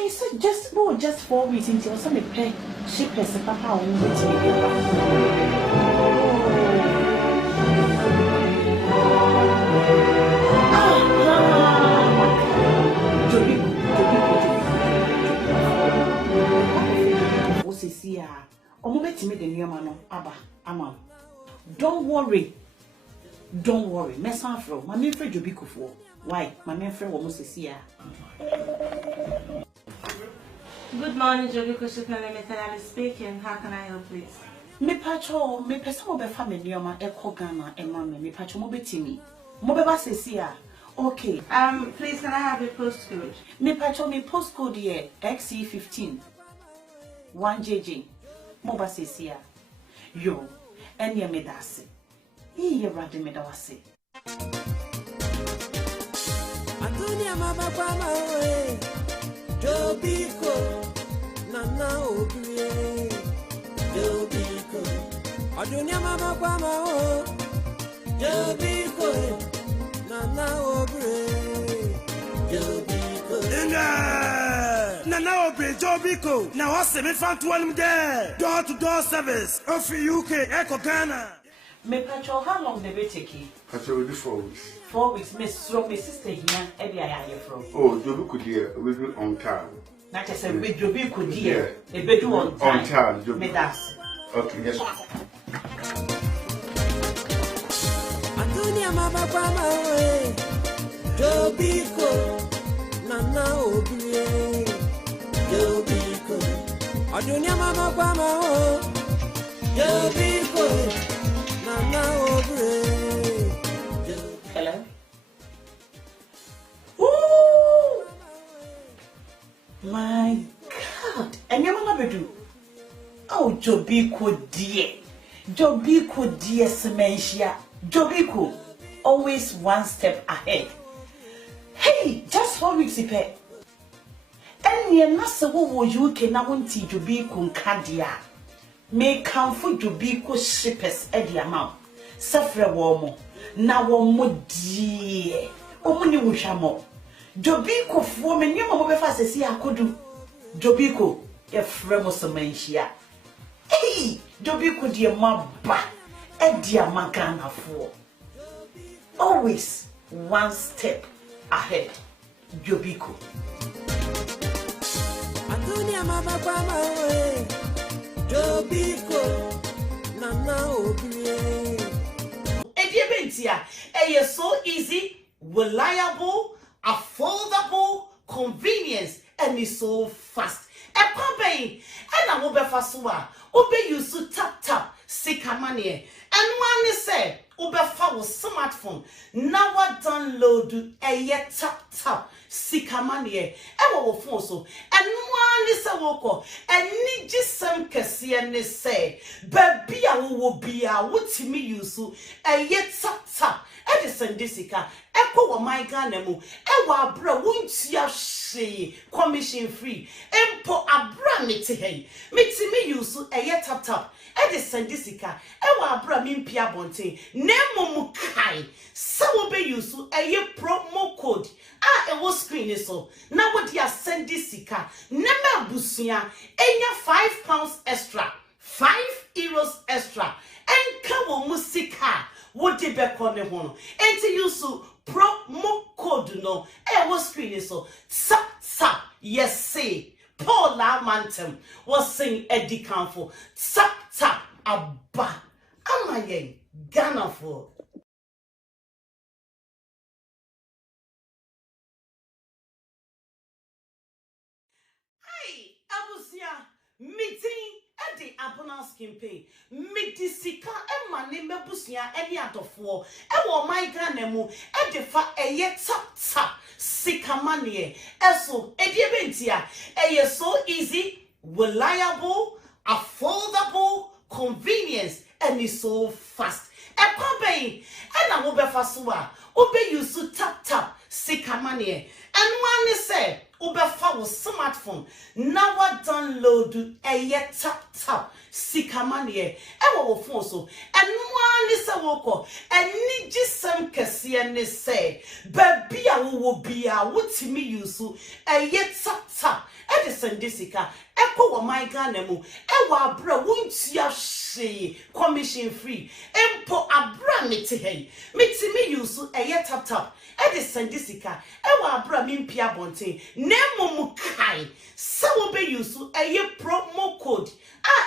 I said just 4 weeks until some pay shippers and papa won't be Don't worry, mess afro. My main friend Jobiko for. Why? My main friend almost is here. Good morning, Jobiko Shipping Limited. Ali speaking. How can I help, please? Me pacho, me person mo be family o ma eko Ghana e ma me pacho mo betimi. Mo be ba sesia. Okay. Please can I have your postcode? Me pacho me postcode here XC15 1JJ. Mo ba sesia. Yo, enya me dase. Iye rade me da wase. Antonia mama kwa mawe. Jobiko nana obie. Jobiko. Antonia mama kwa mawe. Jobiko nana obie. Jobiko. Inga nana obie Jobiko. Na wase me fan to one there. Door to door service. Of UK Echo Ghana. Me pacho, how long did it take you? Pacho will be 4 weeks. 4 weeks. Miss my sister here, every I hear from. Oh, Jobiku dear, we do on time. Not just a bit Jobiku dear, a bit on time. On time, Me das. Okay, yes. Antonia mama kwa mawe. Jobiko nana obie. Jobiko. Antonia mama kwa mawe. Jobiko. Hello? Ooh! My God! And your mama do? Oh, Jobiko dear. Jobiko dear Sementia. Jobiko, always one step ahead. Hey, just 4 weeks ipe. And you're not so what you can now teach Jobiko Candia. Me kamfo Jobiko shippers e di amount. Safre wo mo. Na wo mo die. O mo ni wo hwamo. Jobiko fo me nyoma mo be fa sesi akodu. Jobiko e frɛ mo so manhia. Hey, Jobiko die maba. E di amagana fo. Always one step ahead. Jobiko. Antonia mama kwa mawe. Jobiko nana obie. Ediabentia, is so easy, reliable, affordable, convenience, and it's so fast. A company, and I will be fastwa. Obey you so tap sikamanie. And one is said, Uber follow smartphone. Now I download a tap sikamanie. And what phone so. And one is a walker. And need just some kasian say. Baby, I will be a what me use a tap. Edison Disica. Echo wa my ganemu. Ewa bra won't ya she commission free. Empo abra me te hey. Me use a tap. Edison Disica. Ewa abra mimpia bonte. Nemo mukai. Sawo be use a promo code. Ah, was screen so. Now what ya send Disica. Nema busuya. Enya £5 extra. €5 extra. And kawo musika. What the back on the one? And to use promo code no. Was screen so. Tap. Yes, say. Paula Mantem was saying Eddie Campo. Tap. Abba. Am I Ghana for? Hey, Abusia, meeting at the Abonance campaign. Midisika and my name Busia any other four. And my Ganemu at the fa a tap. Sikamanie. Eso, Ediabentia. So easy, reliable, affordable, convenience, and it's so fast. A company, and I will be fastwa. Obey you so tap. Sikamanie. And one is said, Uber follow smartphone. Now I download a tap. Sikamanie. And what phone so. And one is a walker. And need just some kasian say. Baby, I will be a what me use a tap. de send sika ekọ wo man Ghana mu e wa abra wontua hye commission free empo abra mete hey meti me use eye tap tap e de send sika e wa abra me mpia bonten na mom kai se wo be use eye promo code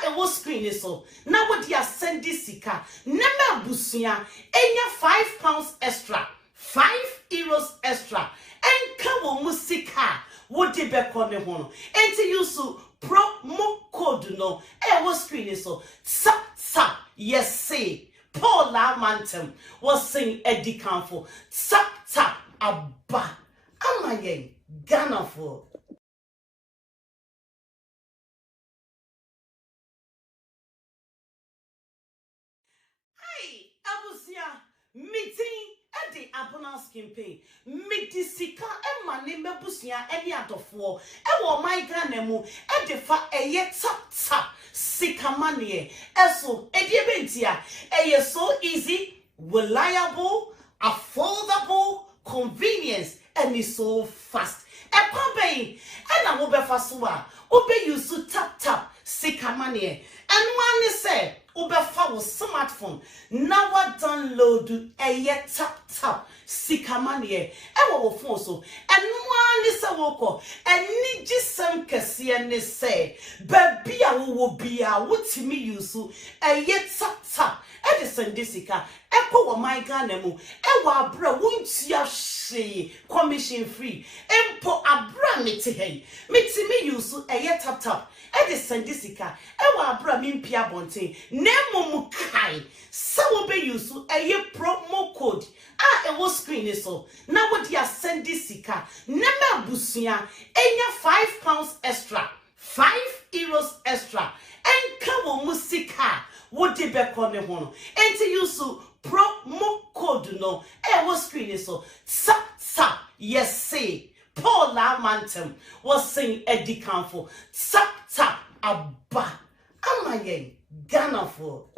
e wo screen so na wo dia send sika na ma busua enya £5 extra 5 euros extra enka wo musika wo de be kone ho no enti use promo code no e wo screen so tap yes say Paul Mantem was sing Eddie Canfo tap abba amaye Ghana for hey abusia meeting at the abundance campaign midi sika e mane mebusia e ni adofo e wo my Ghana mu e de fa eye tap sika mane eso e de bentia e so easy reliable affordable convenience and it's so fast e pampen e na wo be fa so a wo be use tap sika mane and one say Ubefa wo smartphone now wa download eye tap sika mane e wo phone so eno ani se wo ko eni gisem kese ne se baby a wo bia wotimi use eye tap e de send sika ekọ wo man Ghana mu e wo abra wontua hye commission free empo abra mete hey metimi use eye tap e de send sika e wo abra me mpia bonten na mom kai se wo be use eye promo code e wo screen so na wo dia send sika na ma busua enya £5 extra 5 euros extra enka wo musika wo de be kone ho no enti use promo code no e wo screen so tap yes say Paul Mantem was sing Eddie Canfo tap abba amaye Ghana for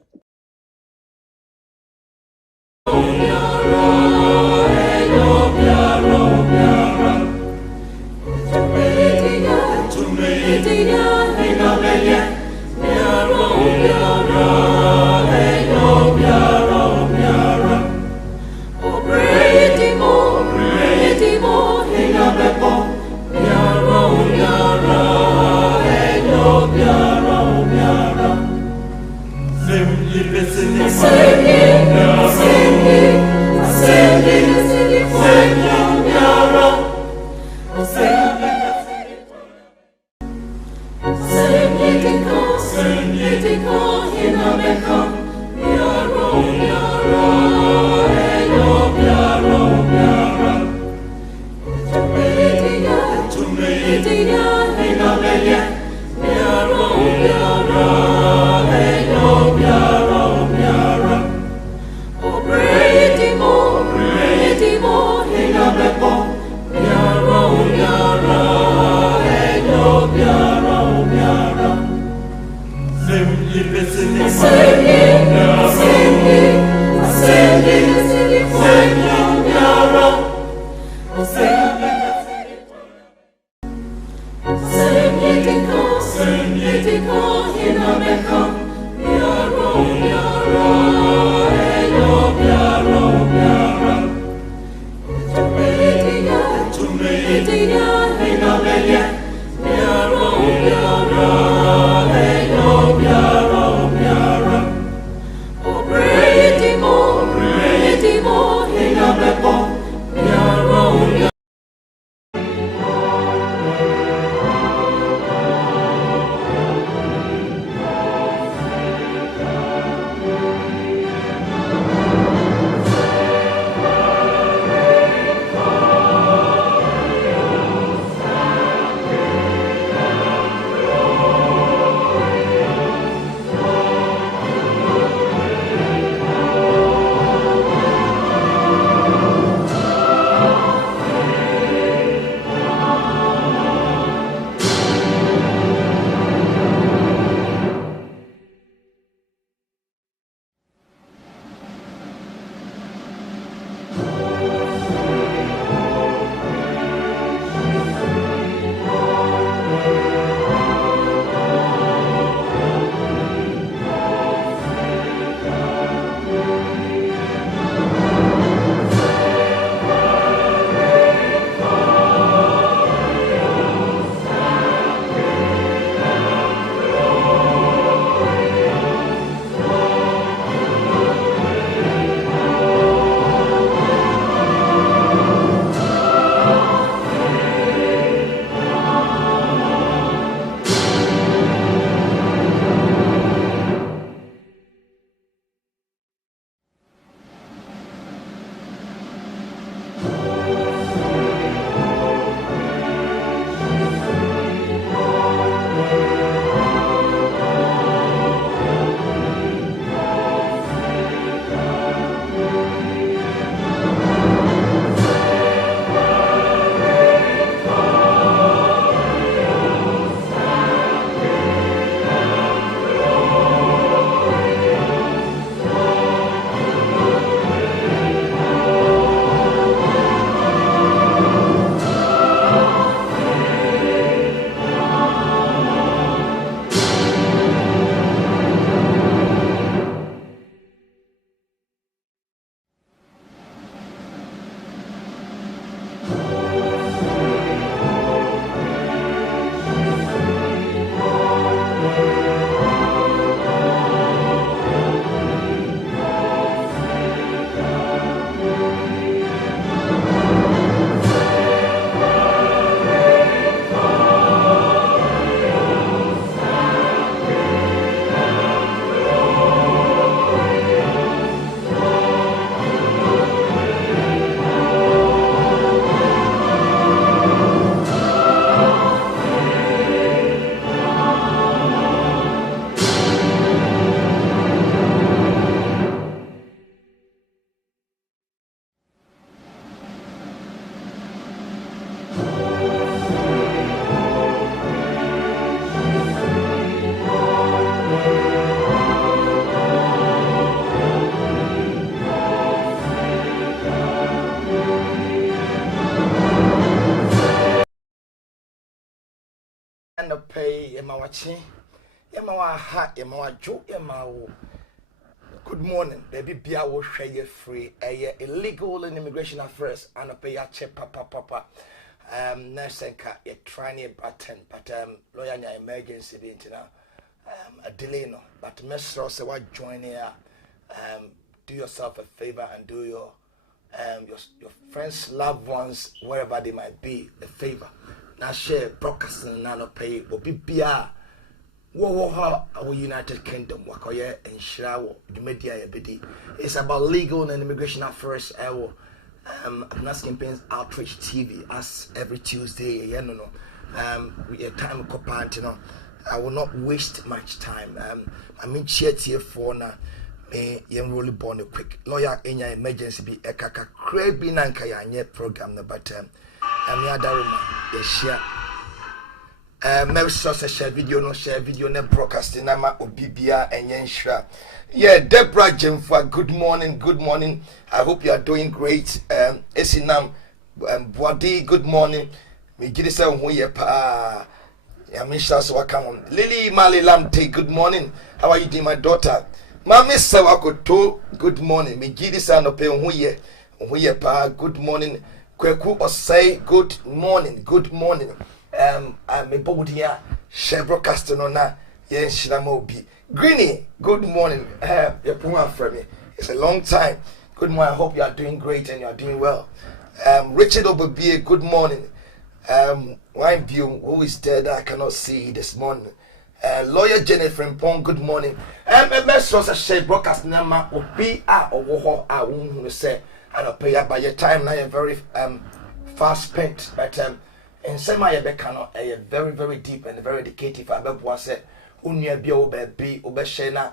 and pay Yamawachi, Yamawa hat, Yamawajo, Yamawo. Good morning, baby. Bia will share you free. Illegal in immigration affairs and pay a check, papa. Nasenka, you're trying a button, but lawyer emergency didn't a delay no. But Mr. say what join here. Do yourself a favor and do your friends, loved ones, wherever they might be, a favor. Now share broadcasting and pay will be bia. Our United Kingdom, Wakoye and Shrawo, the media BD. It's about legal and immigration affairs. Nas campaigns outreach TV as every Tuesday. We have time to I will not waste much time. I mean, here for now. Me really born a quick lawyer in your emergency be a kaka crabby nankaya nye program no but I'm ya daruma the share maybe source share video ne broadcasting nama obibia and yenshra. Yeah, Deborah Jemfa, good morning. I hope you are doing great. Esinam Bwadi, good morning. Me gidisa huye pa Yamisha so come Lily Mali Lamte, good morning. How are you doing, my daughter? Mami Sawakoto, good morning. Me gidisa no pe huye pa, good morning. Kweku Osei, good morning. I'm a bodia share broadcasting on that. Yes, Shiramobi. Greeny, good morning. Your poor friend. It's a long time. Good morning. I hope you are doing great and you are doing well. Richard Obabie, good morning. Wine View, who is dead, I cannot see this morning. Lawyer Jennifer Pong, good morning. MS was a share broadcast number of BR or Woho, I won't say, and I'll pay up by your time. Now you're very fast spent, but in semi Becano, a very, very deep and very educative. I was said, Unia Bio be Ubeshena,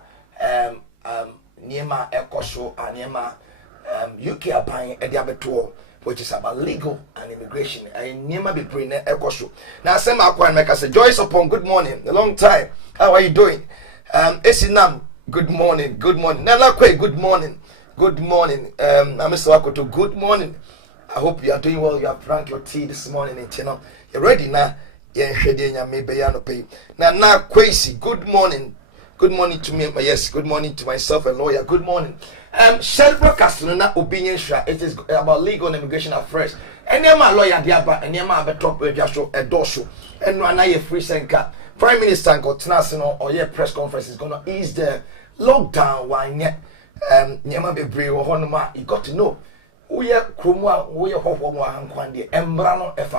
Niema Ecoso, and Niema UK buying a diabetor, which is about legal and immigration. I Niema be bringing Ecoso. Now, some Aquan make us a Joyce upon good morning, a long time. How are you doing? Esinam, good morning. Nalakwe, good morning. Mr. Wakoto, good morning. I hope you are doing well. You have drank your tea this morning and you're ready now. Now Kwesi, good morning. Good morning to me. Yes, good morning to myself and lawyer. Good morning. Shell broadcasting na opinion share. It is about legal and immigration affairs. And my lawyer diaba and my top just a dorsal. And na ye free senka. Prime Minister got national or your press conference is gonna ease the lockdown. Why yet? Nyama be brave or honoma. You got to know. We are Krumwa, we are Homo and Quandi, Embrano F.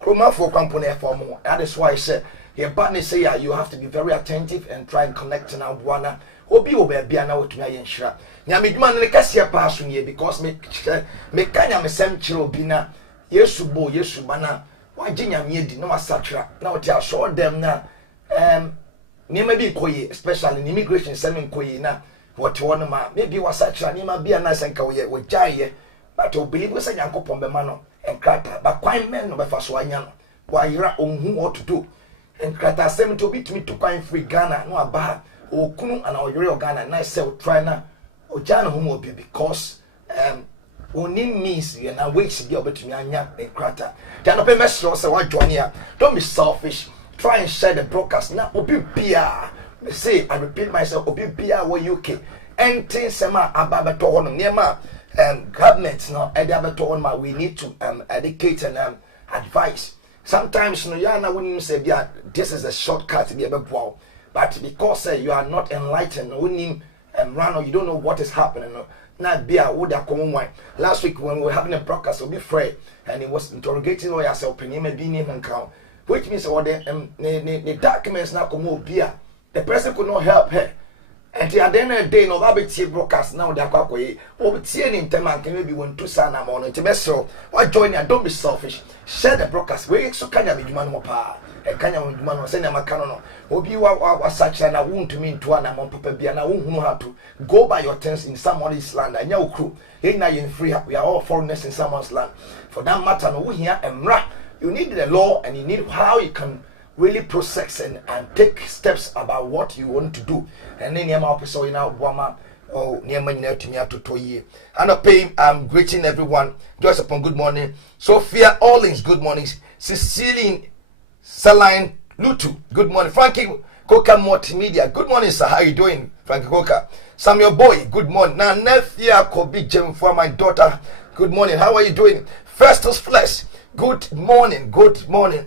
Kruma for company for more. That is why I said, here, Barney say you have to be very attentive and try and connect now. Buana, Obi Obebiana to my ensure. Yamidman Lecasia passing here because make Kanya Mesem Chirobina, Yesubo, Yesubana, why Jinya Midi, no Satra. Now tell show them now. Maybe Koye, especially in immigration, sending Koye now. What one maybe was such a name be a nice and Koye with Jay. But to believe was a yanko pombemano and crata, but quite men of a faswanyano. Why you're on who ought to do. And crata send to be to me to find free Ghana, no bar, or Kunu and our real Ghana, and I sell Trina or Jana whom will be because only means and I wait to be able to me and crata. Jana pay message so I join here. Don't be selfish. Try and share the broadcast now. Obi Pia. Say, I repeat myself, Obi Pia, where UK. And things sema ababeto on near government no ediabeto we need to educate and advise. Sometimes no yana wouldn't say this is a shortcut to be able to, but because you are not enlightened, wouldn't run or you don't know what is happening. Not be a wood common wine. Last week when we were having a broadcast of Frey and he was interrogating lawyers opinion and being name and count, which means what the documents now come beer. The person could not help her. And at the end of the day, no baby broadcast now. They're quite over in time and maybe when two son am on it. So, why join you? Don't be selfish. Share the broadcast. We so can you be man more power? And can you man send them a canon? Obi was such an I won't to mean to an amount of paper and I won't know how to go by your terms in somebody's land. And your crew, ain't now in free. We are all foreigners in someone's land. For that matter, no here and rap. You need the law and you need how you can really process and take steps about what you want to do. And then you're in our Wama or near Manila to me to Toye. And I'm greeting everyone. Just upon good morning. Sophia Allings, good morning. Cecilia Saline Lutu, good morning. Frankie Coca Multimedia, good morning, sir. How you doing, Frankie Coca? Samuel Boy, good morning. Now, Nethia Kobi Jem for my daughter, good morning. How are you doing? Festus Flesh, good morning, good morning.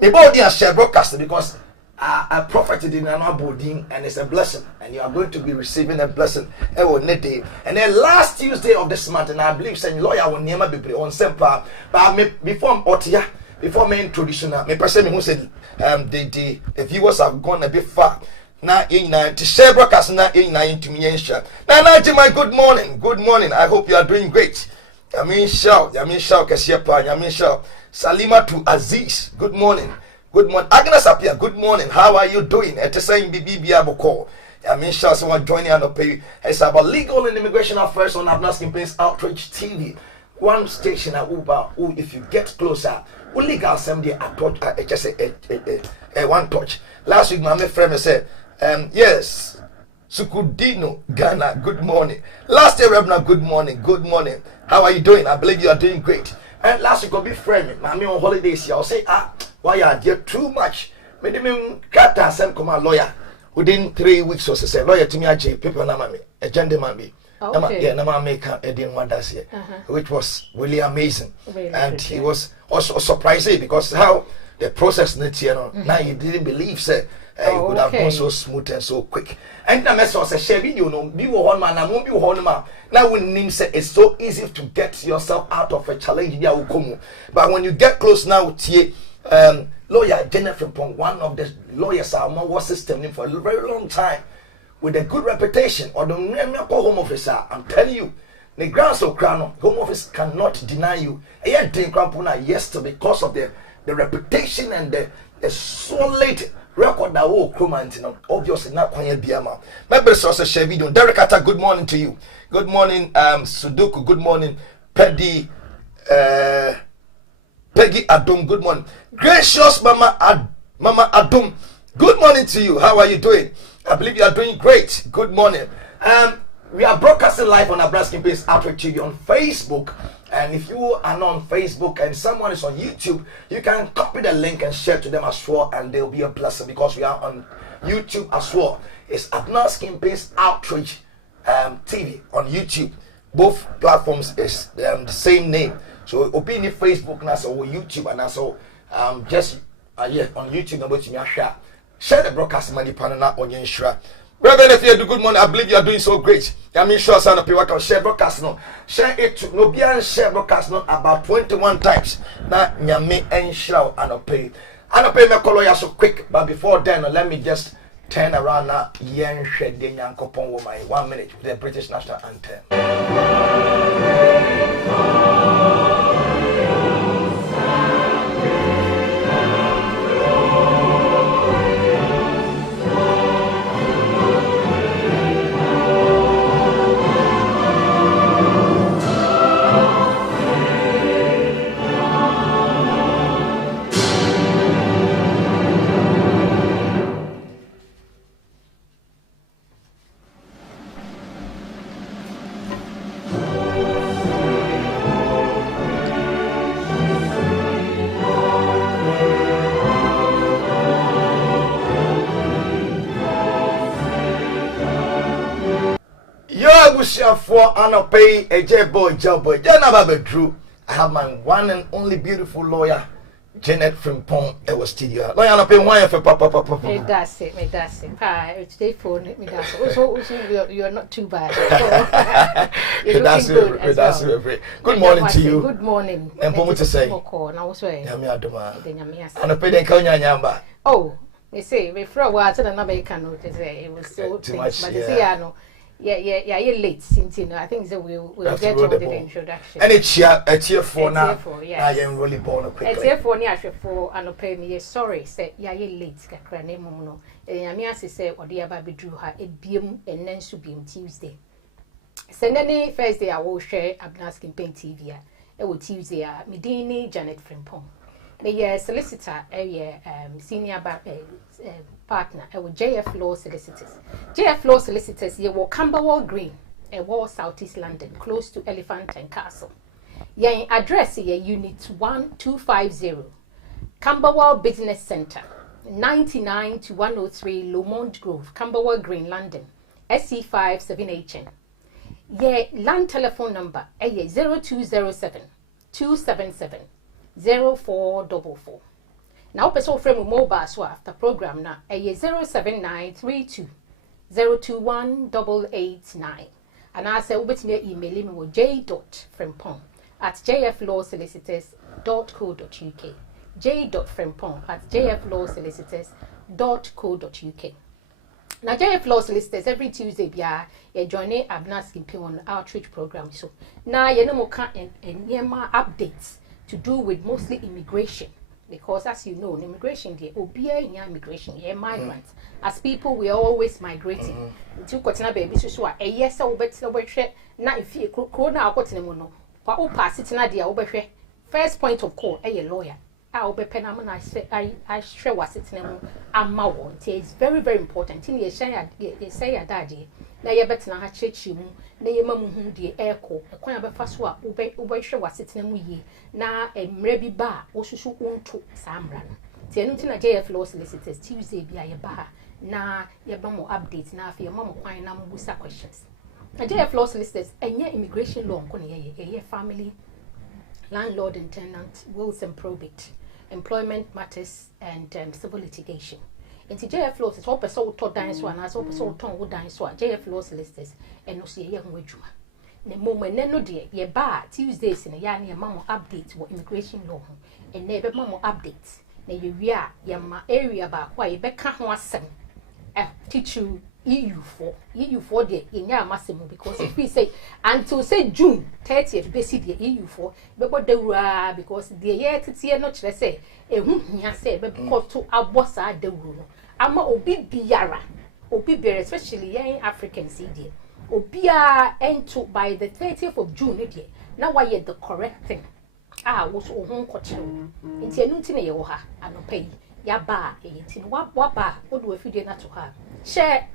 Me body and share broadcast because I profited in an boarding and it's a blessing, and you are going to be receiving a blessing every day. And then last Tuesday of this month, and I believe saying lawyer will never be on Semper, but before I'm Otia, before me introduction, me person who said the viewers have gone a bit far. Now in to share broadcast now in to me and share. Now my good morning, good morning. I hope you are doing great. Yamin Shao, Kasiepa, Yamin Shao, Salima to Aziz, good morning. Good morning. Agnes Apia, good morning. How are you doing? It's saying BB Aboko. Yamin Shao, someone joining on the pay. It's about legal and immigration affairs on Abnas Campaigns Outreach TV. One station at Uber, who if you get closer, legal assembly I just a one touch. Last week, my friend said, yes, Sukudino, Ghana, good morning. Last year, Rebna, good morning, good morning. How are you doing? I believe you are doing great. And last week, I'll be friend, mommy on holidays here. I'll say, why are there too much? Maybe me kata some come a lawyer within 3 weeks or so. Say lawyer to me, people na mami, a gentleman be. Okay. Yeah, nama make a didn't want that year, which was really amazing. Really and good, he was also surprising because how the process next year, now he didn't believe say. It would have gone so smooth and so quick. And the message was a share video, no, be one man, I won't be one man. Now, when Nim said it's so easy to get yourself out of a challenge, but when you get close now, lawyer Jennifer Pong, one of the lawyers are more system for a very long time with a good reputation, or the home officer, I'm telling you, the grounds of crown home office cannot deny you. And yes, because of the reputation and the solid record that will come and obviously not quite be a man. Maybe it's also share video. Derek Atta, good morning to you. Good morning, Sudoku. Good morning, Peggy Adum. Good morning, gracious Mama Adum. Good morning to you. How are you doing? I believe you are doing great. Good morning. We are broadcasting live on Abras Campaigns Outreach TV on Facebook. And if you are not on Facebook and someone is on YouTube, you can copy the link and share to them as well, and they'll be a blessing because we are on YouTube as well. It's Abnas Campaigns Outreach TV on YouTube. Both platforms is the same name. So open the Facebook and also YouTube and also just on YouTube and share the broadcast money panel on your share. Brother, if you do good morning, I believe you are doing so great. I mean, sure, son of people can share broadcast no. Share it to no be and share broadcast no about 21 times. Now, nyame and share and pay. And pay me color ya so quick, but before then, let me just turn around now. Yen shed the yankopon with my 1 minute with the British national anthem. For Anopay, a jailboy, I have my one and only beautiful lawyer, Janet Frimpong. It was studio. Lawyer Anopay, why for papa? Me that's it. Today phone me that's it. Also, you are not too bad. You're looking good as well. Good morning to you. Good morning. And for me to say, oh, they say before a while, another can notice it was so too much, but they say I know. Yeah, you're late, since I think that we'll get on with the introduction. And it's here for now. I am really born quickly. It's here for near for and pay me. Sorry, say, you're late, Kakrane Mono. And I say, or the Ababi drew her a beam and then should be on Tuesday. Send any Thursday, I will share Abnas Campaign TV. It will Tuesday, Medini Janet Frimpong. The solicitor, senior partner, JF Law Solicitors. JF Law Solicitors, you will Camberwell Green, a wall Southeast London, close to Elephant and Castle. Your address here, Unit 1250. Camberwell Business Centre, 99 to 103 Lomond Grove, Camberwell Green, London, SC5 7HN. Ye land telephone number 0207 277 0444. Now, person from mobile so after program na 07932 021 889. And I say ubet me email me with j.frimpong@jflawsolicitors.co.uk. j.frimpong@jflawsolicitors.co.uk. Now, JF Law Solicitors every Tuesday, you join Abnas on outreach program. So now you know more updates to do with mostly immigration, because as you know, immigration there, immigration, migrants. As people, we are always migrating. Until Kotina baby, so a yes, I now if you corona, I'll go to the mono. What pass it na dia first point of call, a lawyer. I'll be penamon. I share what's it name. It's very, very important. In your say a daddy. Na ye better na church you. Na ye mamu the echo. A quite a fast wa ube share what's it name ye. Na a mrebi bar or shushu unto Samran. Tianutin a JF Law Solicitors Tuesday be a bar. Na ye bamo updates na for your mama quite na musa questions. A JF Law Solicitors and your immigration law a family, landlord and tenant, wills and probate, employment matters, and civil litigation. Into JF Law, it's all person to dinosaur and as all person to dinosaur. JF Law Solicitors and no see a young wejuma. The moment no dear, ye bar Tuesdays in a yarn mamma updates what immigration law and neighbor mamma updates. Na you are yama area about why you beck wasn't teach you. EU4 the in ya massimo, because if we say until say June 30th, basically the EU4, but they were because the year to see not let's say a ya say, but because to our boss are the rule. Ama obi biara, especially young African CD, obia into by the 30th of June, now why yet the correct thing. Was all home coaching into a new thing, and no pay ya bar, what bar, what do we do not to her? Share.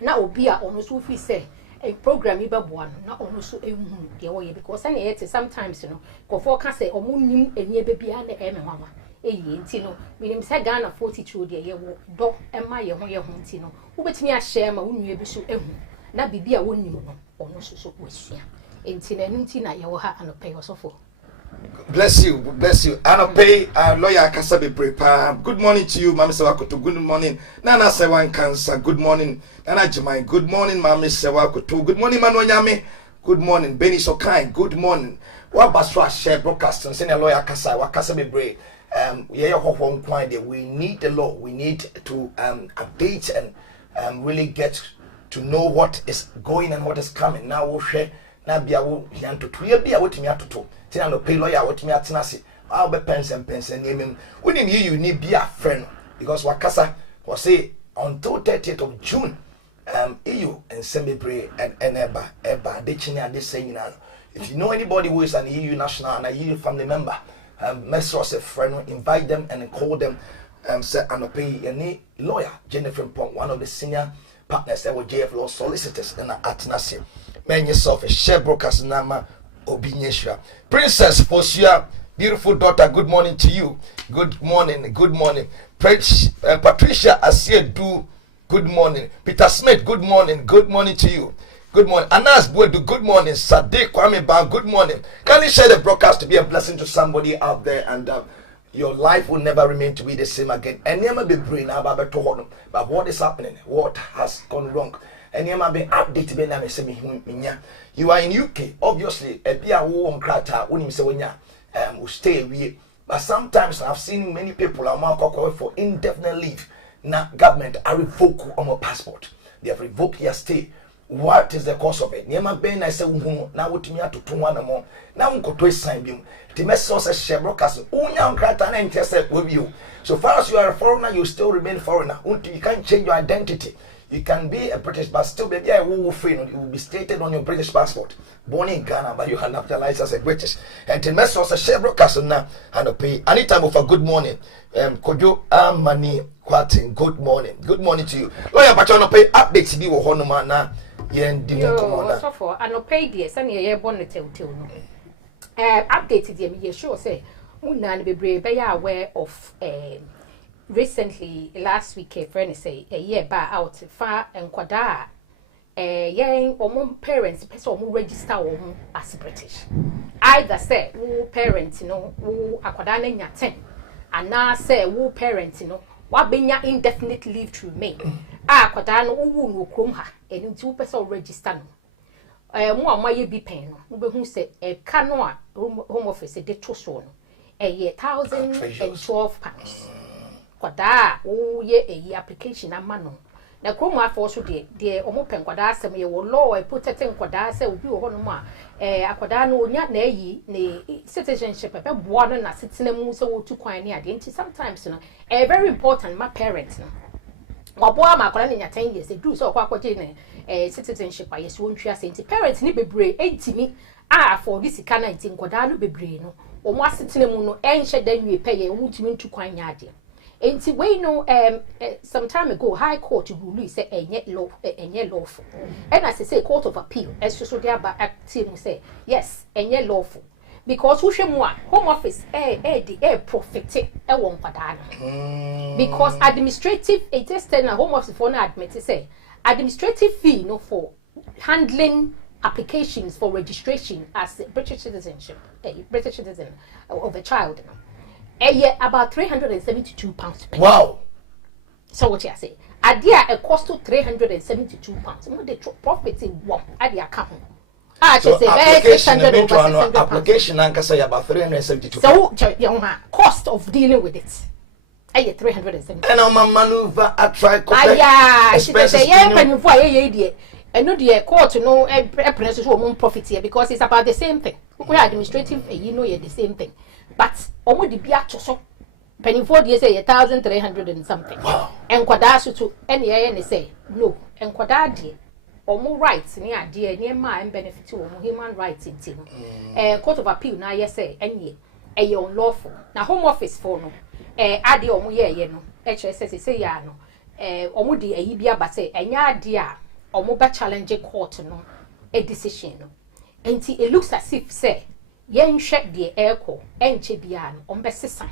Na obia ono so fi say a program ibeboa no na ono so ehun de wo ye, because any it sometimes go for can say omo nim eni bebia na e me mama eyi nti no minim say Ghana 42 de ye wo do ema ye ho nti no wo betimi a share ma wonua bi so ehun na bibia wonim no ono so wasua nti na nti na ye wo ha anope osofo. Bless you. Anope, lawyer Kasabe Prepa. Good morning to you, Mami Sewakoto. Good morning. Nana Sewan Cancer. Good morning. Nana Jemai. Good morning, Mami Sewakoto. Good morning, Manu Nyame. Good morning, Benny Sokai. Good morning. What Baswa share broadcast and senior lawyer Kasabe Bre. We need the law. We need to update and really get to know what is going and what is coming. Now we'll share. Na bia wo hianto to ye bia wotimi atoto tina no pay lawyer wotimi atenase I'll be pens and name wouldn't you need be a friend, because wakasa was say until 30th of June EU and Semibre and eba de chine ade saying. If you know anybody who is an EU national and a EU family member, message us a friend, invite them and call them say anope any lawyer Jennifer Pong, one of the senior partners that were JF Law Solicitors in Atenase. Man yourself a share brokers nama obinyeshwa. Princess Fosia, beautiful daughter, good morning to you. Good morning. Patricia Asiedu, good morning. Peter Smith, good morning to you. Good morning. Anas Buedu, good morning. Sadiq Kwame Ba, good morning. Can you share the broadcast to be a blessing to somebody out there, and your life will never remain to be the same again. And never be brain about what is happening, what has gone wrong. And you might be updated by you are in UK, obviously, a beer warm crata, when you say when you will stay away. But sometimes I've seen many people are more for indefinite leave. Now, government are revoke on my passport. They have revoked your stay. What is the cause of it? Never been I say, now what me to 2 1 more. Now, go to a sign beam. The message says, Shebrokas, young crata and interest with you. So far as you are a foreigner, you still remain foreigner. You can't change your identity. You can be a British, but still be a woo free. You will be stated on your British passport. Born in Ghana, but you are naturalized as a British. And the message was a share broadcast now and pay anytime of a good morning. Kojo Amani Kwatin, good morning. Good morning to you. Lawyer Bachano pay updates be with Honoma na yen didn't come on. So for and pay dear, send your bonnet till no. Updated them, ye sure say. una be brave aware of recently last week a friend say a year back out far and kwada yen omo parents person omo register omo as British either say who parents who akwada na nya 10 and now say who parents wa benya indefinite leave to remain akwada no wo no krom ha eni nti wo person register no mo amaye bi pen no wo be hu say e ka no a home office de to so no £1,012 kwada wo ye eyi application amano na krom afọ so de omo pen kwada asem ye wo law e protecting kwada say obi wo hono ma akwada no onya na eyi ne citizenship pe boa no na sitinam so wo tu kwan ne ade nti sometimes no very important my parents no waboa ma akwada ne nya 10 years e do so kwa kwaje ne citizenship aye so ntwa se nti parents ni bebre entimi for this kana nti kwada no bebre no omo asitinam no enhye danwe peye omo tumi ntu kwan nya ade. Enti we know some time ago high court rule say enye lawful and as I say court of appeal so there ba team say yes enye lawful because who hwemu a home office the profit e won kwada no because administrative it is na home office for na admit say administrative fee no for handling applications for registration as British citizenship British citizen of a child about £372. Wow. So what you say? Adia a cost to £372. What the profit in one at the account. So application and say about 372. So cost of dealing with it. 370. And I'm a maneuver I try she say and no the court no prices who profit here because it's about the same thing. Administrative the same thing. But omo di bia to so penny 4 years say 1,300 and something. Wow. En kwada so to any say no. En kwada die omo rights ni ade ni ma en benefit omo human rights nti no. Court of appeal na yes say enye eye unlawful. Na home office for no ade omo ye no. HSS say ya no. Omo di ayi bia ba say enya ade a omo ba challenge court no a decision no. Enti it looks as if say yen hwe de echo enche bia no ombe sesa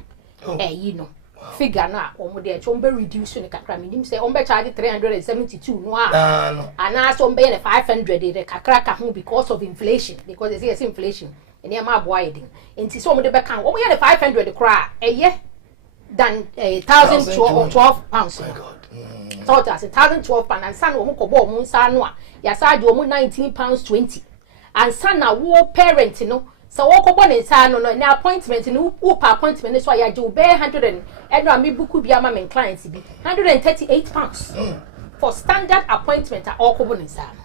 no figure na omo de ombe reduce ne kakra minim say ombe charge 372 no ana so ombe ne 500 de kakra ka ho because of inflation because they say it's inflation ene ma boy din enti so omo de be kan omo ye ne 500 kra than £1,012 pounds. Oh my God. So that's £1,012 and san omo ko bo omo nsa no a ya sa de omo £19.20 and san na wo parent no so wo ko bone nsa no na appointment no wo pa appointment so ya je be 100 and no me buku bia ma men clients bi £138 for standard appointment a all ko bone nsa no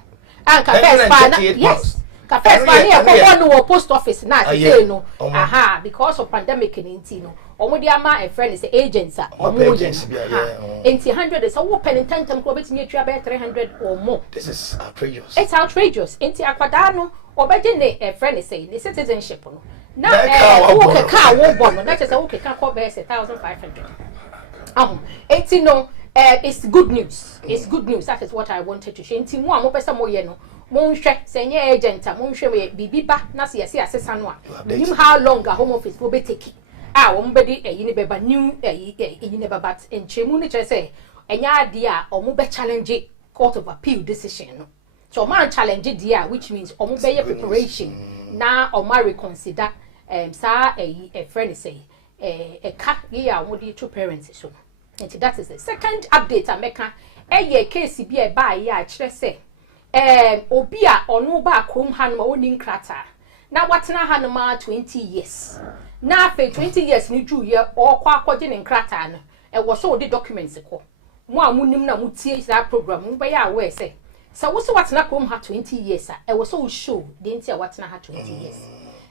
and ka first pa na yes ka first pa na ko no post office na say no because of pandemic ni nti no omo dia ma a friend say agents a omo enti 100 so wo pen tentam ko betimi atwa be 300 or more. This is outrageous. It's outrageous. Enti akwada no obeje ne a friend say the citizenship no na wo keka wo bo no that is wo keka ko be 1,500 enti no it's good news. It's good news. That is what I wanted to share. Enti mo a mo pesa mo ye no mo nhwe se nye agent a mo nhwe bibiba na se yesi asesa no a minim how long a home office will be taking wombedi eyini beba new eyini beba but enchemu ni say enya ade a omo be challenge court of appeal decision no so man challenge dia which means omo be preparation na omo reconsider sa a friend say ka ye a omo di two parents so and that is the second update ameka case bi e ba ye a kire say obi a ono ba krom ha no oni nkrata na watena ha no ma 20 years na fe 20 years ni ju ye okwa akwaje ne nkrata no wo so the documents ko mo amunim na mutie za program mo be ya aware say so wo so watena krom ha 20 years a wo so show de ntia watena ha 20 years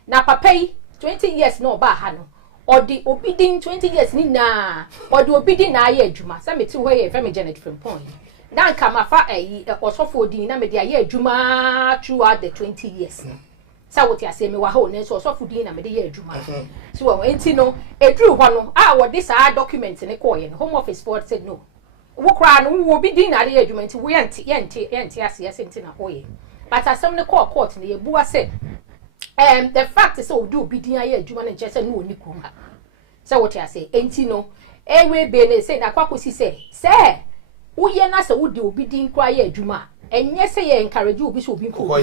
na papa yi 20 years no ba ha no odi obidin 20 years ni na odi obidin na aye adwuma sa meti ho ye fam Janet Frimpong na nka mafa osofo odin na me de aye adwuma throughout the 20 years sa what you say me wa ho ne so osofo din na me de ye adwuma so wo enti no edru ho no wo this document ne ko ye no home office for said no wo kra no wo bi din na de adwuma enti wo yente ase ase enti na ho ye but asem ne court ne ye bua say the fact is so do be dia ye adwuma na nche se no oni kum ha say what I say enti no ewe be ne say na kwakosi say uye na se wudi obi din kwa ye adwuma enye se ye encourage obi so obi ko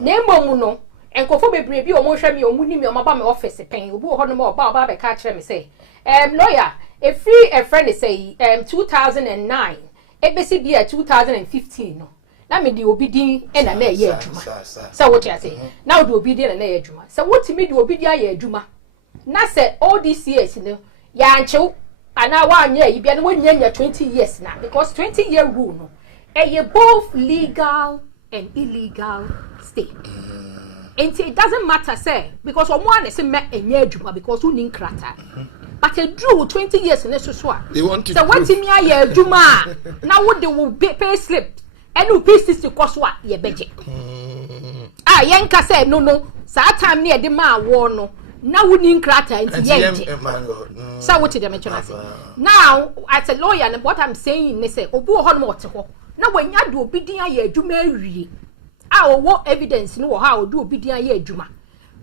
na emom no enkofo bebre bi o mo hwe me o mu ni me o maba me office pen obi ho no mo ba be ka kire me say lawyer a free a friend say 2009 ebesi bi 2015 no na me di obi din e na ye adwuma so what I say now do obi din na ye adwuma so what me di obi din ye adwuma na say all these years no ya nchew ana wa anya yi bia no wanya 20 years na because 20-year rule no both legal and illegal stay. And it doesn't matter say because one say me enye adwuma because who nin krata but a drew 20 years in so they want to so what me aye adwuma na wo de wo pay slip and who pay 60 cost what ye beje yenka say no sa time ne de ma wo no na wo nin krata nti yenje so what dem mention say now as a lawyer and what I'm saying is say obu ho no wote ho na wanya do obi din aye adwuma awie what evidence no how do obi din aye adwuma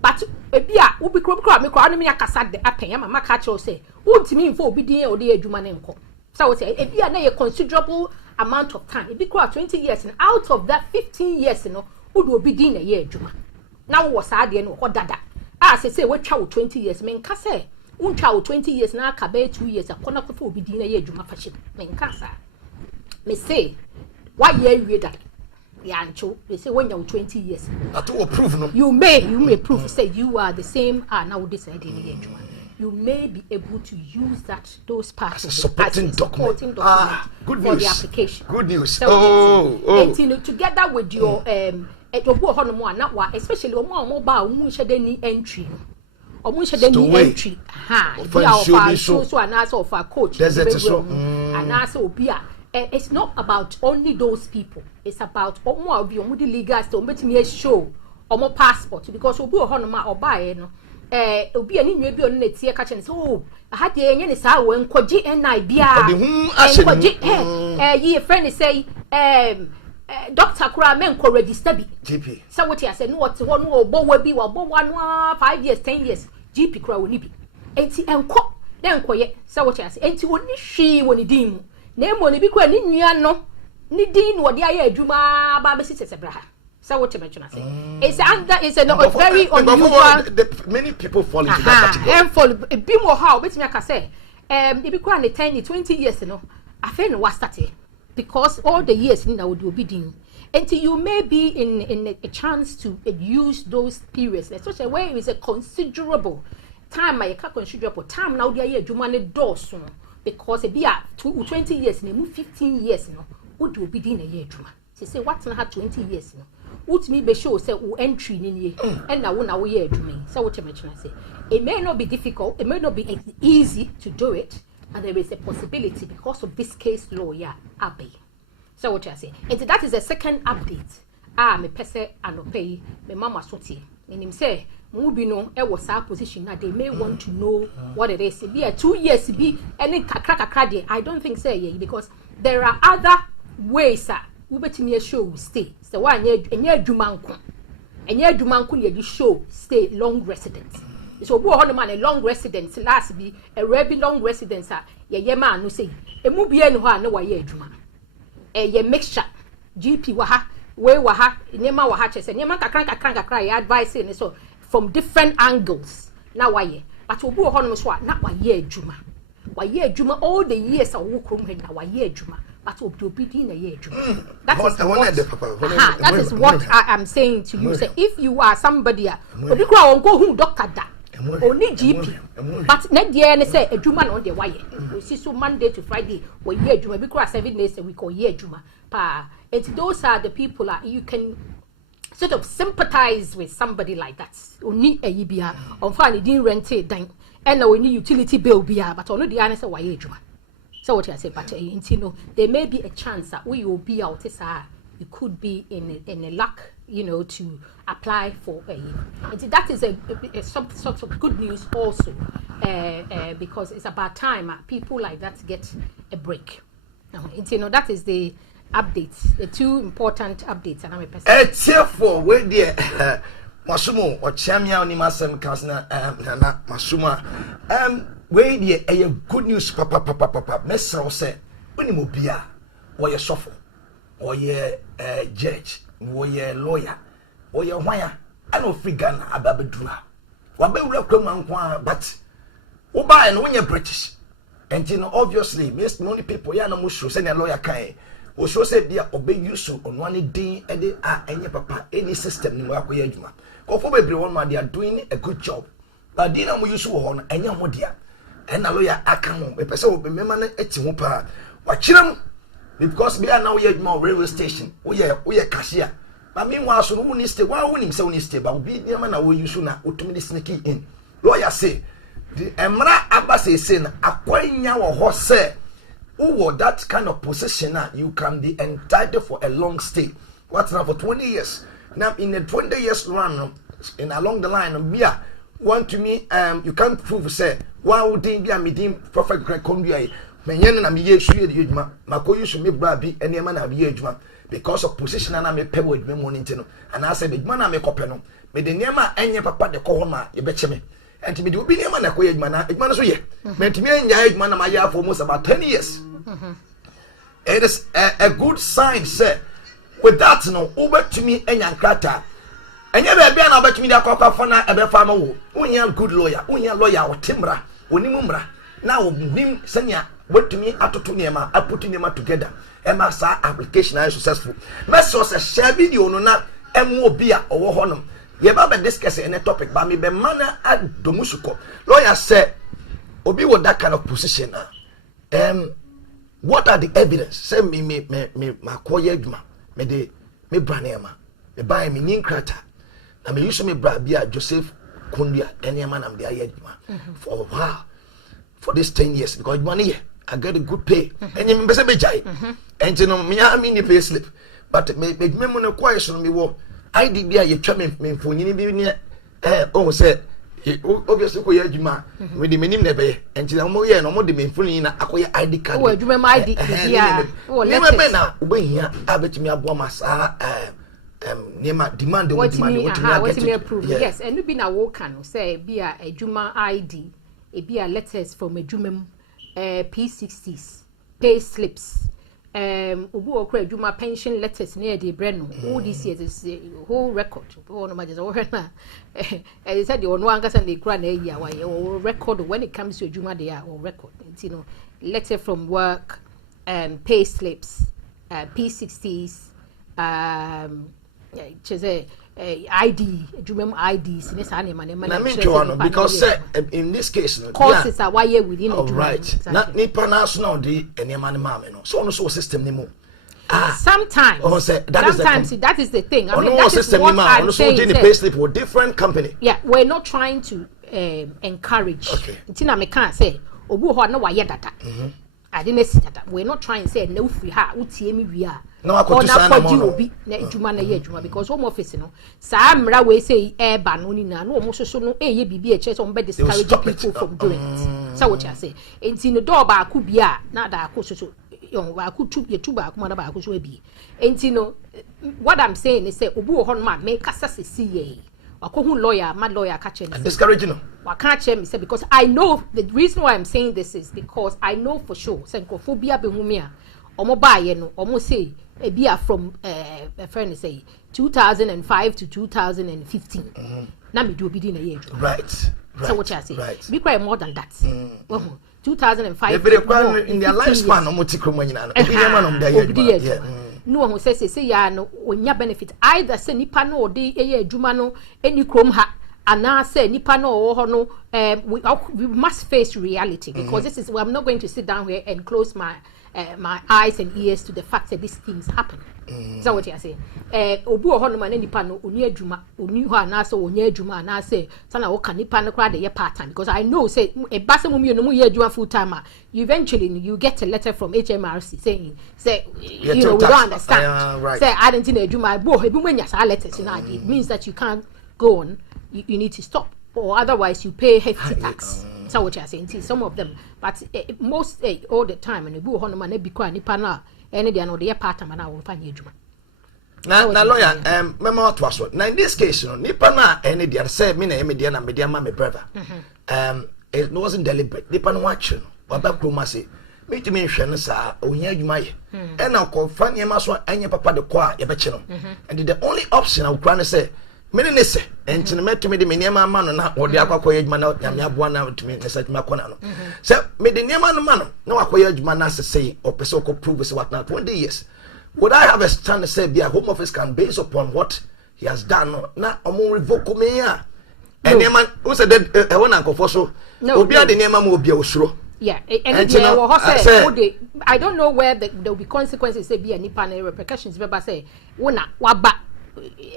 but ebia obi kro me kro no me akasa de apen mama ka che say untimi mfo obi din o de adwuma ne nko so what say ebia na ye considerable amount of time ebi kro 20 years and out of that 15 years no would obi din na ye adwuma na wo sa de no ho dada say we twa 20 years me nka say untwa 20 years na aka be 2 years akona ko obi din na ye adwuma fa hye me nka sa me say why ye awie that yancho they say when you're 20 years at all prove no you may prove say you are the same now decide in you may be able to use those parts as a supporting document good for news. The application good news so and together with your especially mobile entry entry so and also for coach and also it's not about only those people. It's about more of your legal to make me show or more passport because obi ohonoma obae no obi ani nwa bi on na tie ka che so I had the any sa we nkoji NI bia nkoji ye friend say doctor kura men ko register bi GP so what I say no what ho no obo wa bi wa bo 5 years 10 years GP kura woni bi enti enko den koye so what I say enti woni hwi woni din mu na emo ni bi kwa ni nua no ni din wo de aye adwuma ba be sisebra ha so what you mention say it's under is a very unusual many people fall into that category and fall bi mo how betimi aka say bi kwa ni 10 20 years no afa no wa start because all the years ni na wo de obi din until you may be in a chance to use those periods especially where it is a considerable time I can considerable time now de aye adwuma ne doso because it be 20 years no 15 years no would obi din na ye adwuma say what na 20 years no would me be show say wo entry ni nie and na wo ye adwuma so what you mention say it may not be difficult it may not be easy to do it and there is a possibility because of this case law abe so what you say and that is the second update me pese anopay me mama soti meaning say Mubi no was our position that they may want to know what it is. Be 2 years be any kakra I don't think say because there are other ways we bet me show stay. So one year dumanku. And year dumanku ye show stay long residence. So who on man a long residence last be a very long residence ye man no say e mu bi enu ha na wa ye adwuma. Ye mixture GP waha we waha nyema waha chese nyema kakra ye advice ni so from different angles na why but obi ho no so na why adwuma all the years a wo krom he na why adwuma but obi din na ye adwuma that is what I am saying to you say if you are somebody obi kra won go hu doctor da oni GP but na dia ne say adwuma na on de why we see so Monday to Friday we ye adwuma bi kra 7 days a week or ye adwuma pa and those are the people you can sort of sympathize with somebody like that. Oni a yibia, on finally didn't rent it, then, and now we need utility bill bia, but only the answer why you. So what I say, but there may be a chance that we will be out you could be in a luck, to apply for a. And that is some sort of good news also, because it's about time people like that get a break. That is the updates, the two important updates, and I'm a person. Therefore, where dear Masumo or Chamia ni masem kasna na masuma we die a good news papa mesra say oni mo bia wo ye sofo or ye judge wo ye lawyer or ye hwan ana ofrigan ababedura wa be wura kwam anko but wo ba no wo British and you know obviously most many people ya na mo show say na lawyer kan o show say bia obe use on one din e de enye papa any system ni mo akoya adwuma kofo bebre won ma they are doing a good job but din na mo use wo ho no enye mo dia and na lawyer aka ho e pese wo be mema na eti ho pa wa kiram because bia na wo ye adwuma railway station wo ye cashier but meanwhile so no ni stay wa wo nim say wo ni stay but bi na na wo use na otumi ni sneaky in lawyer say the emra abase say na akwanya wo ho say who that kind of position you can be entitled for a long stay. What's now for 20 years? Now in a 20 years run, in along the line, want to me you can't prove say why would be a meeting perfect Columbia. Menyen na me ye shu ye djuma makoyu shu me bra bi ene ma na be ye djuma because of position na me pe wo djuma mo nti no and I say be djuma na me kope no me de nema enye papa de ko ho ma ye be cheme enti me de obi nema na koye djuma na djuma no so ye me ntimi enya djuma na ma ya for almost about 10 years. It is a good sign, sir. With that, no, over to me and young crata. And you ever been over to me that copper for now, ever farmer. When good lawyer, when you're lawyer or timbra, when you mumbra. Now, him, Senya, went to me after 2 years, I put him together. And my application is successful. My source a share video, no, not beer or honum. You ever discuss any topic, but me be manner at Domusuko. Lawyer said, Obi with that kind of position. What are the evidence? Say me makoye adwuma me de me branema me buy me ninkrata na me use me bra bia Joseph Kundia enema na me de adwuma for a while for this 10 years because money I get a good pay and you be jai and you know me ni pay slip but me mo no kwai so me wo ID bia ye twa me mfonyini bi ni oh say obviously ko adwuma we de menim na be enti na mo ye no mo de menfuni na akoye ID card wo adwuma ma ID bia wo let me na obehia abetumi abo masa nema demand what me approve yes and be na wo kan say bia adwuma ID e bia letters from adwuma P60s pay slips obu okra adwuma pension letters na dey bre no all this years is whole record no matter what na they said you no anga say dey kra na eyi awaye record when it comes to adwuma they are all record you know letter from work pay slips P60s ID IDs in sa na because in this case no courses are why within a right na nipa national di enema ne mame no so no so system ni mo sometimes that is the thing I mean that is what I'm saying the payslip with different company we're not trying to encourage ntina me can say obu ho na wa ye data I didn't see that we're not trying to say no free ha utie mi wi a no akotu obi na adwuma na ye adwuma because home office no sa mra we say ba no ni na no mo soso no eye bibi e chese on be discourage people from doing it so what you say enti no door ba ku bia na da ko soso yon ba ku tu ye tu ba ku ma da ba ku so abi enti no what I'm saying is say obi wo ho no ma me kasa se si ye akohu lawyer mad lawyer catch him discouraging no wa catch him say because I know the reason why I'm saying this is because I know for sure say nkophobia be hu me a omo ba ye no omo say e bia from a friend say 2005 to 2015 na me do obi di na ye right so what you say right. Be quite more than that 2005 in their lifespan omo tikromo nyina no obi ye ma no da ye no one say ya no onya benefit either say nipa no odi eye adwuma no eni krom ha ana say nipa no wo ho no we must face reality because this is I'm not going to sit down here and close my eyes and ears to the fact that these things happen. Is that what you are saying? Obu ho no ma nipa no oni adwuma oni ho ana say onya adwuma ana say sana wo kan nipa no kra de ye part time because I know say e ba se mumie no mu ye adwuma full time you eventually you get a letter from HMRC saying say you know we don't understand right. Say I don't need adwuma bo ebi mu nya sa letters na it means that you can't go on you need to stop or otherwise you pay hefty tax. So what you are saying, some of them, but most all the time, and you go home and be quite nipa na, any day no dey part time and I will find you. na lawyer mema to aso na in this case no nipa na any dia say me na me dia na me dia ma me brother it wasn't deliberate nipa no watch no baba kroma say me to me hwe no sa ohia adwuma ye e na ko fa ne ma so anya papa de ko a ye be che no and the only option I would say me ne say entine me to me de me ne ma no na wo de akwakoye adwuma na nyame aboa na to me ne say ma kona no say me de ne ma no na wakoye adwuma na say o pese ko prove say what na 20 years. Would I have a stand to say, be a home office can base upon what he has done? Now, I'm going to revoke me. And the man who said that I want to go for so. No, be the name of be a yeah, and I don't know where there will be consequences. Say, be a nipan repercussions. But say, wona waba.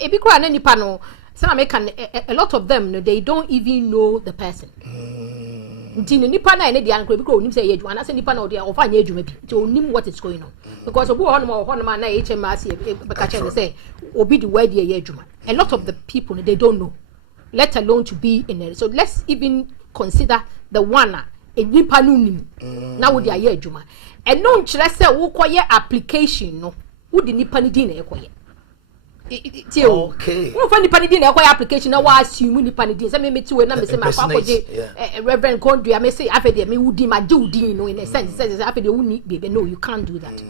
Ebi kwa na nipano. Some American, a lot of them, they don't even know the person. Ntino nipa na ene dia nkro bi ko onim say yeju ana say nipa na odia ofa anya edwuma bi to onim what is going on because obu honoma na HMRC be ka chen say obi di word ye edwuma. A lot of the people they don't know, let alone to be in it. So let's even consider the one a nipa no nim na wo di aye edwuma and no nkyere say wo koye application no wo di nipa ni din na ekoye. Okay. Who find the panny din application now assume the panny din. Say me to na me say my papa Reverend Kondri I may say after me would my do din no in a sense says after the uni baby no you can't do that.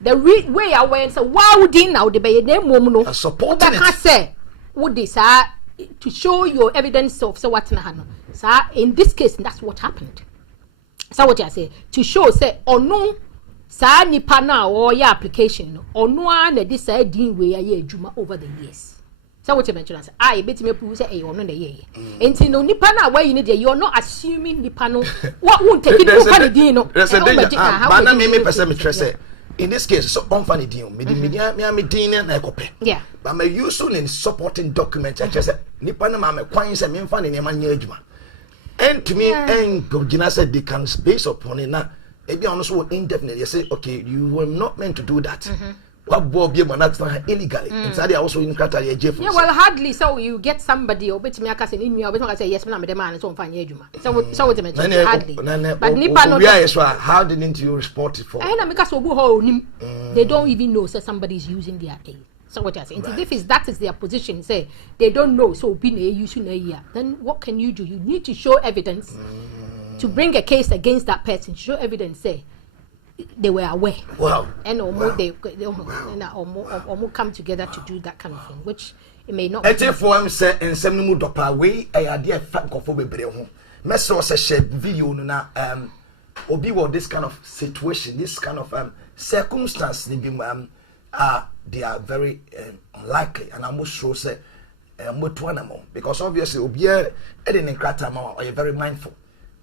The way I went say why would din now the be name mom no support it say would this to show your evidence of so what na no. Sir in this case that's what happened. So what I say to show say or no sa nipa na or your application no ono na this din we aye adwuma over the years. So what you mention say I bet me prove say e ono na ye enti no nipa na why you need you're not assuming nipa no what won't take it over the din no but na me person me try say in this case so on funny din me din na ekope yeah but my use in supporting document I just say nipa na ma me kwan say me mfa ne ma nya adwuma and to me and gina said they can based upon it na maybe also indefinitely say okay you were not meant to do that what bob you not illegally inside also in criteria yeah well hardly so you get somebody or bet me aka say in you bet say yes na me dem an so mfa nya adwuma so what you mention hardly but nipa no how didn't you report it for na make us obu ho onim they don't even know say somebody is using their aid. So what I say, if that is their position, say they don't know, so be using a year, then what can you do? You need to show evidence to bring a case against that person. Show evidence, say they were aware. Wow. And almost they almost come together to do that kind of thing, which it may not. And for him say in some new dopa way, I idea fact of bebre. Mess also share video na obi with this kind of situation, this kind of circumstance. They are very unlikely, and I must show say because obviously obi in krata ma are very mindful.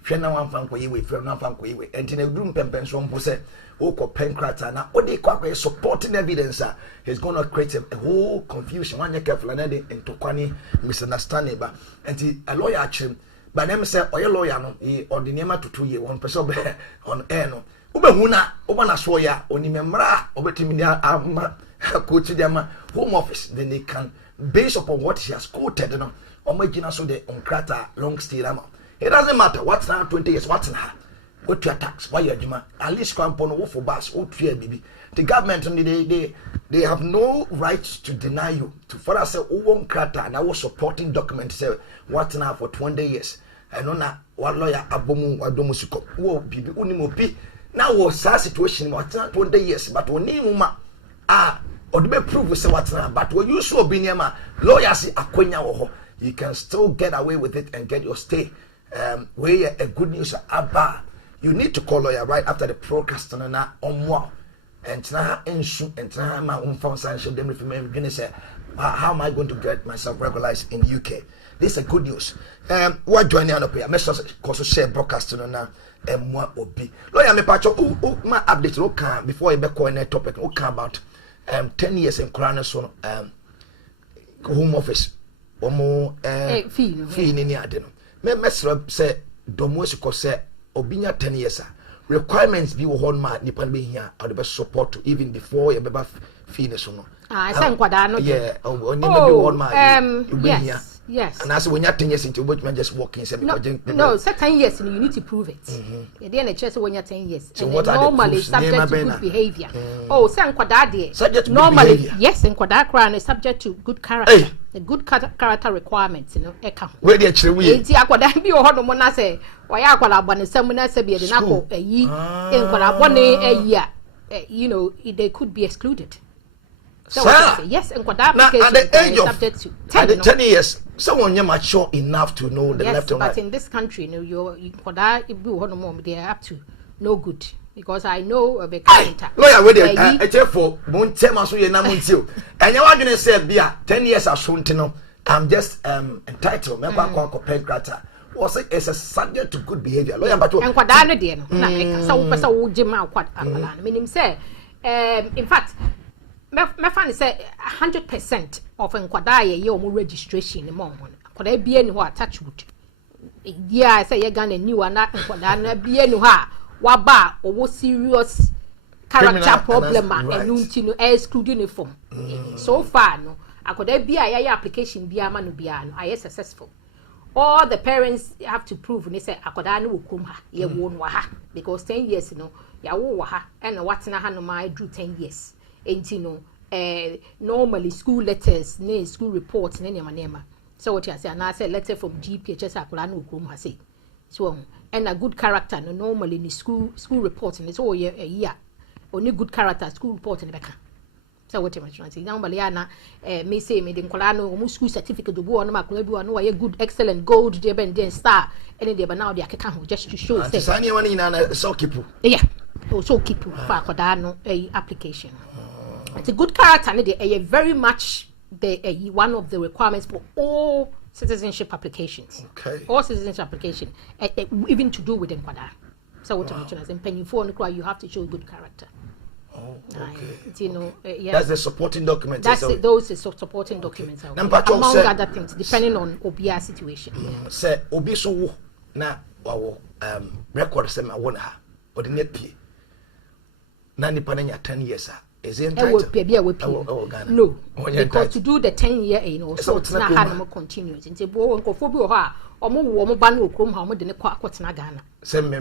Fena wan fan ko yewe, fena fan ko yewe. And in a room pempen so mpo say o ko pen krata na o dey kwa supporting evidence he's going to create a whole confusion. One careful and then into kwani misunderstanding ba. And a lawyer achim but them say oye lawyer no he ordinary to 2 years one person on air no. Ubehuna obana so ya onimemra obetimi coach them home office then they can based upon what he has quoted no omagina so the onkrata long stay ama it doesn't matter what's now 20 years what's now what your tax why your juma at least campaign wo for bus o tue bibi the government they have no right to deny you to for us say onkrata na wo supporting document say what now for 20 years I know na what lawyer abomu adomu siko wo bibi unimopi now was that situation what 20 years but oni uma or the prove say what now but when you so be near lawyer say akwenya wo you can still get away with it and get your stay where a good news about you need to call lawyer right after the broadcast na onwa and na ensure and na ma unfound sanction them if me begin say how am I going to get myself regularized in UK. This is a good news. What joining on up here? Message also share broadcast na moi obi. Lawyer me pacho my update no can before you be call any topic no can about 10 years in Crown so home office omo fee ni ade no. Me message say domo siko say obinya 10 years requirements be wo hon ma nipa be here or the support to even before you be fee so no. Say nkwada no. Yeah, only maybe one man. Yes. Yes. And as when you're 10 years into what you just walk in, no, 10 years, you need to prove it. At the end of when you're 10 years. So and what are normally the subject to proofs? good behavior. Oh, say subject to normally, good behavior. yes, and Kwadakran is subject to good character. Hey. The good character requirements, Where they actually we. Enti Akwadaa bi oho no mo na say, why Akwadaa abonesam na say be de na ko ayi, Akwadaa bone ayi a, you know, they could be excluded. So yes, and Kwadada application at the age of subject to 10 years, someone you're mature enough to know the left and right. But in this country, you know, you Kwadada they are up to no good because I know of a character. Lawyer, wait there. I tell for won't tell my so you na muntil. And you are gonna say, "Bia 10 years as soon to I'm just entitled. Me kwa kwa pay grata." Was it's a subject to good behavior. Lawyer, but and Kwadada no dey no. Na make so person wo jema Kwadada. Meaning say, in fact. Me fan say 100% of nkwadaa ye omo registration ni mo ho. Nkwadaa bia ni ho attach wood. Yeah, say ye Ghana new na nkwadaa na bia ni ho a waba owo serious character problem and nti no excluding it from. So far no, akwadaa bia ya application bia ma no bia no are successful. All the parents have to prove they say akwadaa no wokum ha ye wo no ha because 10 years no ya wo ha and what na ha no ma do 10 years. Normally school letters, school reports, nema. So what you say, and I say letter from GP, just Akulano Krum has say. So and a good character, no normally in the school reports, and it's all a year. Only good character, school report in the back. So what you mentioned, say now Baliana, may say made in Colano, school certificate to go on Maculabu, no a good, excellent gold, then star, and they but now they are just to show. Say, anyone in a so keep. Yeah, also keep for Kodano a application. It's a good character, and they very much one of the requirements for all citizenship applications. Okay. All citizenship application, even to do with Nkwadaa. So what I mentioned as in penny for you have to show good character. Oh, okay. You know, yeah. That's the supporting document. That's those supporting documents. Among other things, depending on OBR situation. Say obi so na wawo record say ma wona ha. Odi net pie. Na nipa na 10 years is it entitled? No, because to do the 10 year, you know, so it's not how to continue. It's a boy and phobia or more ban will come home with the quack na Ghana. Send me,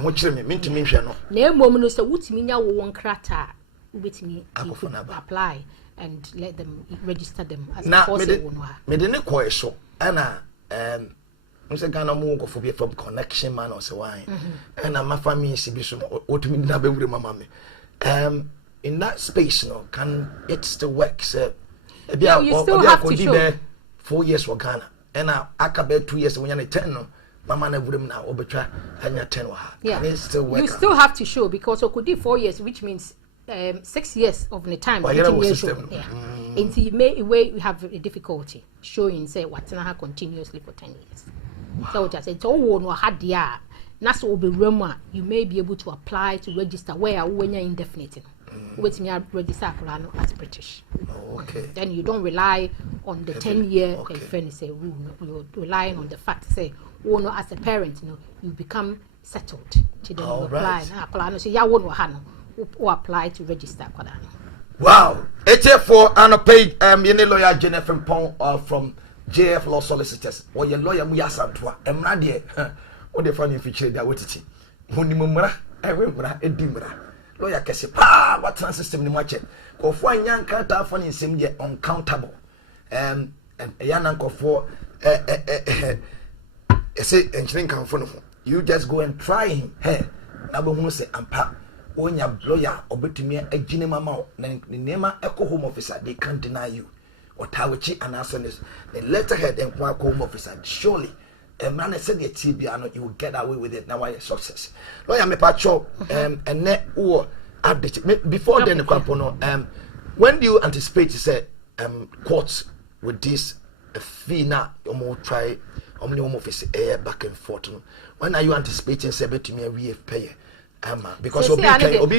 what you mean to me, no. No moment, so what's me now one crater with me apply and let them register them as a force. Me didn't quite so, Anna, Mr. Ghana Mungo phobia from connection man or so wine. And my family is what me never with my mammy. In that space, no, can it still work? Sir, you still have to show 4 years for Ghana, and I can be 2 years when you're 10. No, my man would now overtry and you're 10. Yeah, it still work. You still have to show because it could be 4 years, which means 6 years of the time. Until you have a difficulty showing, say, what's not continuously for 10 years. So just it's all no hard yeah. That's all the rumor. You may be able to apply to register where when you're indefinite. Wait me register as British. Okay. Then you don't rely on the 10-year say rule. You're relying on the fact say, no, as a parent, you become settled. To then you apply. Now, so ya won't who apply to register. Wow. HF4 and paid any lawyer Jennifer Pong from JF Law Solicitors. Or your lawyer Muyasantwa. I'm not there. What the funny feature that what it. Honimumra, Erimra, Edimra. Lawyer kese pa what trans system ni mwache kofo anyan kanta afọ ni nsem de uncountable yana kofo say enchire nkanfo no you just go and try him hey na bo hunu say ampa onya lawyer obetumi agine mama na nema eco home officer they can't deny you otawechi anasonis the letterhead and home officer surely man said the TBA you will get away with it now. Success. Lawyer me pacho and net or update before then the when do you anticipate to say courts with this fee now more try home office air back and forth? When are you anticipating say to me we pay because obi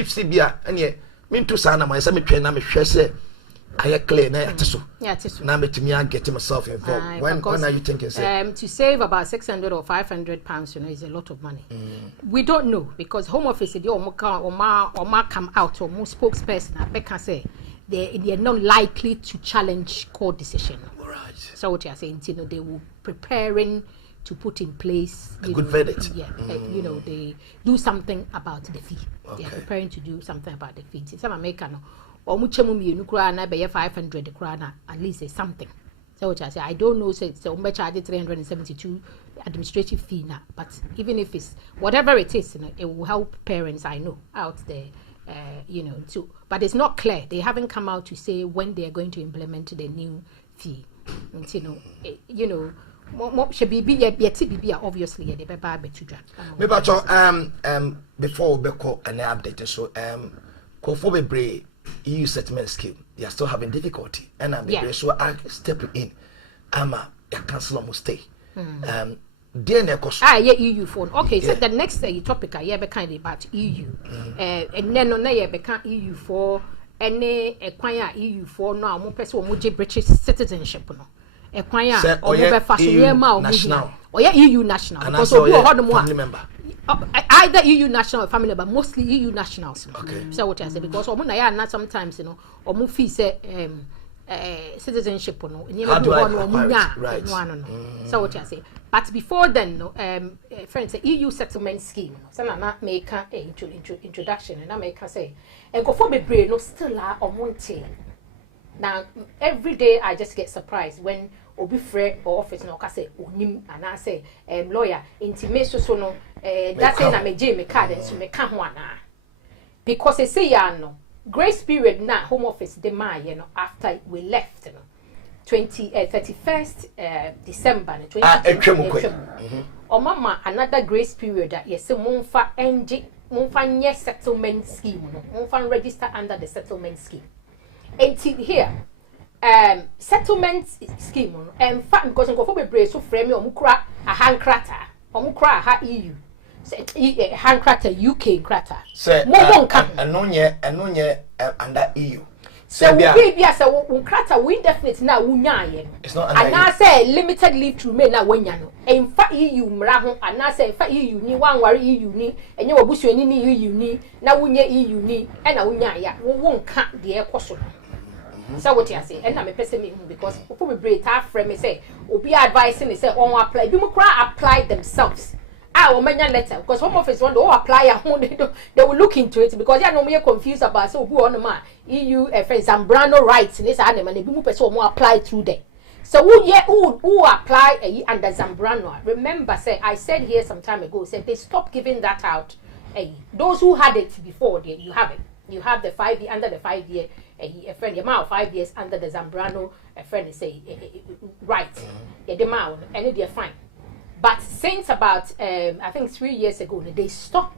CBA and yeah mean to sana my say me train na me hwe say I clear na yatiso. Now me get myself involved. When are you thinking to save about 600 or 500 pounds, is a lot of money. We don't know because Home Office they or come out or spokesperson I can say they're not likely to challenge court decision. Right. So what you're saying, you know, they will preparing to put in place a good verdict. Yeah, you know, they do something about the fee. Okay. They are preparing to do something about the fee. Some American or muchemu mienu kura na be 500 kura na at least say something. So what I say, I don't know, say so charge 372 administrative fee now, but even if it's whatever it is, you know, it will help parents I know out there, you know, to, but it's not clear. They haven't come out to say when they are going to implement the new fee. And, you know, should be obviously the paper betudra. Maybe before we go an update, so Kofo Bebre EU settlement scheme, they are still having difficulty, and I'm so I step in. Ama a council almost stay. Yeah, EU phone. Okay, so the next topic I be kind about EU. And then on there be EU for any acquire EU for now. Mo person mo British citizenship no. Acquire or be fashion national. Or EU national. Because we are family member. Either EU national or family member, mostly EU nationals. Okay. So what I say because omo na ya sometimes you know omo fee say citizenship no. Right. So what I say. But before then, no, friends, EU settlement scheme. So I make a introduction, and I make her say, and go for me brain no still are on one thing. Now every day I just get surprised when Obi Fred or office no say onim and I say lawyer intimate so no that thing I me me card and so me can one because they say ya no grace period now home office the you know after we left you know. 31st December 2020. Or mama another grace period that yes monfa NG monfa nye settlement scheme no monfa register under the settlement scheme. Until here settlement scheme no and fact because go be brave so frame me omukura a handcrata omukura ha EU handcrata UK crata say anonye under EU. So we as a crata we definitely now wunya it's not and I say limited leave to remain now when no in fact EU mra ho and I say in fact EU ni wan ware EU ni enye wabusu ni EU ni na wunya EU ni e na wunya ya wo nka de ekoso so what you say and na me pese me because people be break ta frame me say obi advising me say on apply bi mo apply themselves. Manya letter because home office want to apply they will look into it because no me confused about so who on ma EU Zambrano rights this and be mu person more apply through there. So who apply under Zambrano. Remember say I said here some time ago said they stopped giving that out. Those who had it before you have it. You have the 5 year under the 5 year a friend the amount of 5 years under the Zambrano a friend say right. The amount and they're fine. But since about I think 3 years ago, they stopped.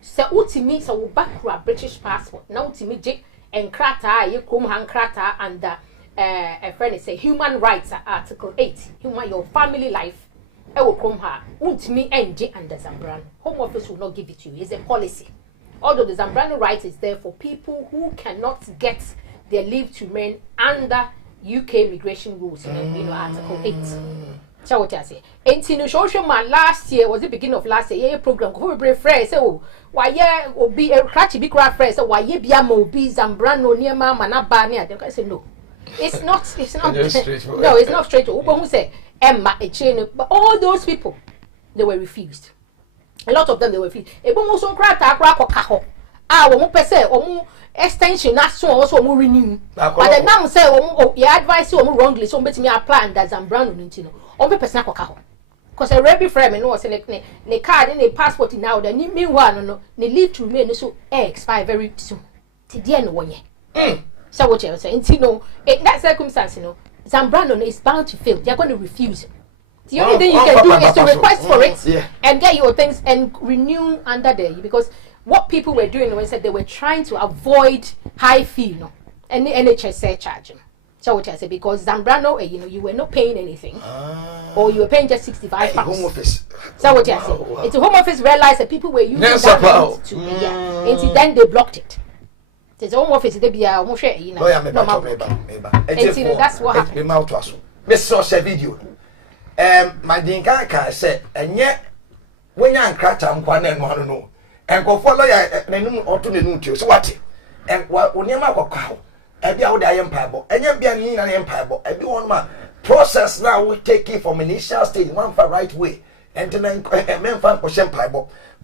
So ultimately, so we back to a British passport. Now ultimately, and krata, you come hang krata under a friend say human rights Article 8, human your family life. I will come here. Ultimately, NG under Zambrano. Home Office will not give it to you. It's a policy. Although the Zambrano right is there for people who cannot get their leave to remain under UK immigration rules. You know, Article 8. So what I say? And social man last year was the beginning of last year. Program go be friends. So why yeah obi a cratchy big friends. So why ye be obi Zambrano near mama na ba near. They say no. It's not. No, it's not straight. Ubo who say Emma a chain. But all those people, they were refused. A lot of them they were refused. Ebo mo so krata akra kaho. Wo mo pese mo extension na so also mo renew. But the now say you advise you wrongly so bet me apply under Zambrano ntino. Obi person akoka ho because a ready frame no was ne card and a passport now the meanwhile no ne leave to remain so expire very soon ti dia no wonye so what you say ntino in that circumstance Zambrano is bound to fail. They are going to refuse. The only thing you can do is to request for it and get your things and renew under there because what people were doing was that they were trying to avoid high fee and the NHS surcharge. So what I say because Zambrano, you were not paying anything, or you were paying just £65. Home office. So what I say, it's a home office realized that people were using that money to until then they blocked it. It's home office they be almost that's what happened. Miss Sosa video. My dinka said, and yet when you're in Kratam, one and one no, and go follow your or to the new so what? And what when you cow. Ebi awo de empire bo enye bia ni na empire bo ebi won ma process now we take it from initial stage one for right way and then men fan question pipe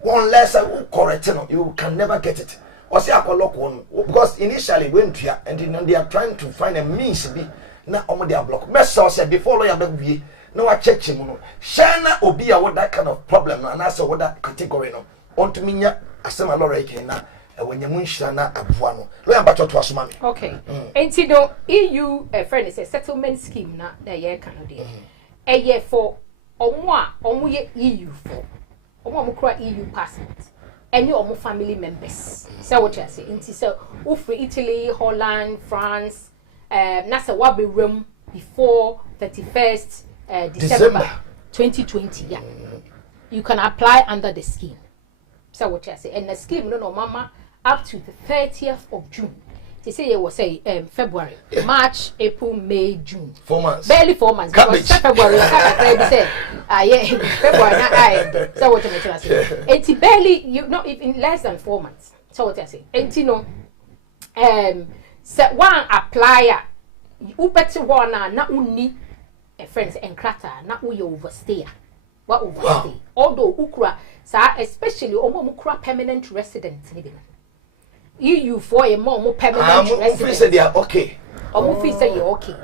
unless I correct you can never get it or say I lock one because initially when you and then they are trying to find a means be na omo they are block mess say before lawyer be no I check him no shana obi what that kind of problem and answer what that category no on to me asema lawyer can na when you munshana na aboa no lawyer bacho to asoma me okay enti no EU friend is a settlement scheme na ye kan dey ye for omo ye EU for omo kura EU passport any omo family members say what you say enti say wo free Italy, Holland, France na say wa be room before 31st December 2020 yeah you can apply under the scheme say what you say and the scheme no mama up to the 30th of June. They say it was February, March, April, May, June. 4 months. Barely 4 months. Because February, February, so what I say. It's barely, you know, in less than 4 months. So what I say. And you know, so one applier, you better one na uni friends and crata, na uyo overstay. What overstay? Although ukra, especially mukra permanent resident. EU for a more permanent resident. Say they are okay. Omo say you're okay.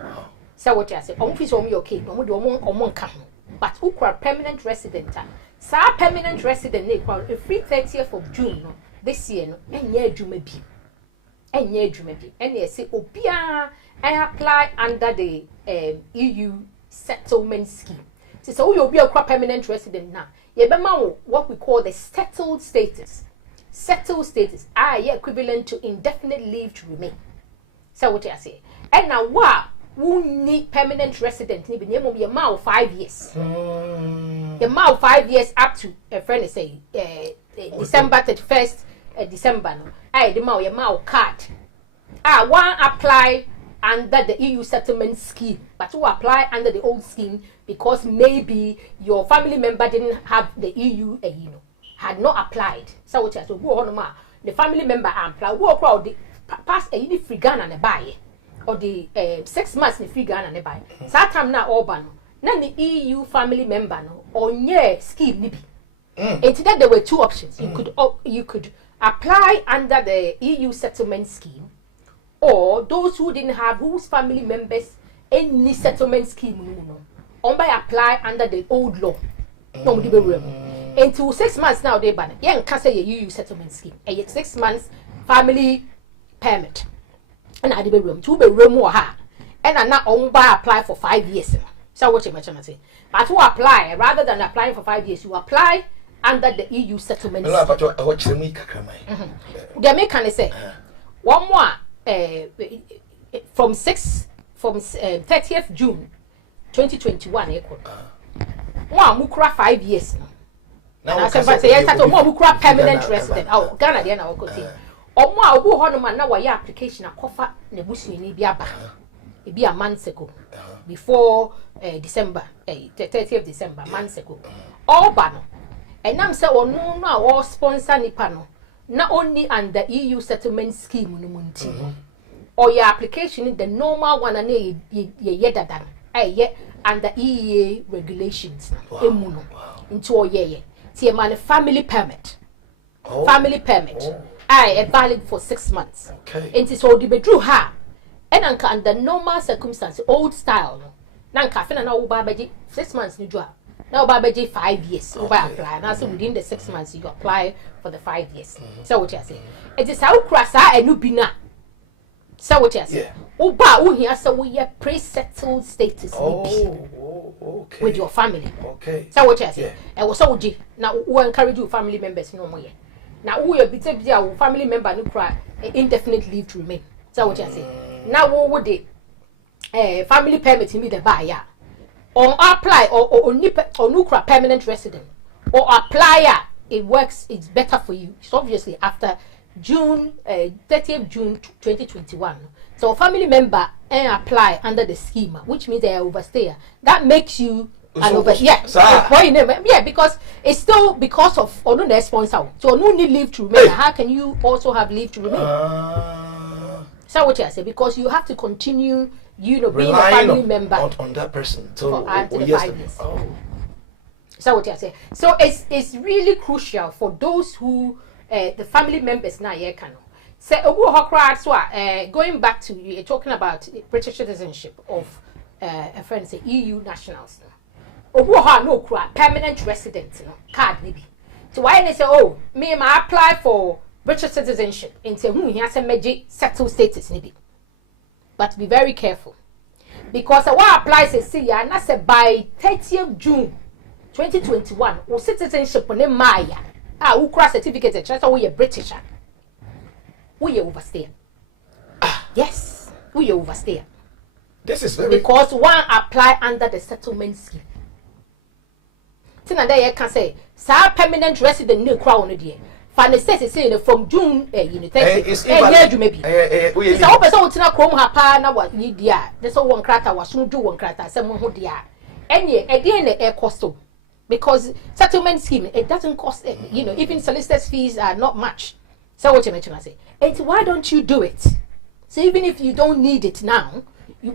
So what you say? Omo say you okay. Omo come. But ukra permanent resident. Sa permanent resident ne kwa free 30th of June no this year no enye adwuma bi. Enye adwuma bi. And they say obia I apply under the EU settlement scheme. So you be a permanent resident now. You be what we call the settled status. Settled status equivalent to indefinite leave to remain. So what I say? And now who need permanent resident ni be your mouth 5 years. Your mouth 5 years up to a friend say December 31st December no. The mouth your mouth card. One apply under the EU settlement scheme, but who apply under the old scheme because maybe your family member didn't have the EU had not applied. So what you say? Go on ma. The family member apply. Go crowd the pass a free Ghana and buy, or the 6 months the free Ghana and buy. So time na urban. Now the EU family member no on your scheme nibi. Instead there were two options. You could apply under the EU settlement scheme, or those who didn't have whose family members any settlement scheme no. On by apply under the old law. No di be until 6 months now they ban. Yen can say EU settlement scheme. 6 months family permit. And I be room 2 bedroom or ha. And I now on by apply for 5 years. So what you mention say. But to apply rather than applying for 5 years, you apply under the EU settlement scheme. The American say one more from 30th June 2021 one mukura 5 years now. I said, but yes, that's a more mukura permanent resident. Oh, Ghana, then I will go to. Or more, who honor man now, your application a cover nebusi ni biaba. It be a month ago before December 30th December, months ago. All banner. And I'm say, no, all sponsor ni panel. Not only under EU settlement scheme, no or your application in the normal one and ye yet under EEA regulations. Into a year. See a man family permit. Family permit. Valid for 6 months. Okay. And it's all the bedroom ha. And under normal circumstances, old style. Nanka fina na uba beji 6 months ni jua. Now uba beji 5 years. Uba apply. Now so within the 6 months you apply for the 5 years. So what you say? It is how krasa enubina. So what you say? Uba uhi asa we pre-settled status. Okay. With your family. Okay. So what you say? And was so now we encourage you family members no more. Now we a bit of family member no cry indefinite leave to remain. So what you say? Now what would the family permit me the buyer or apply or nukra permanent resident or applier it works it's better for you. It's obviously after June 30th June 2021. So family member and apply under the schema, which means they are overstayer. That makes you an yeah, because it's still because of or no sponsor. So no need leave to remain. How can you also have leave to remain? So what I say, because you have to continue, being a Relying family member on that person for until years 5 years. Oh. So what I say. So it's really crucial for those who the family members now here can. So going back to you talking about British citizenship of a friend say EU nationals. No permanent resident card maybe. So why they say, oh, me I apply for British citizenship and say, he has a magic settled status maybe. But be very careful. Because what applies say and I said by 30th June 2021, or citizenship on Maya, who cross certificate just we a British. We overstay. Yes, we overstay. This is very because one apply under the settlement scheme. Tina there can say, "Sa permanent resident no crown no dear." Fan says say from June 30. Yeah, you maybe. It's a person tina chrome ha pa na what ni dia. There's one krata was soon do one krata some ho dia. Any again air cost because settlement scheme it doesn't cost even solicitors fees are not much. So what you mention I say, and why don't you do it? So even if you don't need it now,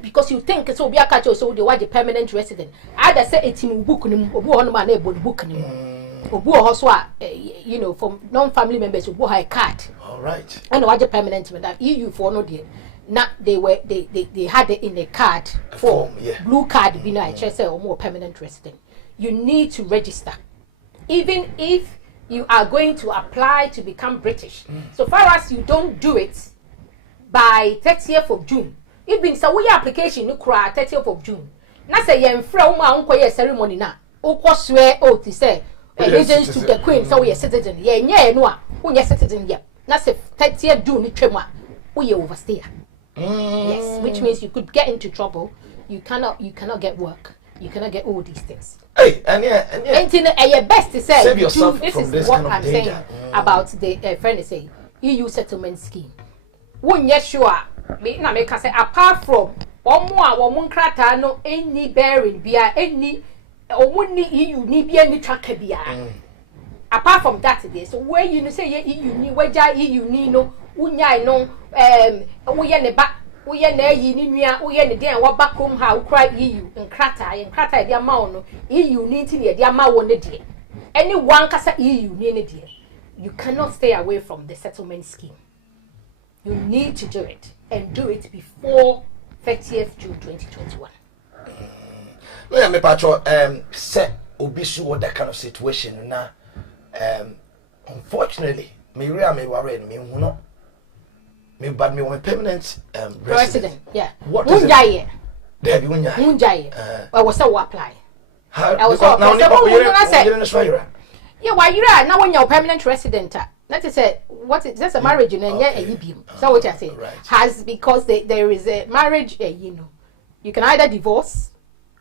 because you think it's be a catch so the why the permanent resident. Either say a team book obu on man book obu also from non-family members who have a card. all right. And why the permanent that EU for no dear. Now they had it in a card for form, yeah. Blue card being a say or more permanent resident. You need to register. Even if you are going to apply to become British. So far as you don't do it by 30th of June, it means that we application you cry 30th of June. Na say yen fra unko ceremony na. Ukwo swear oath say allegiance to the Queen, so we are citizen. Yeah, no, we are citizen yet. Na say 30th June ni twema. We overstay. Yes, which means you could get into trouble. You cannot get work. You cannot get all these things. Hey, and your best to say save yourself this from is this what kind of I'm danger. saying about the friend say EU settlement scheme. When you sure me na make say apart from one krata no any bearing bia any omuni EU ni bia ni twaka bia. Apart from that there so where you say EU ni waja EU ni no unyai no wo ye ne ba wo ye na yi ni nua wo ye ne den wo back home ha wo cry EU nkrata e dia ma wo no EU ni nti ne dia ma wo ne de any one kasa EU ni ne de you cannot stay away from the settlement scheme. You need to do it and do it before 30th June 2021. No, me patro set obisu what that kind of situation na unfortunately me worry me no me bad me want permanent resident. Yeah. What is it? There be Munjai. I was so apply. I was now yeah, why you are now when you're permanent resident. That is what is that's a marriage in a so what I say has because there is a marriage you can either divorce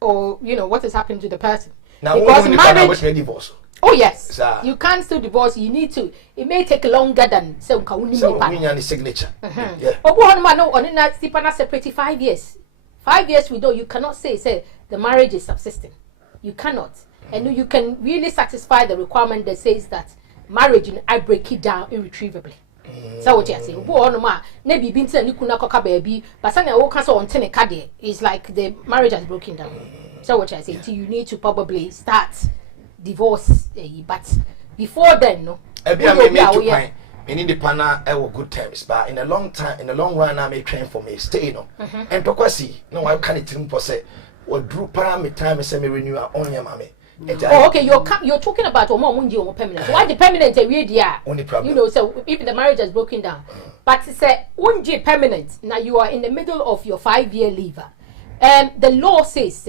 or what is happening to the person. Now because marriage divorce. Oh yes, you can't still divorce. You need to. It may take longer than say the signature. Yeah. On separate 5 years. 5 years we do. You cannot say the marriage is subsisting. You cannot, and you can really satisfy the requirement that says that marriage I break it down irretrievably. So what you say? Maybe been saying you could not baby, but suddenly all cancel on ten card. It's like the marriage has broken down. So what I say? You need to probably start divorce, but before then, no. We need the partner good terms, but in a long run, I may train for me stay no. And to no, I can't even say what drew me time and semi renew on your mommy. Oh, okay, you're talking about or permanent. Why the permanent only problem. So if the marriage has broken down, but it's a permanent. Now you are in the middle of your 5-year leave. The law says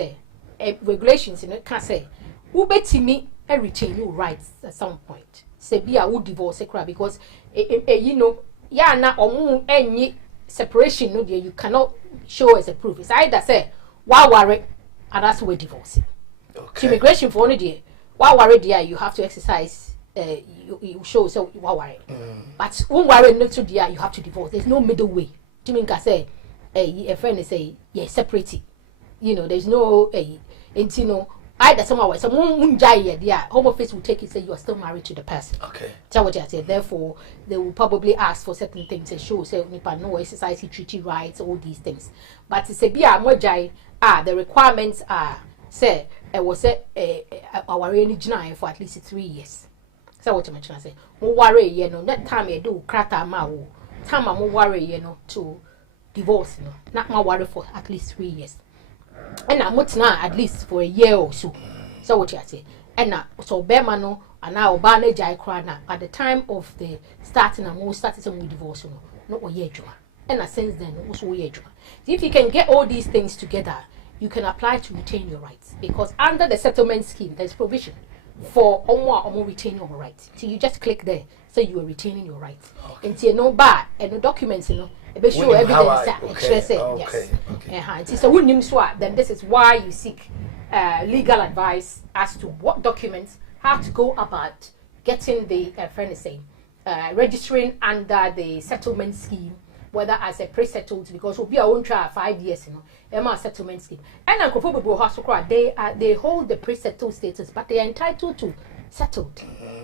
regulations can't say who bet me retain your rights at some point. Say be a would divorce because na any separation no you cannot show as a proof. It's either say why worry and that's where divorce. Okay. Immigration for only day why worry there you have to exercise you show so why worry. But when worry not to there you have to divorce. There's no middle way. Do you mean say a friend say separate it. There's no either someone so Home Office will take it, say you are still married to the person. Okay. That's what I said. Therefore, they will probably ask for certain things and show, say, nipa no society treaty rights, all these things. But it's a the requirements are say was our energy for at least 3 years. So what I'm trying to say, more worry, that time you do krata ma time I'm more worry, to divorce, not more worry for at least 3 years. And I'm not now at least for a year or so. So what you say? And now so Bermano and now Bane Jai Krana at the time of the starting and most started some divorce, not a year. And since then also year. If you can get all these things together, you can apply to retain your rights, because under the settlement scheme there's provision for more retaining your rights. So you just click there, so you are retaining your rights. Okay. And you know bad and the documents, it show evidence that yes. Okay. So when you swap, then this is why you seek legal advice as to what documents, how to go about getting the registering under the settlement scheme, whether as a pre-settled, because we'll be our own trial 5 years, Emma settlement scheme. And they hold the pre-settled status, but they are entitled to settled.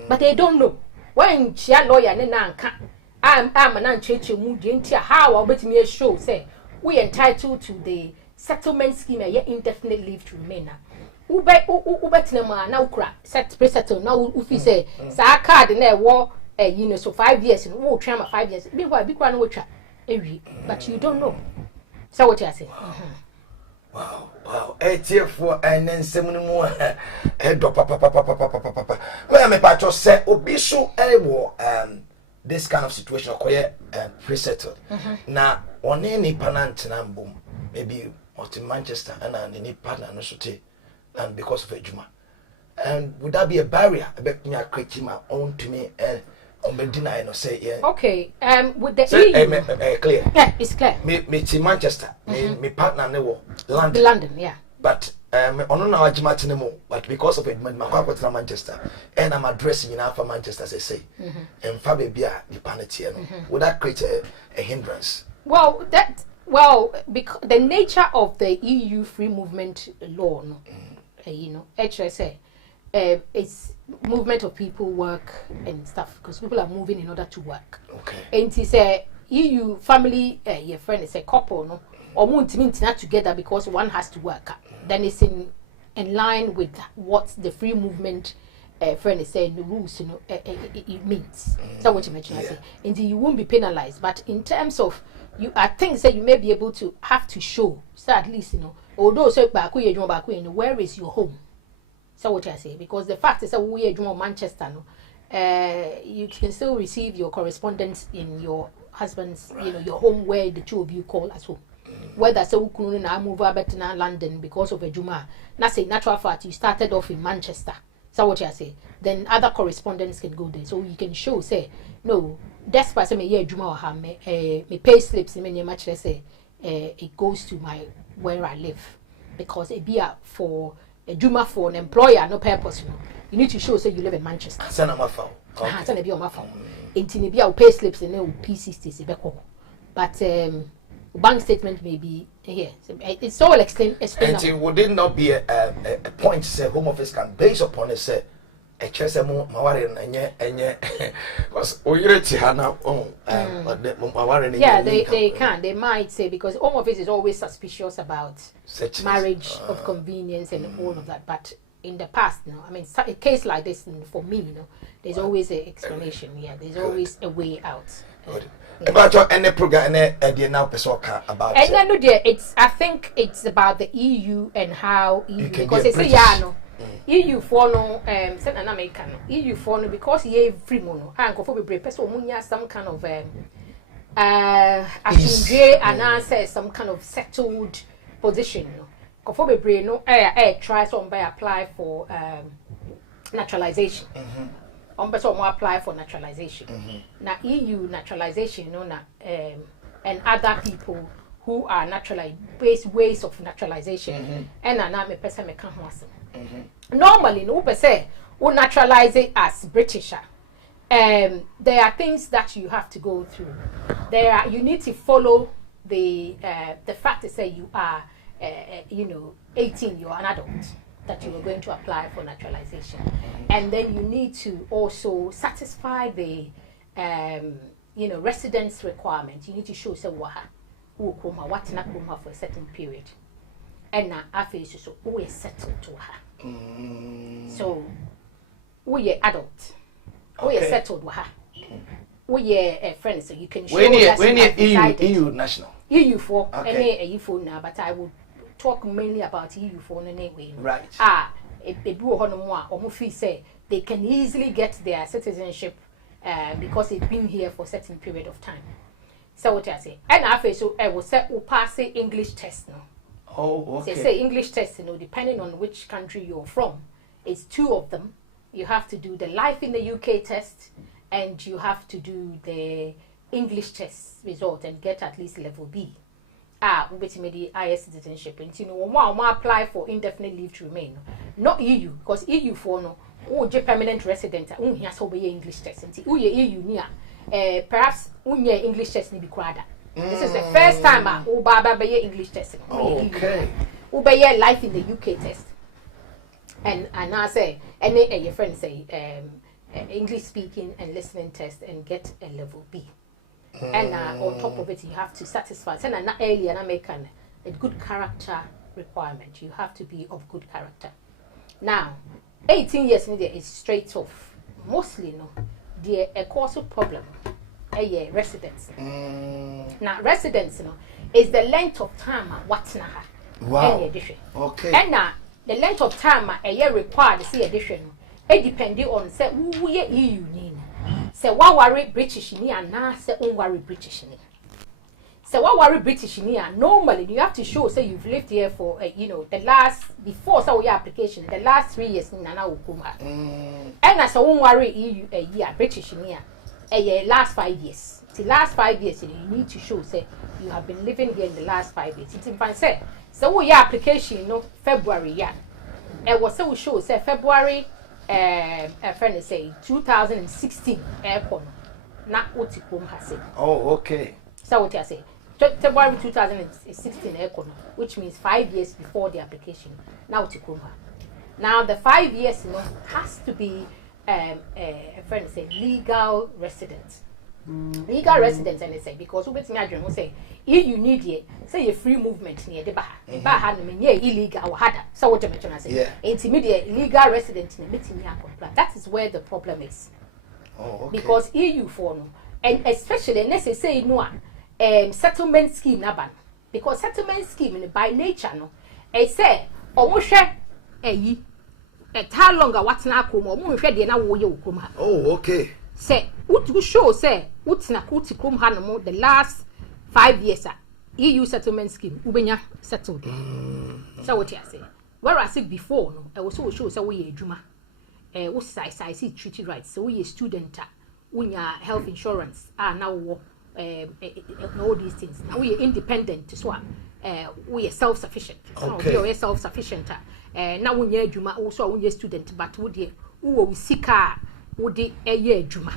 But they don't know. When she a lawyer I'm an unchangeable mood, how I'll bet me a show say we entitled to the settlement scheme and yet indefinite leave to remain. Now set pre-settled now if you say sa card in there war so 5 years and we'll try 5 years. Meanwhile, big one will try every, but you don't know. So what you say? Wow. For and then some more head papa. Where me patcho say obisu this kind of situation okoye pre-settled. Na one any panant na boom maybe out in Manchester and any partner no sote and because of a juma. And would that be a barrier about me creating my own to me deny no say yeah. Okay, with the EU clear. Yeah, it's clear. Me to Manchester. Me partner ne London, yeah. But ono na wajima tinemo, but because of it my kwakwa Manchester and I'm addressing in Alpha Manchester as I say. And fa be bia the panity no. Would that create a hindrance? Well, because the nature of the EU free movement law, HSA, it's movement of people, work and stuff, because people are moving in order to work. Okay. And it's a EU family, your friend is a couple, no, or not together because one has to work. Then it's in line with what the free movement friend is saying, the rules, it means. So what you mentioned, I say, and you won't be penalized. But in terms of I think that you may be able to have to show, so at least although so where is your home? So what I say, because the fact is that we are Manchester, you can still receive your correspondence in your husband's, your home where the two of you call as home. Whether so we now move over to London because of a Juma, not say natural fact you started off in Manchester. So what I say, then other correspondents can go there, so you can show say no. Despite me year Juma or me pay slips in much let's say it goes to my where I live, because it be for a Juma for an employer no purpose. You need to show say you live in Manchester. Send my phone. Send be on my phone. Intini be pay slips and P60 but bank statement may be here. It's all explained. And would it not be a point to say Home Office can base upon it say a chesemo mawari enye because oyireti hana yeah, they can. They might say, because Home Office is always suspicious about marriage of convenience and all of that. But in the past, I mean, a case like this for me, there's always an explanation. Yeah, there's always a way out. About any program now about it's I think it's about the EU and how EU, because they say EU for no send an American EU for no, because ye free mono and go for be person munya some kind of and answer some kind of settled position. Go for be no try some by apply for naturalization. Person will apply for naturalization. Now EU naturalization, and other people who are naturalized ways of naturalization. And now me person me can normally, no per se, we naturalize it as British. There are things that you have to go through. You need to follow the fact to say you are 18, you're an adult. that you were going to apply for naturalization. And then you need to also satisfy the residence requirement. You need to show say waha what na kuma for a certain period. And now after so we are settled to her. So we are adult. We are settled with her. We are friends, so you can show that EU national. EU for any EU for now, but I will talk mainly about EU for anyway. Right. It do on more or feel say they can easily get their citizenship because they've been here for a certain period of time. So what I say, and after so I will say we pass the English test now. Oh, okay. Say English test, depending on which country you're from, it's 2 of them. You have to do the life in the UK test, and you have to do the English test result and get at least level B. We the IS citizenship. And when apply for indefinite leave to remain, not EU, because EU for no, permanent resident, has to be English test. And EU near, perhaps English test ni be crowded. This is the first time I English test. Okay. Life in the UK test. And I say, any your friends say, English speaking and listening test and get a level B. And on top of it, you have to satisfy. And not earlier, and I make a good character requirement. You have to be of good character. Now, 18 years in there is straight off. Mostly, no, a causal problem. Residence. Now, residence, is the length of time what's now. Wow. Okay. And now, the length of time a year required to see addition. It depends on say who ye EU need. Say what worry British ni and now say worry British ni. Say what worry British ni and normally you have to show say you've lived here for the last before so your application the last 3 years in Nana Ukuma. And as a worry EU a year British ni a year last 5 years. The last 5 years you need to show say you have been living here in the last 5 years. It's in fact say so your application February yeah. It was so show say February a friend say 2016 aircon not Utikum has said. Oh, okay. So what I say February 2016 aircon, which means 5 years before the application. Now Utikum. Now the 5 years has to be a friend say legal resident. Legal residents and they say because we bet me adwene we say if you need it say a free movement near the baha no me illegal or harder so what you mention say intermediate legal resident na meeting me. That is where the problem is. Oh, okay. Because EU for no and especially necessary no settlement scheme na ban because settlement scheme by nature no say omo hwe how longer what na akom omo hwe de na wo ye okom ha. Oh, okay. Say, what you show say, what's na kuti kum hanamo the last 5 years EU settlement scheme, ubenya settled. So what you say? Whereas it before, no, I was so sure so we a juma. What I see treaty rights, so we a student, we health insurance, now all these things. Now we are independent, so we are self-sufficient. Okay. We are self-sufficient. Now we are juma also we a student, but we will seek would a year juma.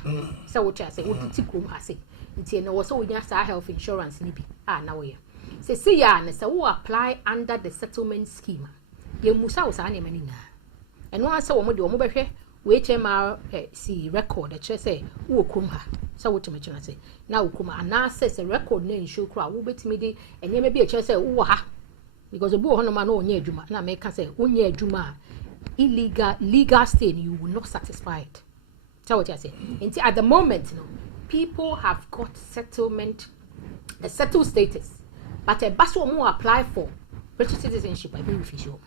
So what I say, would tikum has it. It's also we have health insurance nibi. Now we say ya and say who apply under the settlement scheme. You musa was any money na. And one saw what you mobile we see record that say who kumha. So what you say now kuma and now says a record name show crowd will bet me and you may be a chance say who ha because the boy on man on year juma. Now make us say 1 year juma illegal legal state you will not satisfy it. So what I say? At the moment, people have got settlement, the settled status, but a basso more apply for British citizenship. I be refuse you.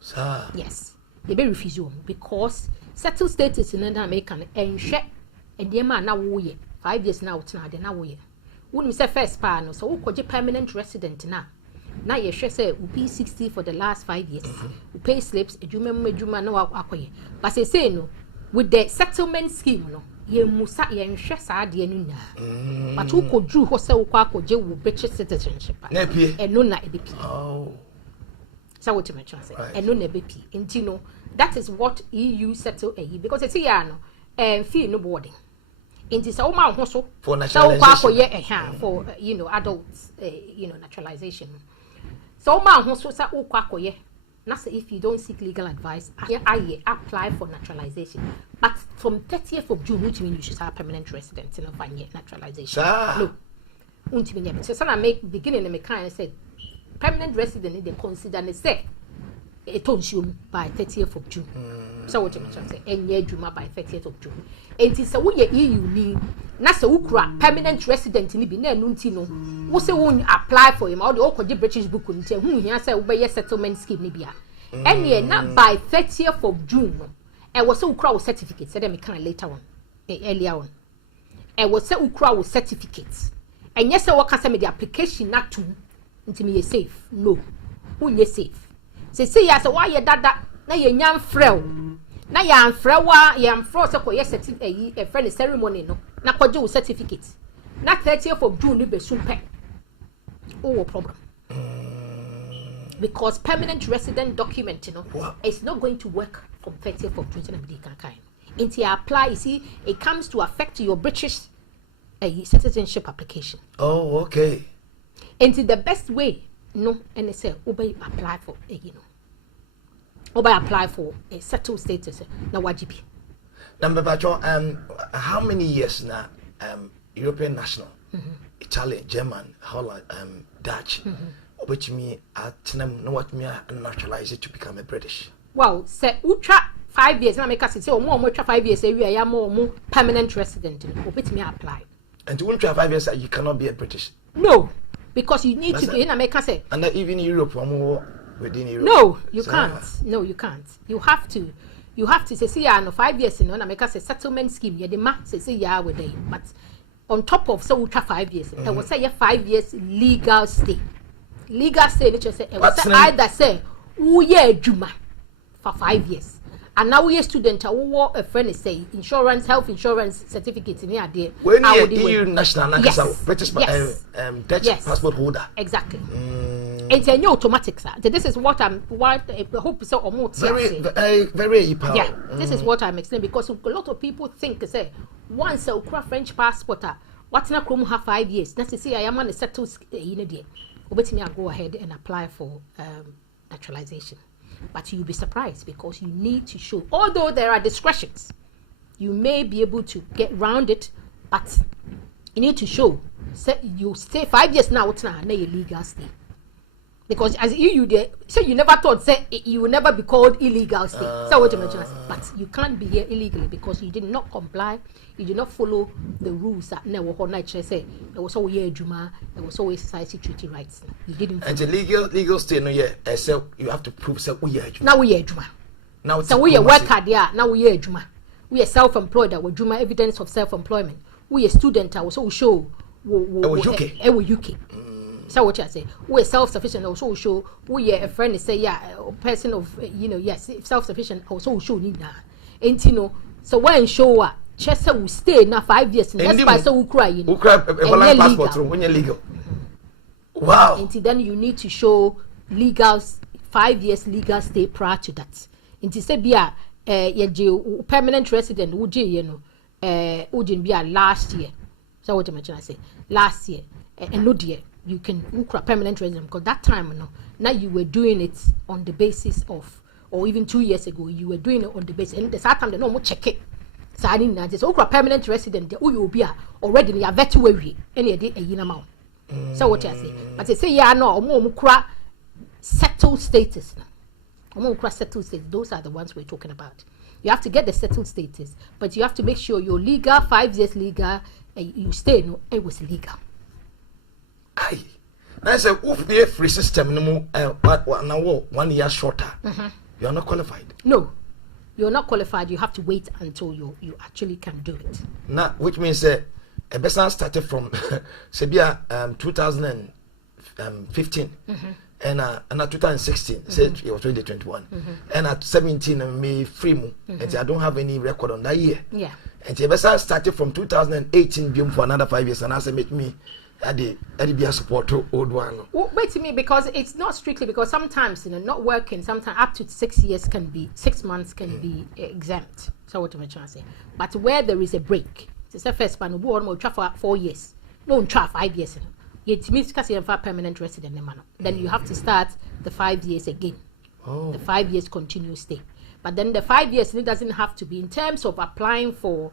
Sir. Yes, they be refuse you because settled status in American and share and the man now we 5 years now. It's not now we. Wouldn't say first panel, so who could permanent resident now? Now you should say we pay 60 for the last 5 years. We pay slips. You remember no akwaye. But they say no. With the settlement scheme, no, ye musa ye nhwe saa de anu nya. But who could do who say who je wo British citizenship. And no na ebepi. Oh. So what you mention say. And no na ebepi. And that is what EU settle because it's here no fee no boarding. It is all my so for naturalization. For adults naturalization. So ma so sa ukwakoye Not say if you don't seek legal advice, I apply for naturalization. But from 30th of June, which means you should have permanent residence in a 1 year naturalization. No. So I make beginning in the kind and said permanent resident they consider and say it owns you by 30th of June. So what you mentioned say and year Juma by 30th of June. And it's a we EU ni na se ukra permanent resident ni bi na nunti no wo se won apply for him or the okodi British book nti hu hia say wo be settlement scheme ni bia. And ye na by 30th of June e wo se ukra wo certificate say dem can later on earlier on. E wo se ukra wo certificate. And yes, I work as the application not to into me safe. No, who you safe? Say yes, why you dada? Na ye nyam frel. Na ya amfrewa, ya amfro so ko yes a friend ceremony no. Na kwaje certificate. Na 30th of June be soon pay. Oh problem. Because permanent resident document, you know, it's not going to work from 30th of June to be kind. Until you apply, you see, it comes to affect your British a citizenship application. Oh, okay. And the best way, no, and they say, obey apply for a obey apply for a settled status. Now, wajibi. Number Bacho, how many years now? European national, Italian, German, Holland, Dutch. Which me at no what me naturalize it to become a British. Well, say ultra 5 years. Now make us say, oh, more 5 years. Say we are more permanent resident. Obey me apply. And to win 5 years, you cannot be a British. No, because you need to be in America. Say, and even Europe, within Europe. No, you can't. No, you can't. You have to. You have to say, see, I know 5 years in America. Say settlement scheme. Yeah, the math say yeah with them. But on top of so ultra 5 years, I will say 5 years legal stay. Legal stay. Let's say either say yeah Juma for 5 years. And now we a student, a friend is say insurance, health insurance certificate in here. There. When you EU national, yes. British Dutch passport holder. Exactly. It's a new automatic, sir. This is what I hope so or more. Very powerful. Yeah, this is what I'm explaining because a lot of people think say once a French passport, what's not come have 5 years. Let's say I am on a settled there. Let me go ahead and apply for naturalization. But you'll be surprised because you need to show, although there are discretions, you may be able to get around it, but you need to show, say you stay 5 years now, it's not a legal stay. Because as EU, say you never thought, say you will never be called illegal stay. So what you mentioned, but you can't be here illegally because you did not comply, you did not follow the rules that never say there was always a Juma, there was always society treaty rights. You didn't follow. And the legal stay no so you have to prove say we are Juma. Now we are Juma. Now so we are worker there, now we are Juma. We are self-employed, that were Juma evidence of self-employment. We are student, I was also show UK. So what I say, we are self-sufficient. Also show we are a friend. Say a person of yes, self-sufficient. Also show need na. And so when show Chester will stay now 5 years. And that's why so cry. Who cry a passport when you're legal. Wow. And then you need to show legal 5 years legal stay prior to that. And to say be a permanent resident. Would wouldn't be last year. So what am I say? Last year and no dear. You can permanent resident because that time now you were doing it on the basis of, or even 2 years ago you were doing it on the basis, and the time they no more check it. So I didn't just permanent resident who you be already in your veterinary any day a year amount. So what I say, but they say yeah no more settled status now. More settled status. Those are the ones we're talking about. You have to get the settled status, but you have to make sure you're legal 5 years legal. You stay it was legal. Aye. I said, if the free system no more, now 1 year shorter, you are not qualified. No, you're not qualified. You have to wait until you actually can do it. Now, which means a business started from Sebia 2015 and 2016. Said it was 2021, and at 17 me free mo, and I don't have any record on that year. Yeah, and the business started from 2018 being for another 5 years, and I said make me. I be a support to old one. Wait to me because it's not strictly because sometimes not working. Sometimes up to 6 years can be 6 months can be exempt. So what am I trying to say? But where there is a break, it's a first man who will try for 4 years. No, try 5 years. It means because you have a permanent resident. Then you have to start the 5 years again. The 5 years continuous stay. But then the 5 years, it doesn't have to be in terms of applying for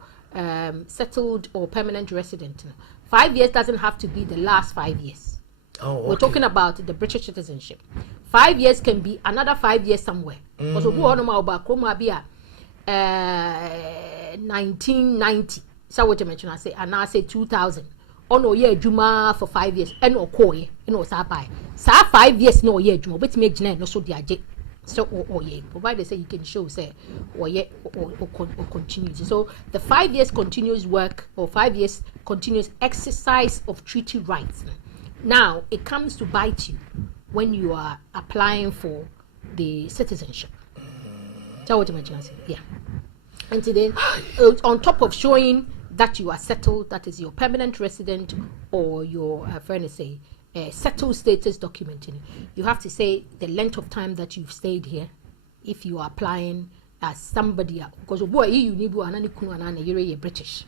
settled or permanent resident. 5 years doesn't have to be the last 5 years. Oh, okay. We're talking about the British citizenship. 5 years can be another 5 years somewhere. Because we want to 1990. So what you mentioned, I say, and I say 2000. Oh no, yeah, Juma for 5 years. And no koi, no sabai. Sa 5 years no yeah, Juma. But make Jane no so diaje. So oh yeah, provided they say you can show say or yeah or continues. So the 5 years continuous work or 5 years continuous exercise of treaty rights. Now it comes to bite you when you are applying for the citizenship. So what you mentioned, yeah. And then on top of showing that you are settled, that is your permanent resident or your friend say settled status documenting, you have to say the length of time that you've stayed here if you are applying as somebody else. Because you need you're British.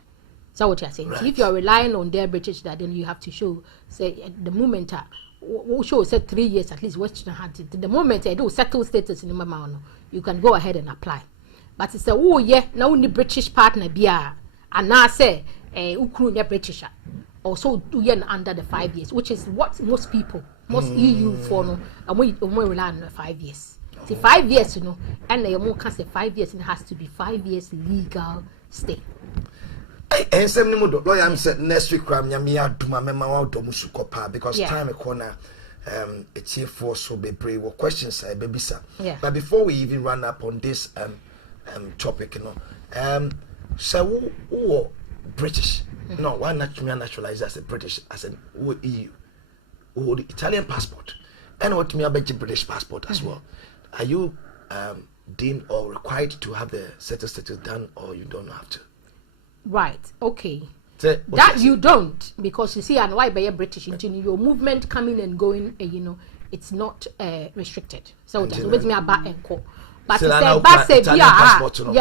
So what you're saying. Right. So if you are relying on their British, that then you have to show say at the moment we'll show say 3 years at least Western had the moment I do settled status in the you can go ahead and apply. But it's a oh yeah now only British partner bia and now say Ukraine British also under the 5 years, which is what most people, most EU follow, and we rely on 5 years. See 5 years, you know, and they more can say 5 years, and it has to be 5 years legal stay. And some lawyer I'm said next week Yamia to my memo to Musukopa because time a corner it's here for so be brave or questions baby sir. But before we even run up on this topic, you know, so who British? No, why not naturalize as a British, as an EU, or the Italian passport, and what me about the British passport as well? Are you deemed or required to have the settled status done, or you don't have to? Right. Okay. So, that you don't, because you see, and why by a British into your movement coming and going, you know, it's not restricted. So that's with me about and call. But so it's a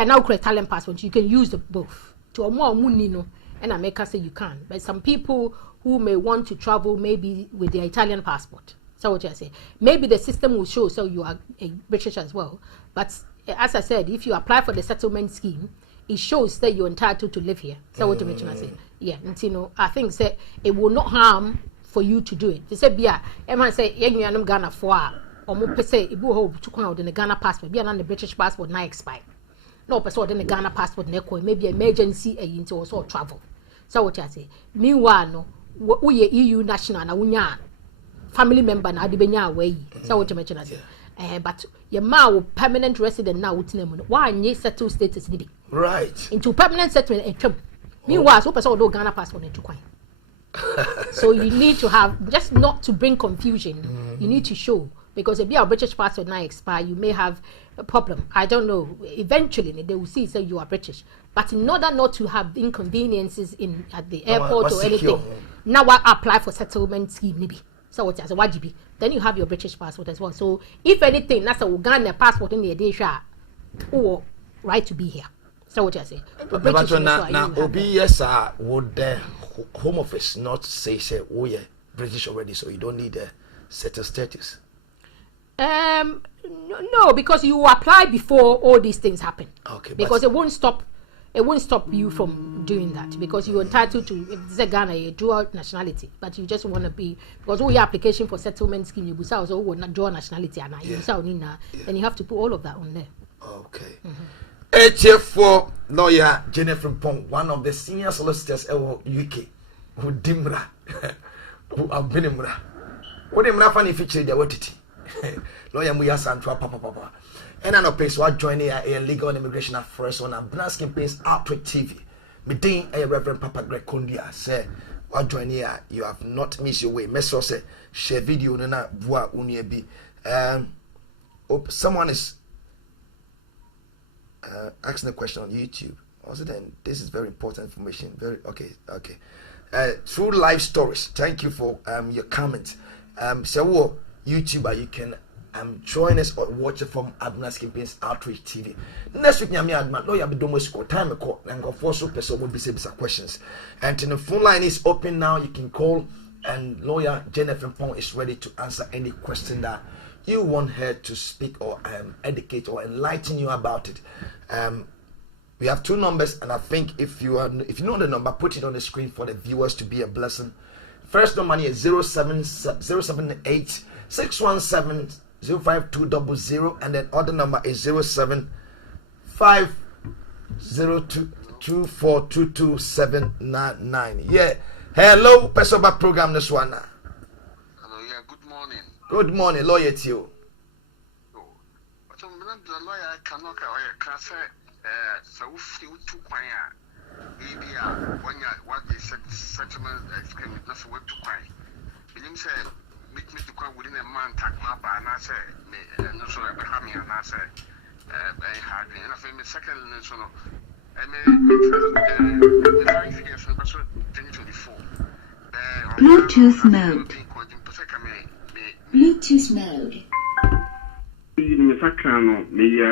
now Italian passport. You can use the both to a more money, no. And America say you can, but some people who may want to travel maybe with their Italian passport. So what you say? Maybe the system will show so you are a British as well. But as I said, if you apply for the settlement scheme, it shows that you're entitled to live here. So what you mention? I say, yeah. And you know, I think say it will not harm for you to do it. They say, yeah, everyone say, yeah, you are Ghana for or more per se, it will hold to come out in the Ghana passport. Be on the British passport now expire. No person in the Ghana passport maybe emergency into also travel. So what I say. Meanwhile, no, we EU national na unya family member na adibenya away. So what you mention as but your ma permanent resident now with name why nye settled status ni bi. Right. Into permanent settlement and meanwhile, so person do Ghana passport into kwan. So you need to have just not to bring confusion. You need to show. Because if your British passport now expire, you may have a problem. I don't know. Eventually, they will see say you are British. But in order not to have inconveniences at the airport or anything, now I apply for settlement scheme maybe. So what as a wajibi. Then you have your British passport as well. So if anything, that's a Uganda passport in the Adesha or right to be here. So what I say. But now, OBS would the Home Office not say oh yeah, British already, so you don't need a settled status. No, because you apply before all these things happen. Okay, because it won't stop you from doing that because you're entitled to if it's a Ghana a dual nationality, but you just want to be because all your application for settlement scheme you also will not dual nationality and then you have to put all of that on there. Okay. HF4 lawyer Jennifer Pong, one of the senior solicitors in UK, who Dimra, who have been in Mra. What am I funny feature the what lawyer Muya Santua Papa. And I know place what joining a legal and immigration affairs on a Braskin Place Outreach TV. Meeting a Reverend Papa Greg Kondia say what join here you have not missed your way. Meso say share video na voix unie bi. Someone is asking a question on YouTube. Also then this is very important information. Very okay. Through live stories. Thank you for your comment. So YouTuber you can join us or watch it from Abner's Campaigns Outreach TV. Next week, Nyami Adman, lawyer be domo time a call and go for so person will be saying questions. And the phone line is open now. You can call and lawyer Jennifer Pong is ready to answer any question that you want her to speak or educate or enlighten you about it, we have 2 numbers, and I think if you know the number, put it on the screen for the viewers to be a blessing. First number is 078 617 05200, and then other number is 07502242279. Yeah. Hello, Pesoba program this one. Hello, yeah, good morning. Good morning, lawyer to you. But I'm not the lawyer cannot say, so if you took my maybe when you what they said settlement exclaiming that's what to cry. William said, meet me to come within a month, take my bar, and I say, and also a hammy, and I say, very hard. And I think the second national, I may 5 years, but so 2024. Bluetooth mode. Bluetooth mode.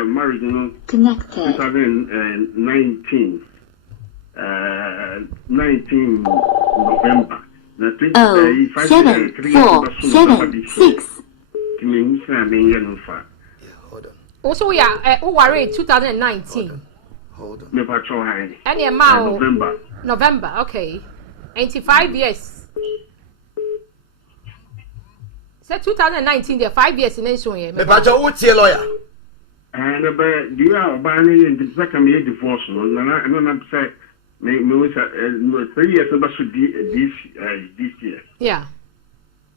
Married in Connected. 2019 November. Oh, 7, 4, 7, 6. Hold on. Also, yeah, who worried 2019. Hold on. And the amount November. November, okay. 85 years. So 2019, there 5 years in Enshun. Me pacho what's your lawyer? And do you have banning in the second year divorce? And I'm saying, me was 3 years about this year. Yeah.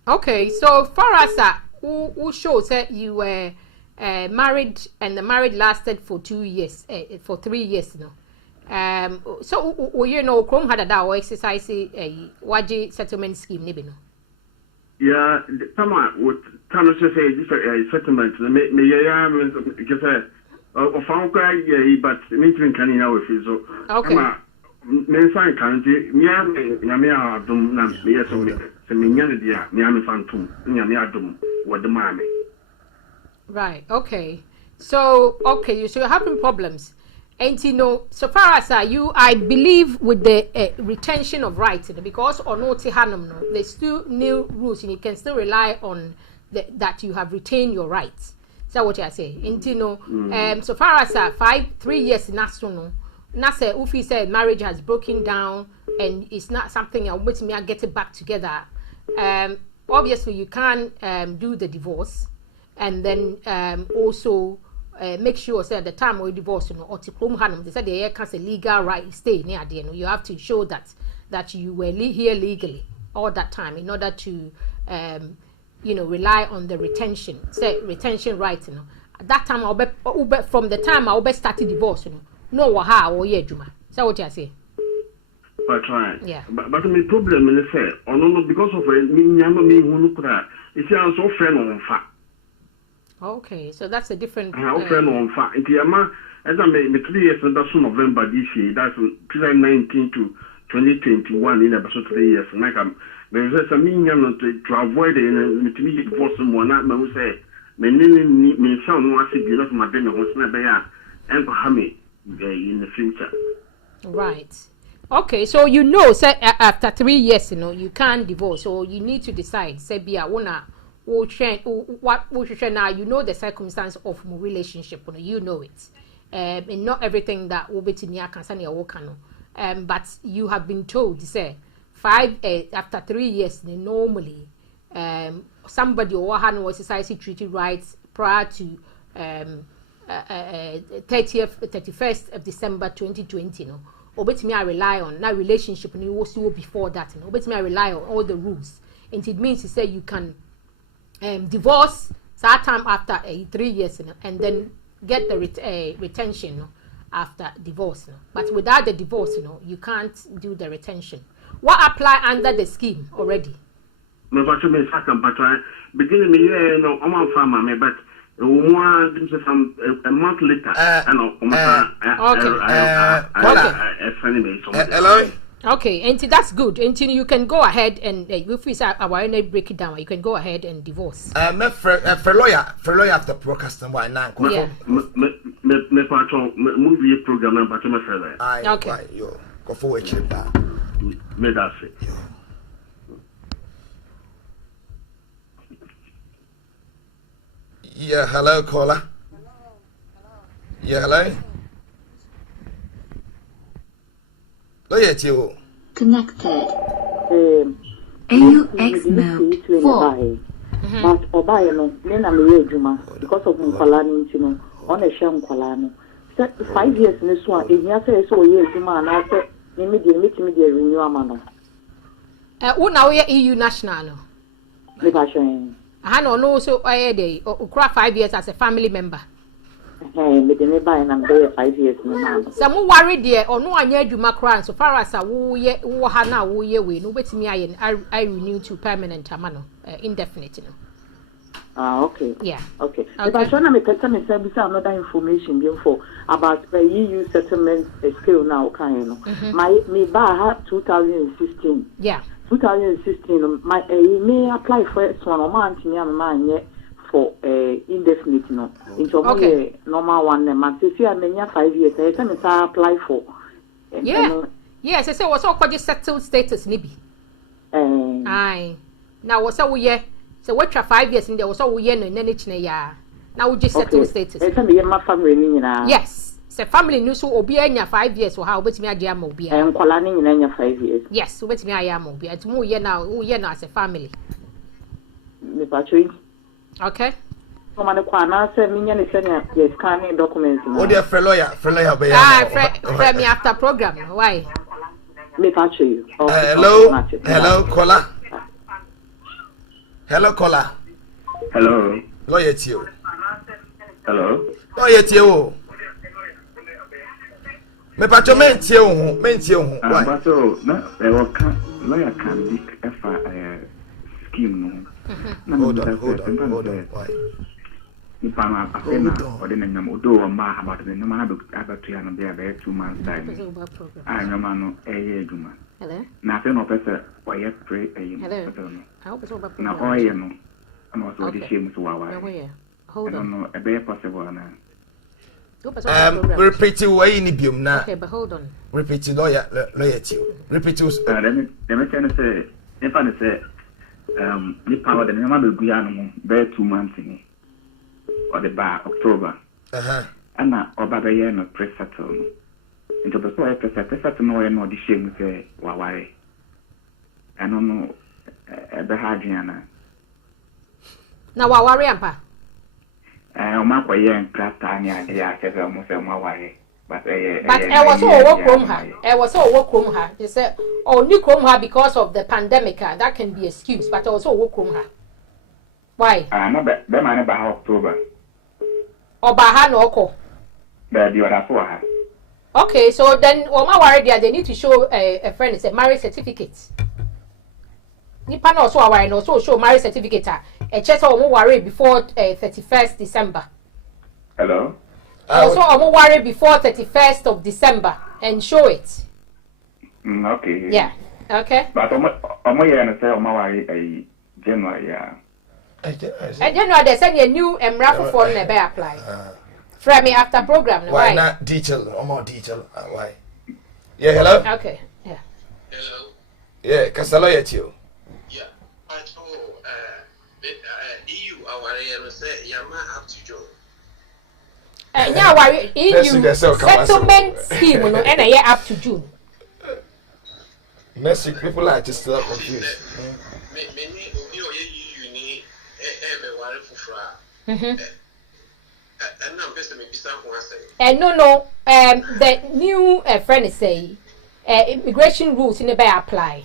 Okay, so far as who shows that you were married and the marriage lasted for 2 years, for 3 years, you know. So you know, Chrome had a or exercise a waji settlement scheme, maybe no. Yeah, someone would come to say this settlement. Me, yeah, because of our cry, but meeting can you know if you so. Okay. Men sign county, Yamia Dum, yes, Seminiania, Miami Phantom, Yamia Dum, what the mammy. Right, okay. So, okay, so you're having problems. And you know, so far as you, I believe with the retention of rights, because on Hanum, there's still new rules, and you can still rely on that you have retained your rights. So what I say, and you know, so far as 3 years national, Nasa Ufi said marriage has broken down and it's not something I'm waiting me to get it back together. Obviously, you can do the divorce, and then also. Make sure say at the time we divorce, you know, or they said the has a legal right stay near the end. You have to show that you were here legally all that time in order to you know, rely on the retention right, you know. At that time from the time I started divorce, you know, no waha or yeah juma. So what you say? But right. Yeah. But my problem is say, no, because of me who look at it's so friend on fat. Okay, so that's a different. Friend on fat. As I made 3 years in November this year, that's 2019 to 2021 in about 3 years. And there's a meaning to avoid it to be divorced someone. Not me say, me son wants to be off my dinner was never and for me in the future. Right. Okay, so you know, say after 3 years, you know, you can't divorce, so you need to decide. Say, be a wanna. What now, you know the circumstance of my relationship, you know it, and not everything that will be to me concern your work, but you have been told to say 5 after 3 years normally somebody or one was society treaty rights prior to 31st of December 2020, no, or bet me I rely on that relationship and you also before that, no, bet me I rely on all the rules, and it means to say you can divorce that time after 3 years, and then get the retention after divorce. But without the divorce, you can't do the retention. What apply under the scheme already? No, but you may second, but beginning me, no, I'm on farmer, but a month later, hello. Okay, and that's good. And you can go ahead and if we say our break it down, you can go ahead and divorce. For lawyer after broadcasting why now? Yeah. Me patron movie program number to my friend. Okay. Yo, go forward chip down. Me that's it. Yeah, hello, caller. Yeah, hello. Look you. Connected. AUX mode 4. But Obaya no, then I'm a Juma because of Mkwalani, you know, on a sham Kwalano. 5 years in this one, if you say so, years, Juma, and I said, immediately renew man. Who now we EU national? No. The passion. I know so I day or 5 years as a family member. Hey, me the buy and I'm there 5 years no. Some worry there or no anya Juma crown so far as a woo ye hana woo ye we no wait me I renew to permanent amano indefinite no. Ah, okay. Yeah. Okay. If I try to make another information before about the EU settlement scale now, kind of. Me buy 2016. Yeah. 2016. My may apply for it one or month near man yet for indefinite no. Into normal one month. If you are many 5 years, I can apply for. Yeah. Yes, I say what's all called settled status, nibi. Aye. Now what's all we so what 5 years in there was all we no in ya. Now we just settle status. My family yes. So family news will be in 5 years or how bet me a jam will be. I'm calling in 5 years. Yes, so bet me I am will be at more year now, as a family. Okay. Come on, Kwana said me yes, scanning documents. Oh, dear, for lawyer, be me after program. Why? Me patch you. Hello, caller. Hello, caller. Hello. Lawyer to you. Hello. Lawyer to you. Me patch your men to you. Why? But so, no, lawyer can make a scheme. Hold on. Why? Nipana afena ode na nyam odo o ma about the nyama na abatu ya no be about 2 months time. Nyama no eye adwuma. Hello. Na afena opese oye pray ayi. Hello. I hope it's over. Na oye no. Ama so de shame so wawa. Hold on. No, e be possible na. Repeat way ni biom na. Okay, but hold on. Repeat lawyer to you. Repeat us. Let me tell you say if I say nipa wa de nyama be guya no be 2 months ni. Or the bar October. And now Oba be no pre-settle. Into the soil pre-settle no the shame say waware. I don't know the Hajiana. Now waware ampa. Oma kwa ye nkrata nya ya keze mo se waware. But I was all work from her. I was all work from her. They said, oh, you come her because of the pandemic. That can be excuse, but I also work from her. Why? No, be man ba October. Obaha no oko. Baby, what I for her. Okay, so then Oma worried there, they need to show a friend it's a marriage certificate. Nipa no so aware no so show marriage certificate a chest Omo worry before 31st December. Hello. Also Omo worry before 31st of December and show it. Okay. Yeah. Okay. But Omo ye na say Omo worry a January yeah. And you know they send a new raffle for never apply. From me after program. Why not detail or more detail? Why? Yeah, hello. Okay. Yeah. Hello. Yeah, Casalo yet you. Yeah. I told EU our say Yama have to join. Now worry EU settlement scheme no and a year up to June. Next week people are just still confused. No. The new friend is saying immigration rules in the bay apply.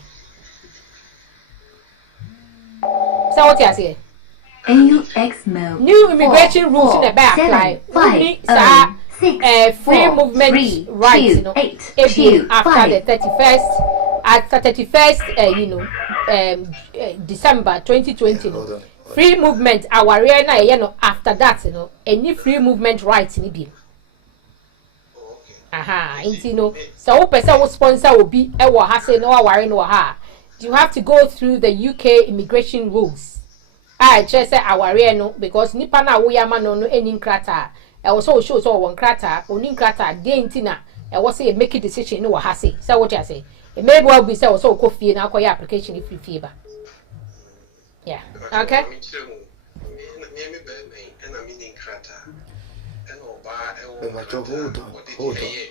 So what you say? AUX mode. New immigration rules in the bay apply. Free movement rights, you know, after the 31st, after 31st, December 2020. No. Free movement, our arena, you know, after that, you know, any free movement rights in the you know, so person will sponsor will be a wahase no aware no ha. You have to go through the UK immigration rules. I just say aware no because nipa na wo yama no any krata. I also show so one krata, oni krata de ntina. I was say make a decision no wahase. So what you say? It may well be so so coffee na akoya application if you favor. Yeah. Okay.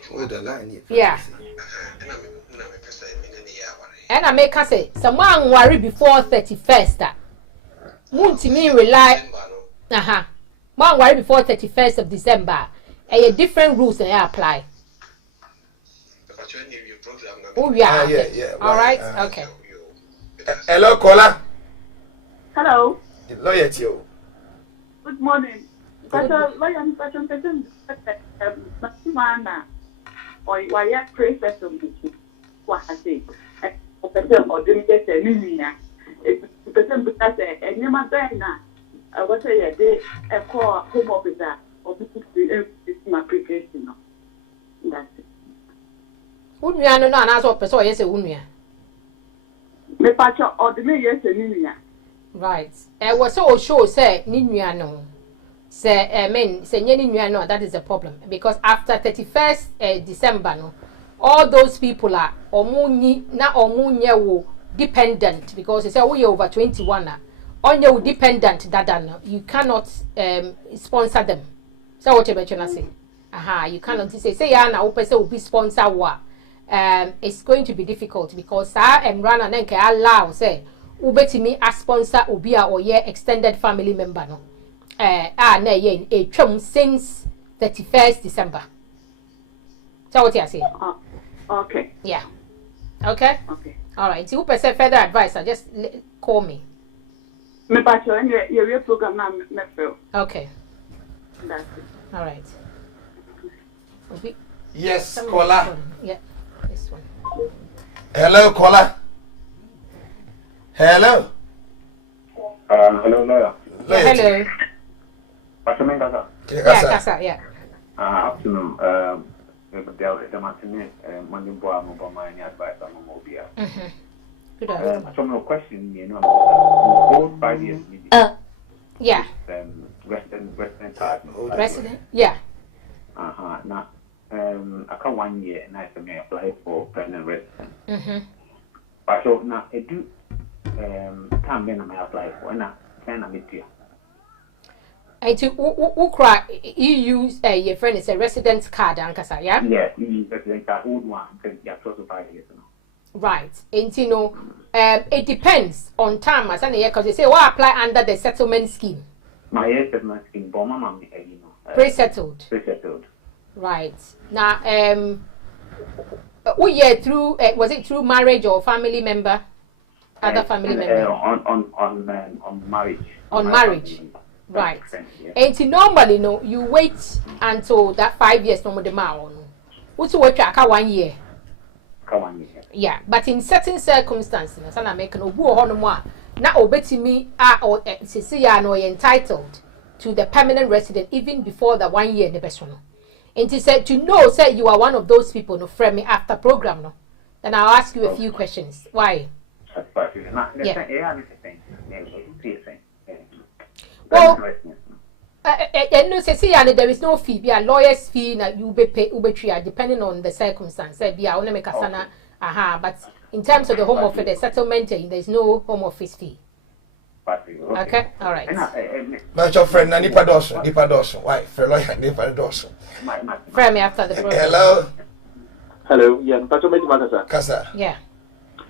Hold on line. Yeah. And I make us say someone worry before 31st. Me rely. One worry before 31st of December. A different rules and I apply. Oh yeah. Yeah. All right. Okay. Hello, caller. Hello. Lawyer Tio. Good morning. Pastor, why am I person Mana or why you pray for some what I say? Person or didn't get a linear. Person because a new man, I was a day a call home officer or people to my application. That's it. Unya no na na so person yes unya. Me patch or the me yes linear. Right. Was so show say ni nua no. Say say ni nua no, that is the problem because after 31st December no all those people are omunyi na omunye wo dependent because they say we over 21 na on your dependent dada no you cannot sponsor them. So what you say? You cannot say ya na open say will be sponsor wa. It's going to be difficult because run and then can allow say ubetimi a sponsor obia or ye extended family member no na ye a term since 31st December. So what you say? Okay. Yeah. Okay. All right. If you say further advice, just call me. Me patcho and your program now me feel. Okay. That's it. All right. Yes, caller. Yeah. This one. Hello, caller. Hello. Hello, lawyer. Hello. Pastor Mengasa. Yeah, Kasa. Yeah. Afternoon. The Martinez, Monday boy, I'm about my advice on Mobia. Good afternoon. Some question, you know, all 5 years. Yeah. Western card. Resident. Yeah. Now, I come 1 year and I may apply for permanent residence. But so now I do time when I apply for now, can I meet you? And to Ukra, you use your friend is a residence card, Ankasa, yeah? Yeah, you use residence card, old one, because you have 5 years now. Right. And you know, it depends on time, as an year, because they say, well, apply under the settlement scheme. My settlement scheme, but my mom, you know. Pre-settled. Pre-settled. Right. Now, through, was it through marriage or family member? Other family member? On marriage. On marriage. Right. And normally, no, you wait until that 5 years no more the mao. What's what you 1 year? 1 year. Yeah, but in certain circumstances, I make no go on more. Now, obeti me or Cecilia no entitled to the permanent resident even before the 1 year the person. And he said to know, say you are one of those people no frame me after program no. Then I'll ask you a few questions. Why? Yeah. Well, and no say there is no fee. Be a lawyer's fee na you be pay depending on the circumstance. Say be a only make asana. But in terms of the home office, the settlement, there is no home office fee. Okay, all right. But your friend, Nipa Dawson. Why? For lawyer, Nipa Dawson. Friend me after the program. Hello. Yeah, Pacho Medimata. Kasa. Yeah.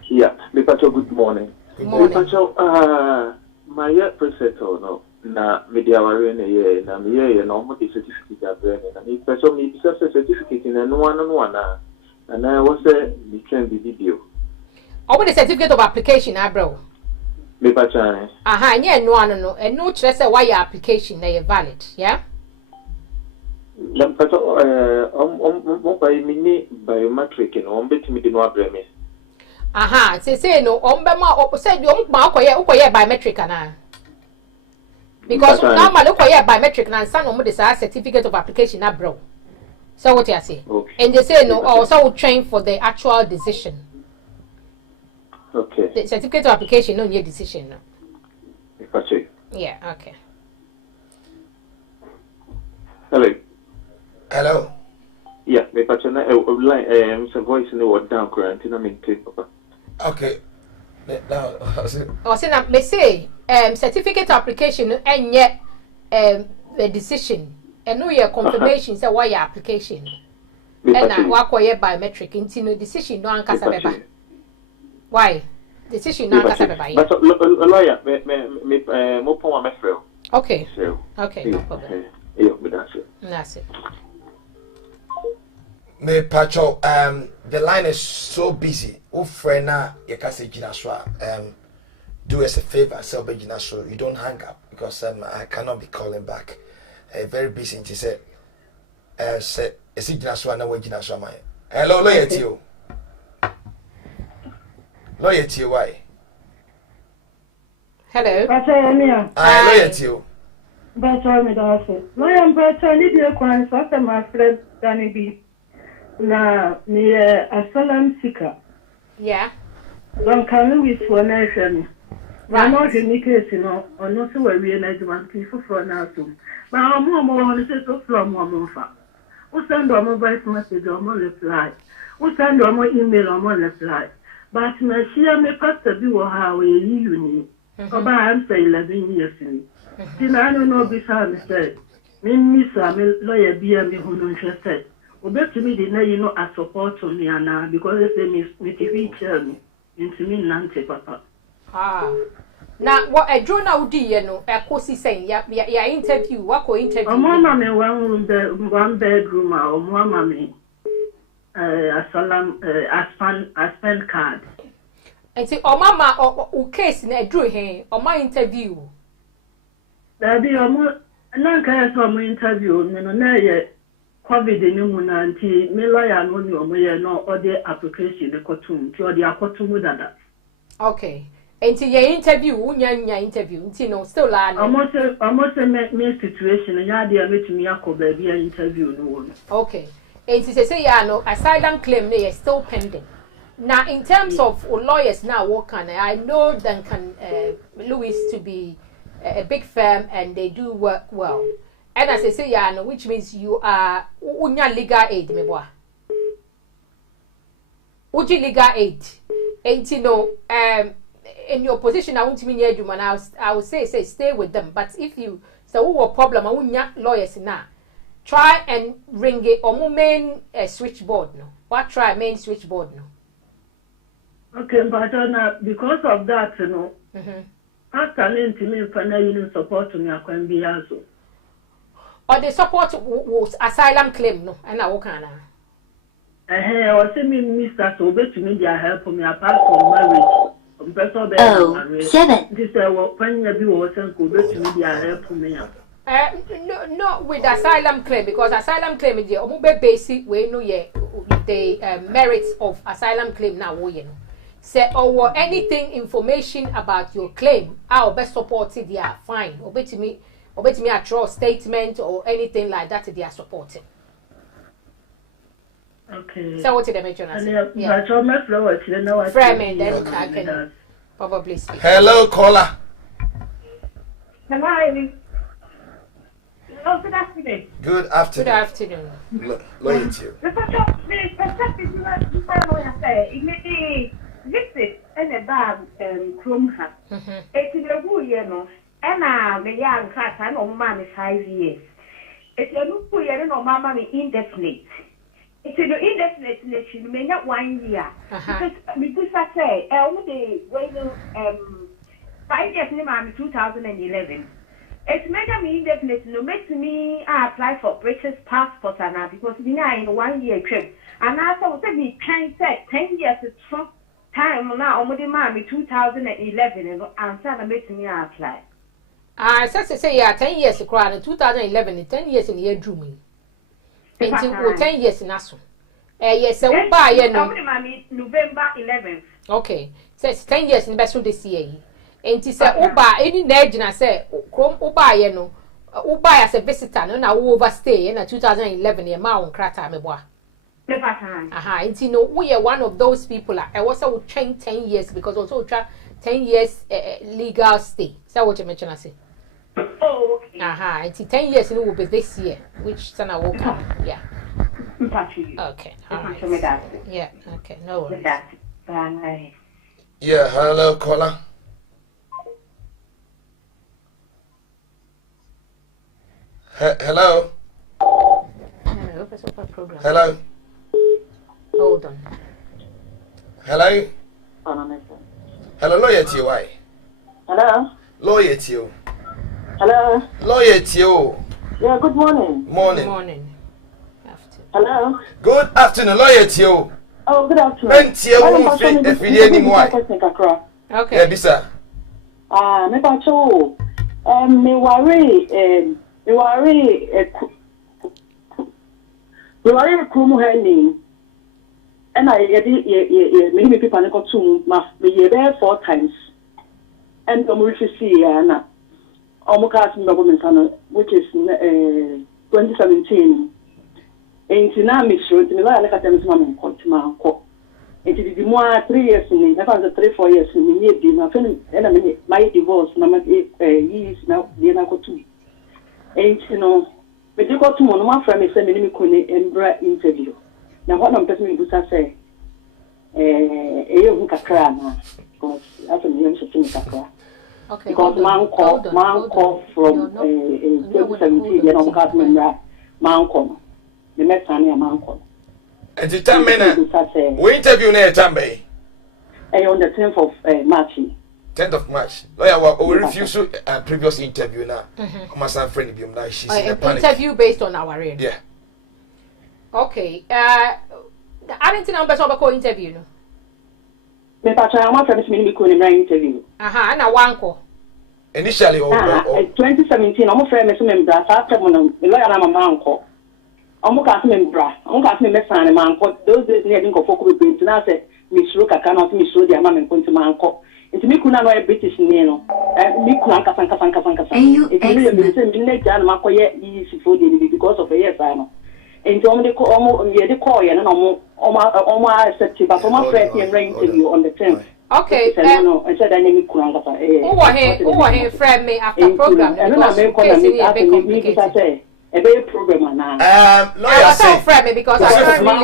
Yeah, Pacho. Good morning. Good morning. Pacho, my pre-settle no. Na media wari na ye na me ye na omo the certificate abere na me person me bisa certificate na no one na was me train the video omo the certificate of application abro me pa chan nye no ano no eno kire say why your application na ye valid yeah lam pato by mini biometric no betimi di no abere me say no ombe ma say you ma ukoye biometric na. Because normally, look at biometric and some of this certificate of application, bro. So what you say? Okay. And they say no, also will train for the actual decision. Okay. The certificate of application, no your decision. No. Gotcha. Yeah. Okay. Hello. Yeah, me gotcha. Line. Some voice in the word down quarantine. I mean, okay. Now, I say, me say certificate application and yet a decision and no your confirmation say why your application and what your biometric into no decision no ankasa beba. Why? Decision no ankasa beba. But lawyer me mo pon ma frɛ. Okay. Okay, no problem. That's it. Me Pacho, the line is so busy. Oh, friend, you can say do us a favor, so you don't hang up because I cannot be calling back. Very busy. He said, say, hello, loyalty. Loyalty, why? Hello. I loyalty. But I mean, I said, I am better. I need your coins. After my friend Danny B. Na ni asylum seeker. Yeah. Don't come with for nation. Right. I'm not in the case, you know, or not so we are not people for now too. But I'm more on the set of from one month. We send a mobile message or more reply. We send a more email or more reply. But my share me pastor do how we uni. About I'm say 11 years in. Then I don't know beside me said. Me miss a lawyer be a me who don't interested. Obetumi de na you know a support to me ana because they say me TV tell me into me nante papa. Na what a drone out you know a cosi saying ya interview what ko interview. Mama me one bedroom or mama me aspan card. And say mama o case na drew he o my interview. That be na ka so my interview no na ye COVID ni mu na nti me lawyer no ni omoye no ode application e kotum ti ode akotum dada. Okay. Enti ye interview unya interview nti no still la no. Almost me situation ya de ametumi akoba bia interview no wo. Okay. Enti say ya no asylum claim no is still pending. Now in terms of lawyers now work on I know Duncan Lewis to be a big firm and they do work well. And as I say, yeah, no, which means you are unya legal aid, me boy. Uji legal aid, and you know, in your position, I want to mean you man. I would say stay with them. But if you so what problem, I unya lawyers now. Try and ring it or main switchboard no. What try main switchboard no. Okay, but because of that, you know, after me you support me, I can be also. Or the support was asylum claim no and I walk on or send me Mr. to bet to me their help me apart from marriage. 7. This when you be was and could bet to me their help me. No, with asylum claim because asylum claim is the basic way no the merits of asylum claim now you know. Say or anything information about your claim, I'll best support it, yeah, fine. Obey to me a trust statement or anything like that they are supporting. Okay. So what did I mention? Yeah. But my flower Fremen, then I can probably speak. Hello, caller. Hello. Good afternoon. Good afternoon. Good afternoon. Loyalty. Visit and a bag Chrome hat. It's in a woo, you know. And I'm a young cat, I know mammy 5 years. It's a new year, no mamma indefinite. It's an indefinite, she may not 1 year. Because I say, only wait 5 years, mammy 2011. It's made me indefinite, no makes me apply for British passport and because we are in a 1 year trip. And I thought me can say 10 years it's from time now, only mammy 2011 and answer and make me apply. Say, yeah, 10 years to cry in 2011, 10 years in the year drew me. 10 years in Nassau. Yes, so buy November 11th. Okay, says 10 years in Bessel this year. And to say, Oba, any legend, I say, Chrome Oba, you know, Oba as a visitor, no, now overstay in 2011 year, Mount Crata, me boy. Aha, and you know, we are one of those people. I also would change 10 years because also try 10 years legal stay. So what you mention, I say. Oh, okay. Aha, it's 10 years will be this year, which son I will come. Yeah. Okay. All right. Yeah. Okay. No worries. Bye. Yeah. Hello, caller. Hello. Hello. Hold on. Hello. Hello, lawyer to you. Why? Hello. Lawyer to you. Hello. Lawyer to you. Yeah, good morning. Morning. Morning. Hello. Good afternoon, lawyer to you. Oh, good afternoon. Plenty won't fit if you anymore. Okay. Yeah, Bisa. Me bacho. Me worry krumu hani. And I many people got to me there 4 times. And I'm with see na. Almost which is 2017. And now me sure to me like at them mama ko. It is the more 3 years in the 3-4 years in the year my friend and I mean my divorce na years now the na go to. And you know, me dey go to one friend me say me ko ne embra interview. Na what am person me busa say hu kakra na because after me am so kakra. Okay. Because man call from 2017 you know because me man call. The next time I man call. And the time we interview near Tambe. On the 10th of March. 10th of March. Lawyer, we refuse previous interview now. My son friend be now she's in a panic. Interview based on our end. Yeah. Okay. I didn't know about interview no. Me pa try my friend me ko ni interview. Aha, na wanko. Initially 2017 I'm friend me so me bra sa after mo no lawyer na mama anko. I'm cast membra. I'm cast me messan man ko those days near dinko foko be print na say me suro kaka na me suro dia ma me konti man ko. Nti me kuna no British ni no. Me kuna kasa. It me say me ne jan ma ko ye yi sifo dey because of a year no. Nti omo de ko omo ye de call ye na omo accept but omo friend him interview on the 10th. Okay. No, I said I need kuna kasa. Who were friend me after program because me complicated. A very program now. Lawyer say friend me because I can't really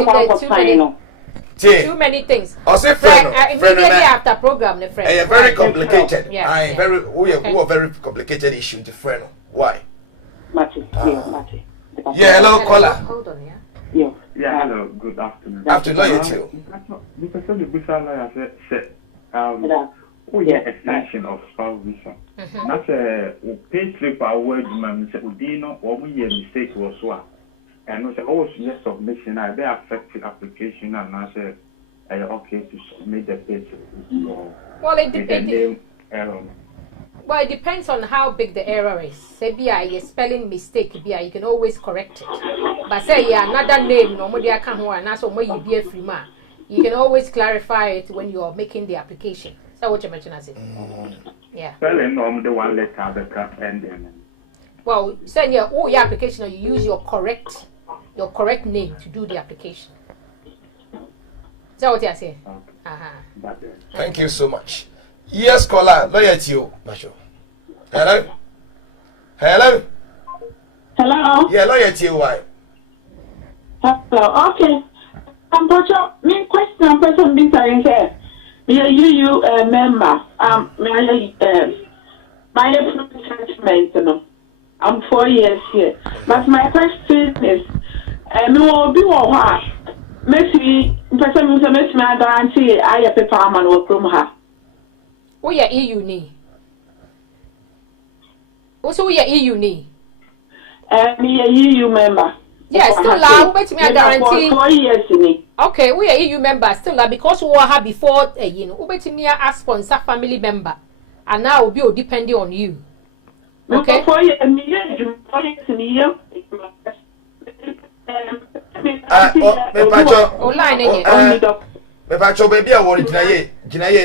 get too many things. I say friend. Immediately after program, the friend. Very complicated. Yeah. Very who are very complicated issue to friend. Why? Mati. Yeah, hello caller. Hold on, yeah. Yeah, hello. Good afternoon. Afternoon, lawyer too. Because the Busa lawyer said extension of spouse visa. That's a pay slip award man say udino or we mistake was what. And we say yes submission I be affected application and I say okay to submit the pay slip. Well it depends. Well, it depends on how big the error is. Say, a spelling mistake, you can always correct it. But say, another name, normally I can't and that's why you be a free man. You can always clarify it when you are making the application. So what you mentioned as it. Yeah. Spelling the one letter the ending. Well, say your application, or you use your correct name to do the application. Is that what you're saying? Okay. Thank you so much. Yes, caller, lawyer to you, Masho. Hello? Hello? Yeah, lawyer to you, why? Hello, okay. I'm me question person being saying here. You member. My assessment, I'm 4 years here. But my question is, me will be what? Maybe person makes me a guarantee I have a paper man will from her. Oh, yeah, EU ni. Also, yeah, EU ni. Me a EU member. Yes, still allow me a guarantee. 4 years in. Okay, we are EU member still because we were before we me a sponsor family member, and now will be depending on you. Okay. Baby, I want to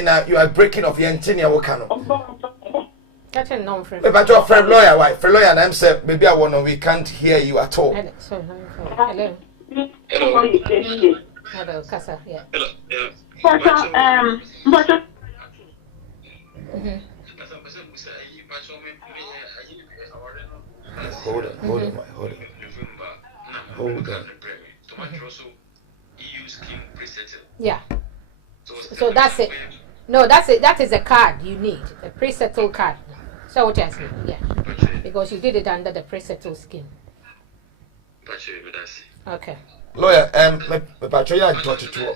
now you are breaking off your antenna. That's a non friend. But your friend lawyer, why? For lawyer, and I'm saying, maybe I want to. We can't hear you at all. Hello. Hello, Casa. Yeah. Hold on. Yeah. So that's it. No, that's it. That is a card you need, a pre-settled card. So what you're saying, yeah, because you did it under the pre-settled scheme. Okay. Lawyer, me patro ya talk to.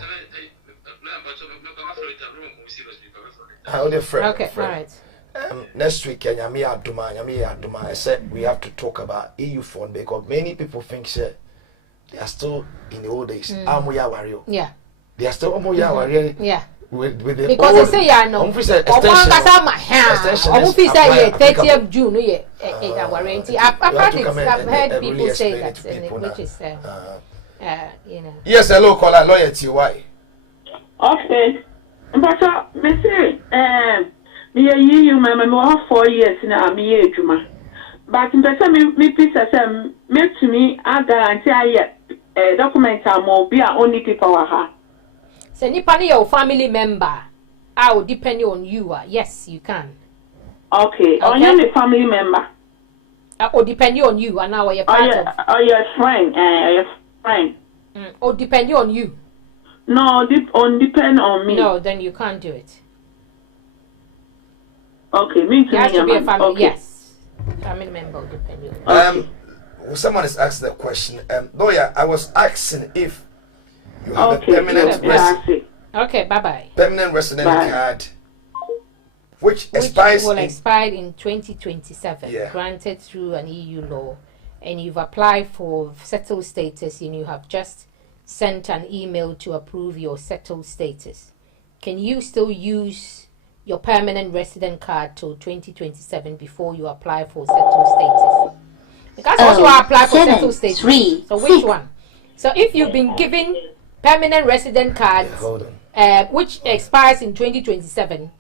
How the friend? Okay, all right. Next week, Nyame Aduma, I said we have to talk about EU fund because many people think they are still in the old days. Yeah. They are still warrior. Yeah. With the because old, they say ya no. Extension 30th June yeah warranty. I've heard people say that which is you know. Yes, hello caller lawyer TY. Okay. But me say me you me 4 years na me adwuma. But me pizza say me to me I guarantee I document am be only people wa ha. So nipa ni your family member, I will depend on you. Yes, you can. Okay. On your family member. Or depend on you, and now you're part of. Or your friend, your friend. Or depend on you. No, depend on me. No, then you can't do it. Okay, me too. It has to be a family. Okay. Yes, family member will depend on you. Someone has asked that question. Lawyer, I was asking if you have a permanent resident. Okay, bye-bye. Permanent resident card, which will expire in 2027, yeah. Granted through an EU law, and you've applied for settled status, and you have just sent an email to approve your settled status. Can you still use your permanent resident card till 2027 before you apply for settled status? Because also apply for settled status. So which one? So if you've been given permanent resident cards, which expires in 2027,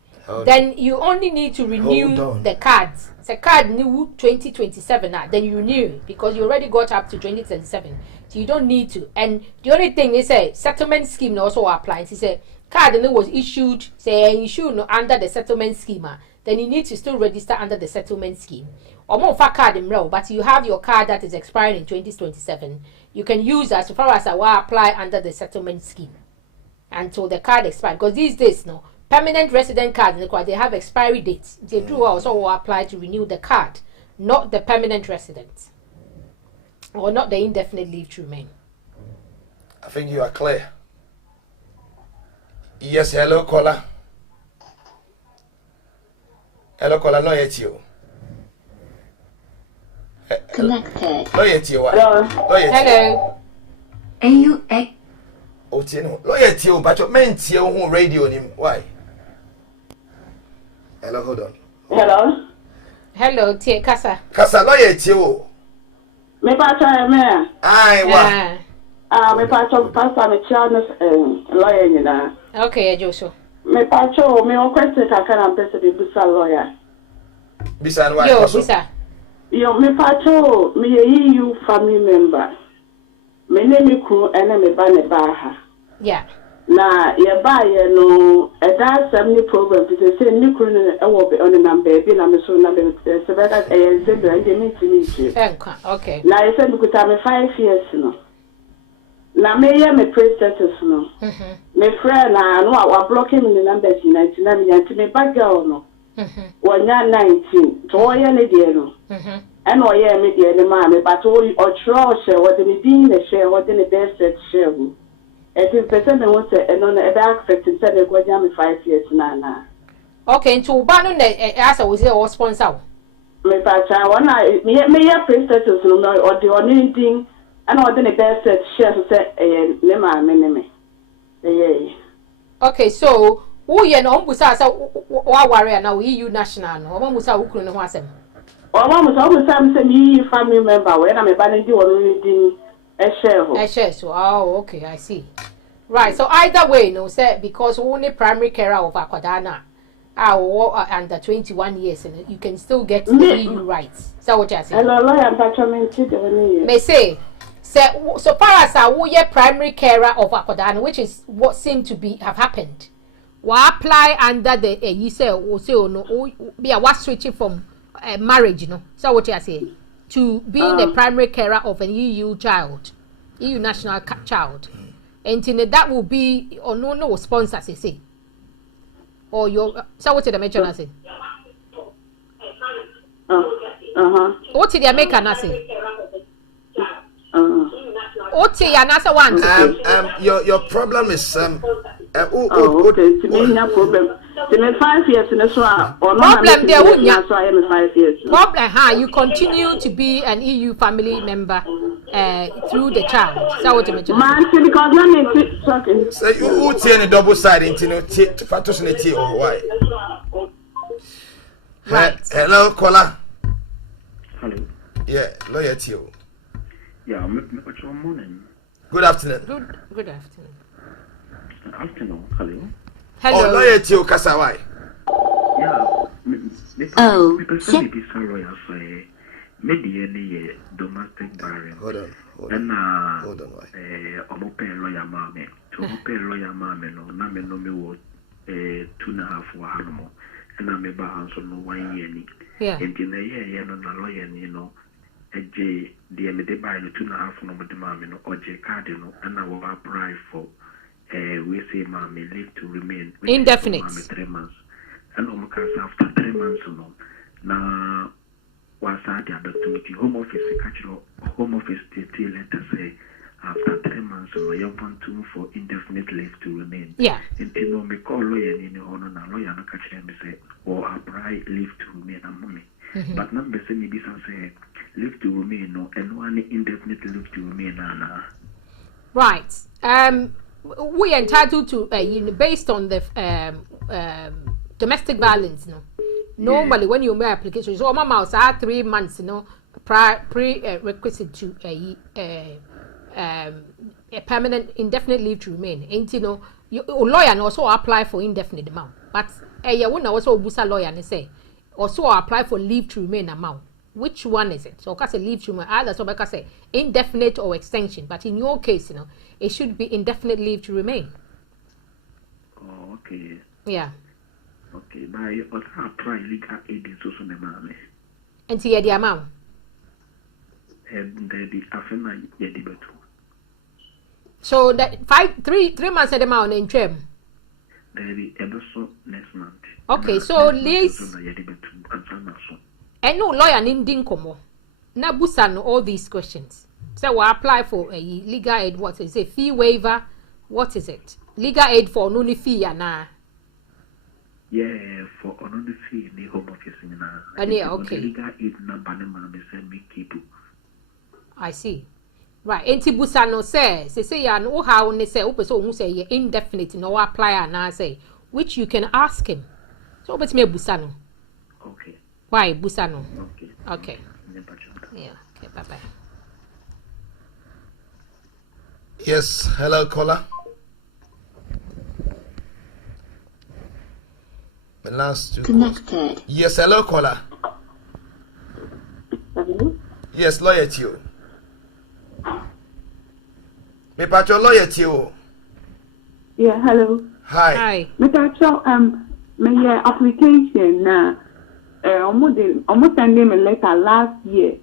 then you only need to renew the cards. It's a card new 2027 now, then you renew because you already got up to 2027. So you don't need to. And the only thing is a settlement scheme also applies. It's a card and it was issued, under the settlement schema, then you need to still register under the settlement scheme. Or more for card in row, but you have your card that is expiring in 2027. You can use as far as I will apply under the settlement scheme until the card expires. Because these days, no permanent resident cards, they have expiry dates. They do also will apply to renew the card, not the permanent resident, or not the indefinite leave to remain. I think you are clear. Yes, hello caller. Hello caller, no yet you. Connected. Hello. AUX. Otino. Loyalty, but men who radio him. Why? Hello, hold on. Hello. Hello, Tia Casa. Casa loyalty. Me pata me. Aye, wa. Me pata me child lawyer nyina. Okay, Joshua. Me pata me o question kakana mpese de busa lawyer. Bisa no wa. Yo, bisa. Yo, me pacho, me EU family member. Me name ku ene me ba ne ba ha. Yeah. Na ye ba ye no e da some program to say ni ku ne e wo be on number bi na me so na me se be that e se do e me ti. Okay. Na e se bi ku ta me 5 years no. Na me ye me pre status no. Me friend na no wa blocking me numbers 99 me yanti me ba girl no. Wanya 19 to oye ne de no and oye me de ne ma me but o tro share what the din the share what the best share who it is person me want say no na e be accept say they go jam me 5 years na okay to ba no na as we say o sponsor me pa cha wana me ye pre-status no or the only din and what the best share so say ne ma me okay so who ye no mbusa sa wa ware na we EU national no o mbusa wukuru ne ho asem o mbusa am say me family member we na me ba ne di wonu din e share so okay I see right so either way no say because only primary carer of Akwadana under 21 years and you can still get the EU rights so what you say hello lawyer patronment to me say so far as we primary carer of Akwadana which is what seemed to have happened. We apply under the you say no be a was switching from marriage no so what you say to being the primary carer of an EU child EU national child and that will be or no sponsors say or your so what the mention say what did the American say What's your answer one? Your problem is okay. To me, no problem. To me, 5 years in a swap. Problem there wouldn't so I am 5 years. Problem, you continue to be an EU family member through the child. So what you man, because I'm talking. So you take a double side into no fatos in the tea or why? Right. Hello, caller. Hello. Yeah, lawyer Tio. Yeah, I'm morning. Good afternoon. Good afternoon. Afternoon. Hello. Hello. Oh, lawyer Tio Kasawai. Yeah. Oh, check. Maybe domestic violence. Hold on. And hold on. I'm pay lawyer mammy. To pay lawyer mammy no, na me no me wo 2.5 for animal. And I'm a balance on no 1 year. Yeah. And in a year, no lawyer, you know, a J, the M. de buy 2.5 no with the mammy no, or J cardinal, and I will apply for we say mammy leave to remain indefinite. 3 months. And after 3 months, no. Now, was I the opportunity home office till letter say after 3 months so you want to for indefinite leave to remain. Yeah. Until no me call lawyer in the honor na lawyer no catch them say or apply leave to remain and money. But number say maybe some say leave to remain no and one indefinite leave to remain na. Right. We are entitled to based on the domestic violence, no. Normally, when you make applications, so my mouse 3 months, prerequisite to a permanent indefinite leave to remain. Ain't you lawyer and also apply for indefinite amount. But you wouldn't also busa lawyer and say also apply for leave to remain amount. Which one is it? So, because leave to remain, either so because say indefinite or extension. But in your case, it should be indefinite leave to remain. Oh, okay. Yeah. Okay, but I apply legal aid in social media. And see the amount. And the afena yedibetu. So that 3 months at the amount in term. The episode next month. Okay, so least and no lawyer nindin komo. Na busan all these questions. So we apply for a legal aid. What is it? Fee waiver. What is it? Legal aid for no fee na. Yeah, for another fee in the home office in okay. Legal aid number me send me keep. I see. Right. Enti busano say ya no how ne say opeso who say indefinite no apply na say which you can ask him. So but me busano. Okay. Why busano? Okay. Okay. Yeah. Okay, bye-bye. Yes, hello caller. The last two connected. Calls. Yes, hello caller. Yes, lawyer to you. Me patro lawyer to you. Yeah, hello. Hi. Me patro my application na almost send them a letter last year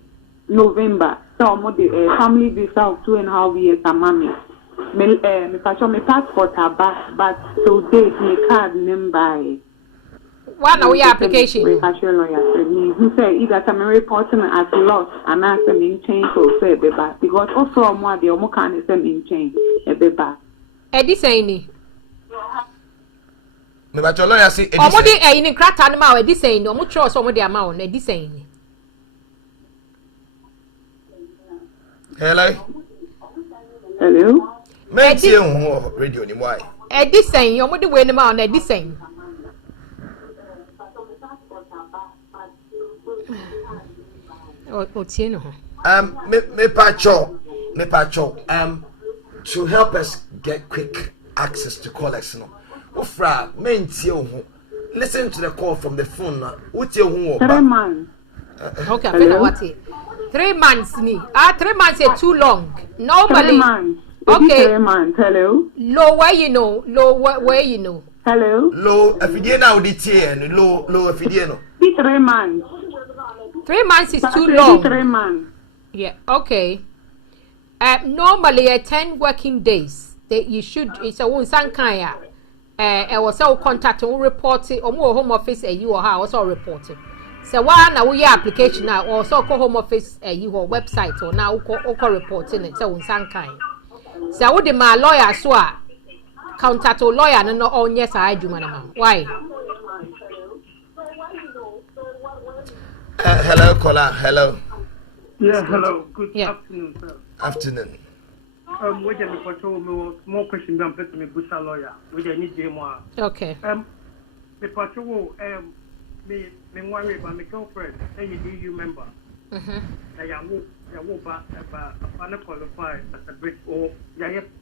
November. So almost the family visa of 2.5 years a mommy. Me patro my passport are back, but so date me card number. What now your application? We actually lawyer said me who say either I'm reporting as lost and I send in change or say back because also more the omo can send in change a back. Edi say ni. Me ba cho lawyer say edi. Omo di ni krata na ma edi say ni omo trust omo di amount edi say ni. Hello. Hello. Me tie hu radio ni why? Edi say omo di we ni ma na edi say. Me pacho, to help us get quick access to callers, no. Ufra, men hu. Listen to the call from the phone. Utie hu. 3 months. Okay, I feel what it. 3 months ni. 3 months is too long. Normally. 3 months. Okay. 3 months. Hello. Low where you know. Low where you know. Hello. Low afidie na odi tie no. Low afidie no. 3 months. 3 months is too long. 3 months. Yeah, okay. Normally 10 working days. You should it's a one sankaya. I was all contact or report it or more home office you or how also report it. So why now we application now or so call home office you or website or now call reporting it so sankaya. Say wo de ma lawyer so a counter to lawyer no onye sa adwuma na ma. Why? Hello, caller. Hello. Yeah, hello. Good afternoon, sir. Afternoon. We just want more questions than person me busa lawyer. We just need more. Okay. The patrol me worry about my girlfriend, any EU member. I will qualify as a British or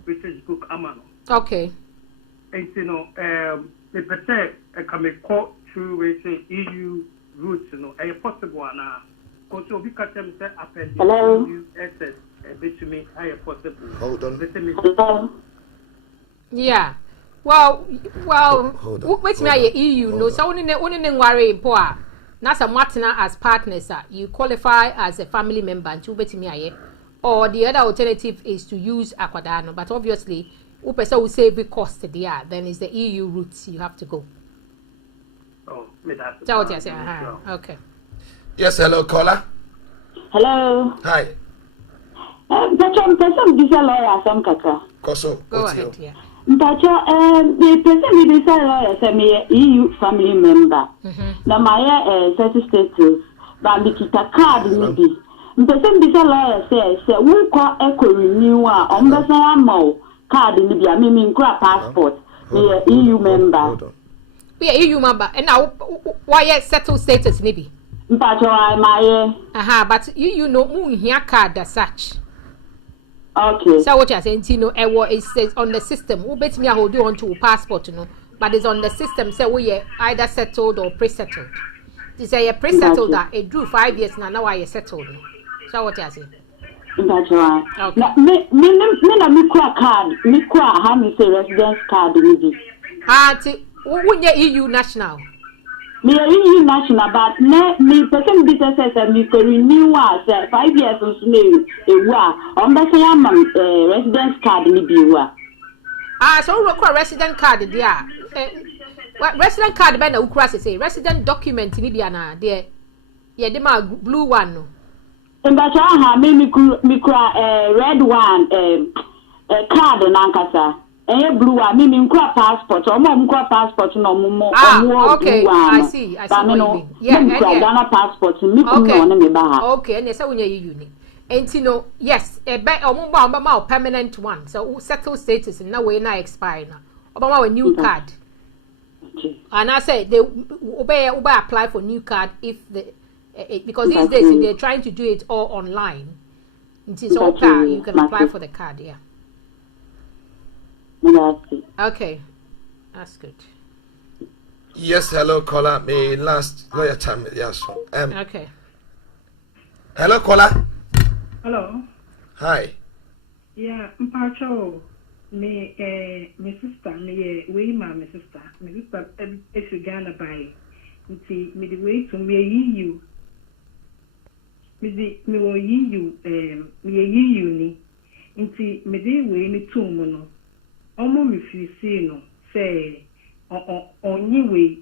British book amano. Okay. And you know, the percent can be caught through we say EU routes, you know, a possible now. Because we can tell say append EU SS to me higher possible. Hold on. Hello. Yeah. Well, wait me EU no so only worry poor. Nasa Martina as partners, you qualify as a family member and you bet me or the other alternative is to use Aquadano, but obviously Upesa will save the cost there, then it's the EU routes you have to go. Oh, me that's okay. Yes, hello, caller. Hello. Hi. Person this lawyer some kaka. Koso. Go ahead, yeah. The person this lawyer say me EU family member. Na my certain status, but me kita card ni bi. Person this lawyer say we call eco renew on the same card ni bi. I mean passport. Me EU member. We are EU member, and now why settled status ni bi? But you know moon here card as such. Okay. So what you're saying, Tino, it says on the system. Who bet me I hold you on to a passport, you know, but it's on the system. Say we are either settled or pre-settled. They say you're pre-settled that it drew 5 years now I settled. So what you're saying? That's right. Okay. Me card. Me how me say residence card maybe. When you EU national. Me EU national, but me person business says me could renew 5 years on me. On the same residence card maybe. So we call resident card there. Resident card by na ukra say resident document ni bia na there. Yeah, the blue one no. And that's how me red one card nankasa. Blue one me passport or mom passport no more okay. I see what you mean. Yeah, passport me me ba. Okay, and say we you ni. And you know, yes, a ba permanent one. So settled status na we na expire na. Obama a new card. And I say they obey apply for new card if the because these days they're trying to do it all online. It is all card. You can apply for the card, yeah. Okay, that's good. Yes, hello, caller. Me last lawyer time. Yes. Okay. Hello, caller. Hello. Hi. Yeah, Mpacho. Me sister. My sister. My sister is Ghana by. Me the way to me EU. Me wo EU. Me EU ni. Inti me the way me two mono. Omo refuse no say onyi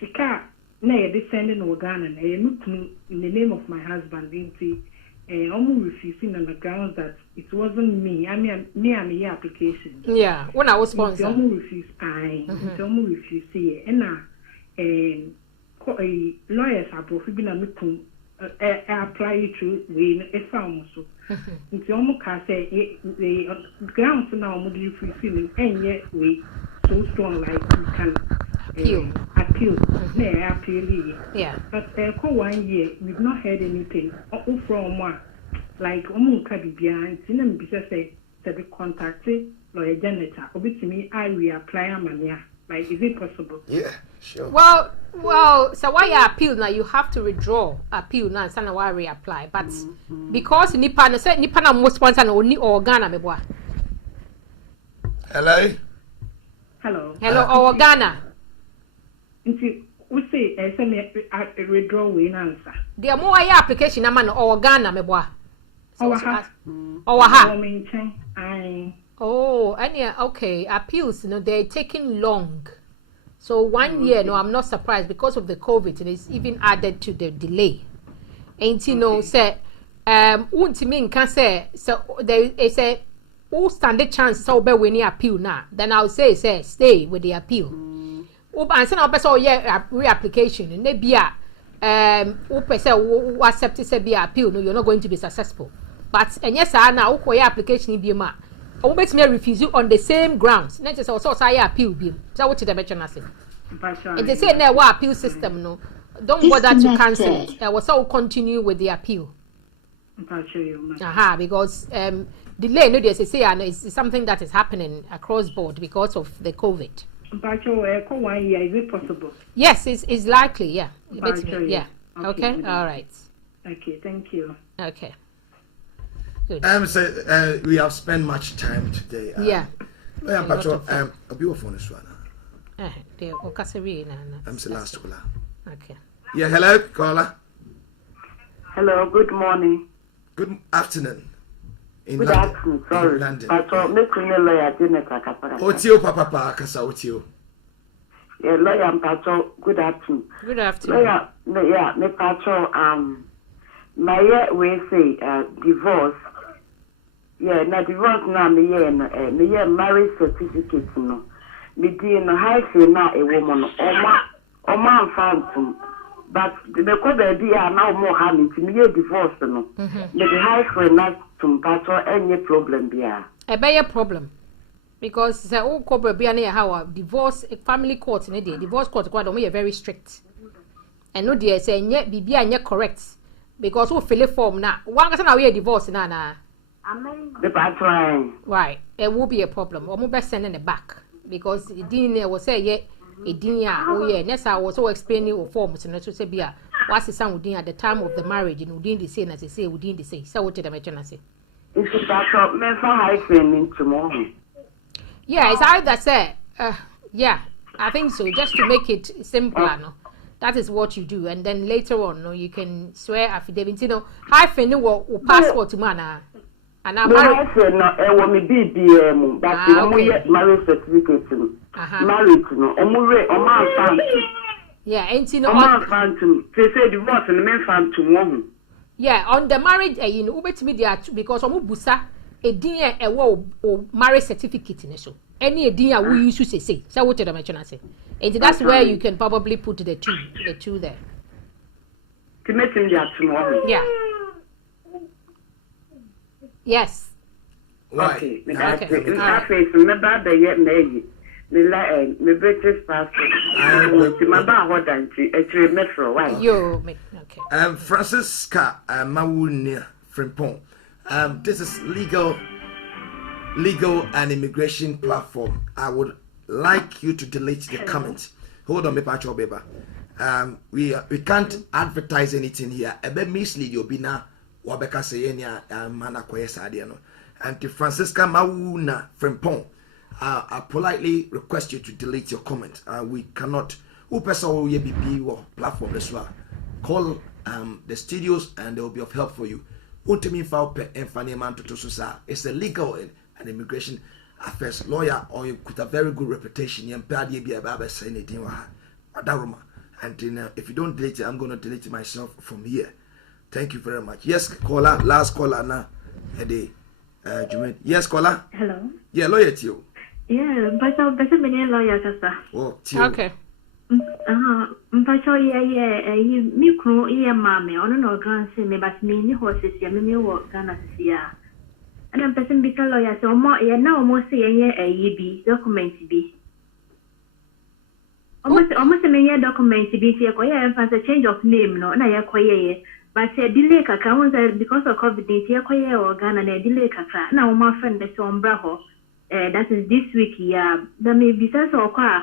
sika na ye de send no Ghana na ye in the name of my husband inti omo refuse on the grounds that it wasn't me. I mean me your application. Yeah, when I was sponsored. Omo refuse omo refuse na lawyers abroad bi na me apply to we e found so. Nti omo ka say the grounds now omo dey free enye we so strong like you can appeal. Na appeal. Yeah. But for 1 year we've not heard anything from one like omo ka bibia nti na me say the contact lawyer janitor obitimi I reapply amania. Like, is it possible? Yeah, sure. Well, so why you appeal now? You have to withdraw appeal now, and why reapply. But because Nipa na most sponsor only Ghana me boy. Hello, Ghana. Nti we say send me a withdraw we answer. The more application na man Ghana me boy. Oh, and yeah, okay. Appeals, they're taking long. So 1 year, no, I'm not surprised because of the COVID, and it's even added to the delay. And say Untimi nka say so there is a who stand the chance so be when appeal now, then I'll say stay with the appeal. And send up so reapplication and maybe who accept say be appeal, no, you're not going to be successful. But and yes, I now who application be ma. I will me refuse you on the same grounds. Not just also say appeal be. So what the mention I say. And they say now what appeal system no. Don't bother to cancel it. I was all continue with the appeal. Because delay no they say and it's something that is happening across board because of the COVID. Is it possible? Yes, it's likely, yeah. Yeah. Okay, all right. Okay, thank you. Okay. Good. So we have spent much time today. Yeah. A beautiful one. I'm the last caller. Okay. Yeah, hello, caller. Hello, good morning. Good afternoon. Good afternoon, sorry. In London. Otio Papa Kasa Otio. Yeah, lawyer Pacho, good afternoon. Good afternoon. Lawyer, me Pacho, my we say divorce. Yeah, na divorce na me marriage certificate no. Me di no high say na a woman Oma found. But the code be now more having to me divorce no. The high for not to Pacho any problem there. A bigger problem. Because the old corporate be near how divorce family court in the divorce court quite only very strict. And no dear say yet be and correct. Because we fill a form now. One person we divorce na. The pattern. Right. It will be a problem. Or mobile sending it back. Because it didn't was say yet it didn't oh yeah, next I was so explaining the forms and to say be what's the sound within at the time of the marriage and within the same as they say within the say. So what did I mention I say? It's that me for high training tomorrow. Yeah, it's either say, yeah, I think so. Just to make it simpler, no, that is what you do, and then later on, no, you can swear affidavit. You know, hyphen no passport to man, and I'm married. No, me BBM, but marriage certificate. Married, no, yeah, ain't you know, they say divorce and men found tomorrow. Yeah, on the marriage, you know, bet me there because busa. A dear a marriage certificate in so any idea we used to say so what did I mention I say and that's where you can probably put the two there to make him tomorrow. Yeah. Yes. Okay. Remember the yet maybe me British passport my bar actually metro why you okay Francisca Mawunia Frimpong. This is legal and immigration platform. I would like you to delete the comment. Hold on, me pacho beba. We can't advertise anything here. Ebe mislead you bina wabeka sayenya mana koye sadiano. And to Francisca Mauna Frimpong, I politely request you to delete your comment. We cannot. Who person will be platform as well? Call the studios and they will be of help for you. It's a legal and immigration affairs lawyer, or you could have very good reputation. And if you don't delete it, I'm going to delete it myself from here. Thank you very much. Yes, caller, last caller now. Yes, caller. Hello. Yeah, lawyer to you. Yeah, but I'm better than lawyer, sister. Oh, okay. Mpacho ye mi kru ye mame ono no gran se me but me ni horses ye me work Ghana sia and person be lawyer so mo ye na omo se ye bi document bi almost me ye document bi se ko ye emphasize change of name no na ye ko ye but say delay kaka won because of COVID ye ko ye o Ghana na delay kaka na omo friend be so ombra ho that is this week yeah that may be sense or kwa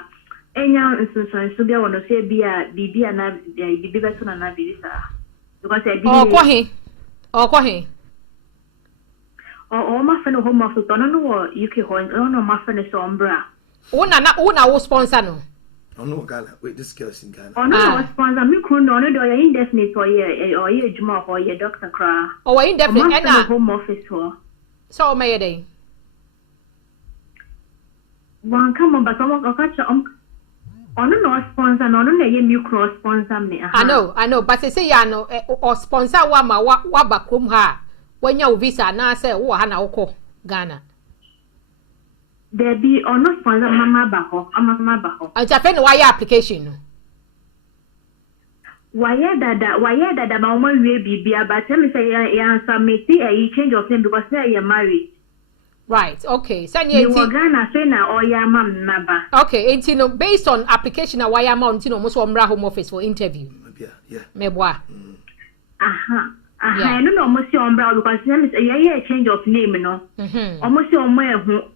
enya nsunsun bia wono se bia na bibi beto na bisa because I didn't ma fa no home office no UK ho no ma fa no so ombra una wo sponsor no no Ghana wait this girl is in Ghana no sponsor me kru no do ya indefinite or ye juma ho ye doctor kra o indefinite na home office ho so me dey one come on but I catch no sponsor no na ye new cross sponsor me. I know, but they say ya no or sponsor wa backroom ha. When your visa na say wo ha na woko Ghana. There be or no sponsor mama baho. And Japan why your application no. Why dada ma omo we bibia but tell me say ya submit a change of name because say you married. Right, okay. So you Ghana say na or ya mam naba. Okay, and based on application na why am on almost umra home office for interview. Yeah. Meboa. I don't know almost umra because say change of name no. Almost umra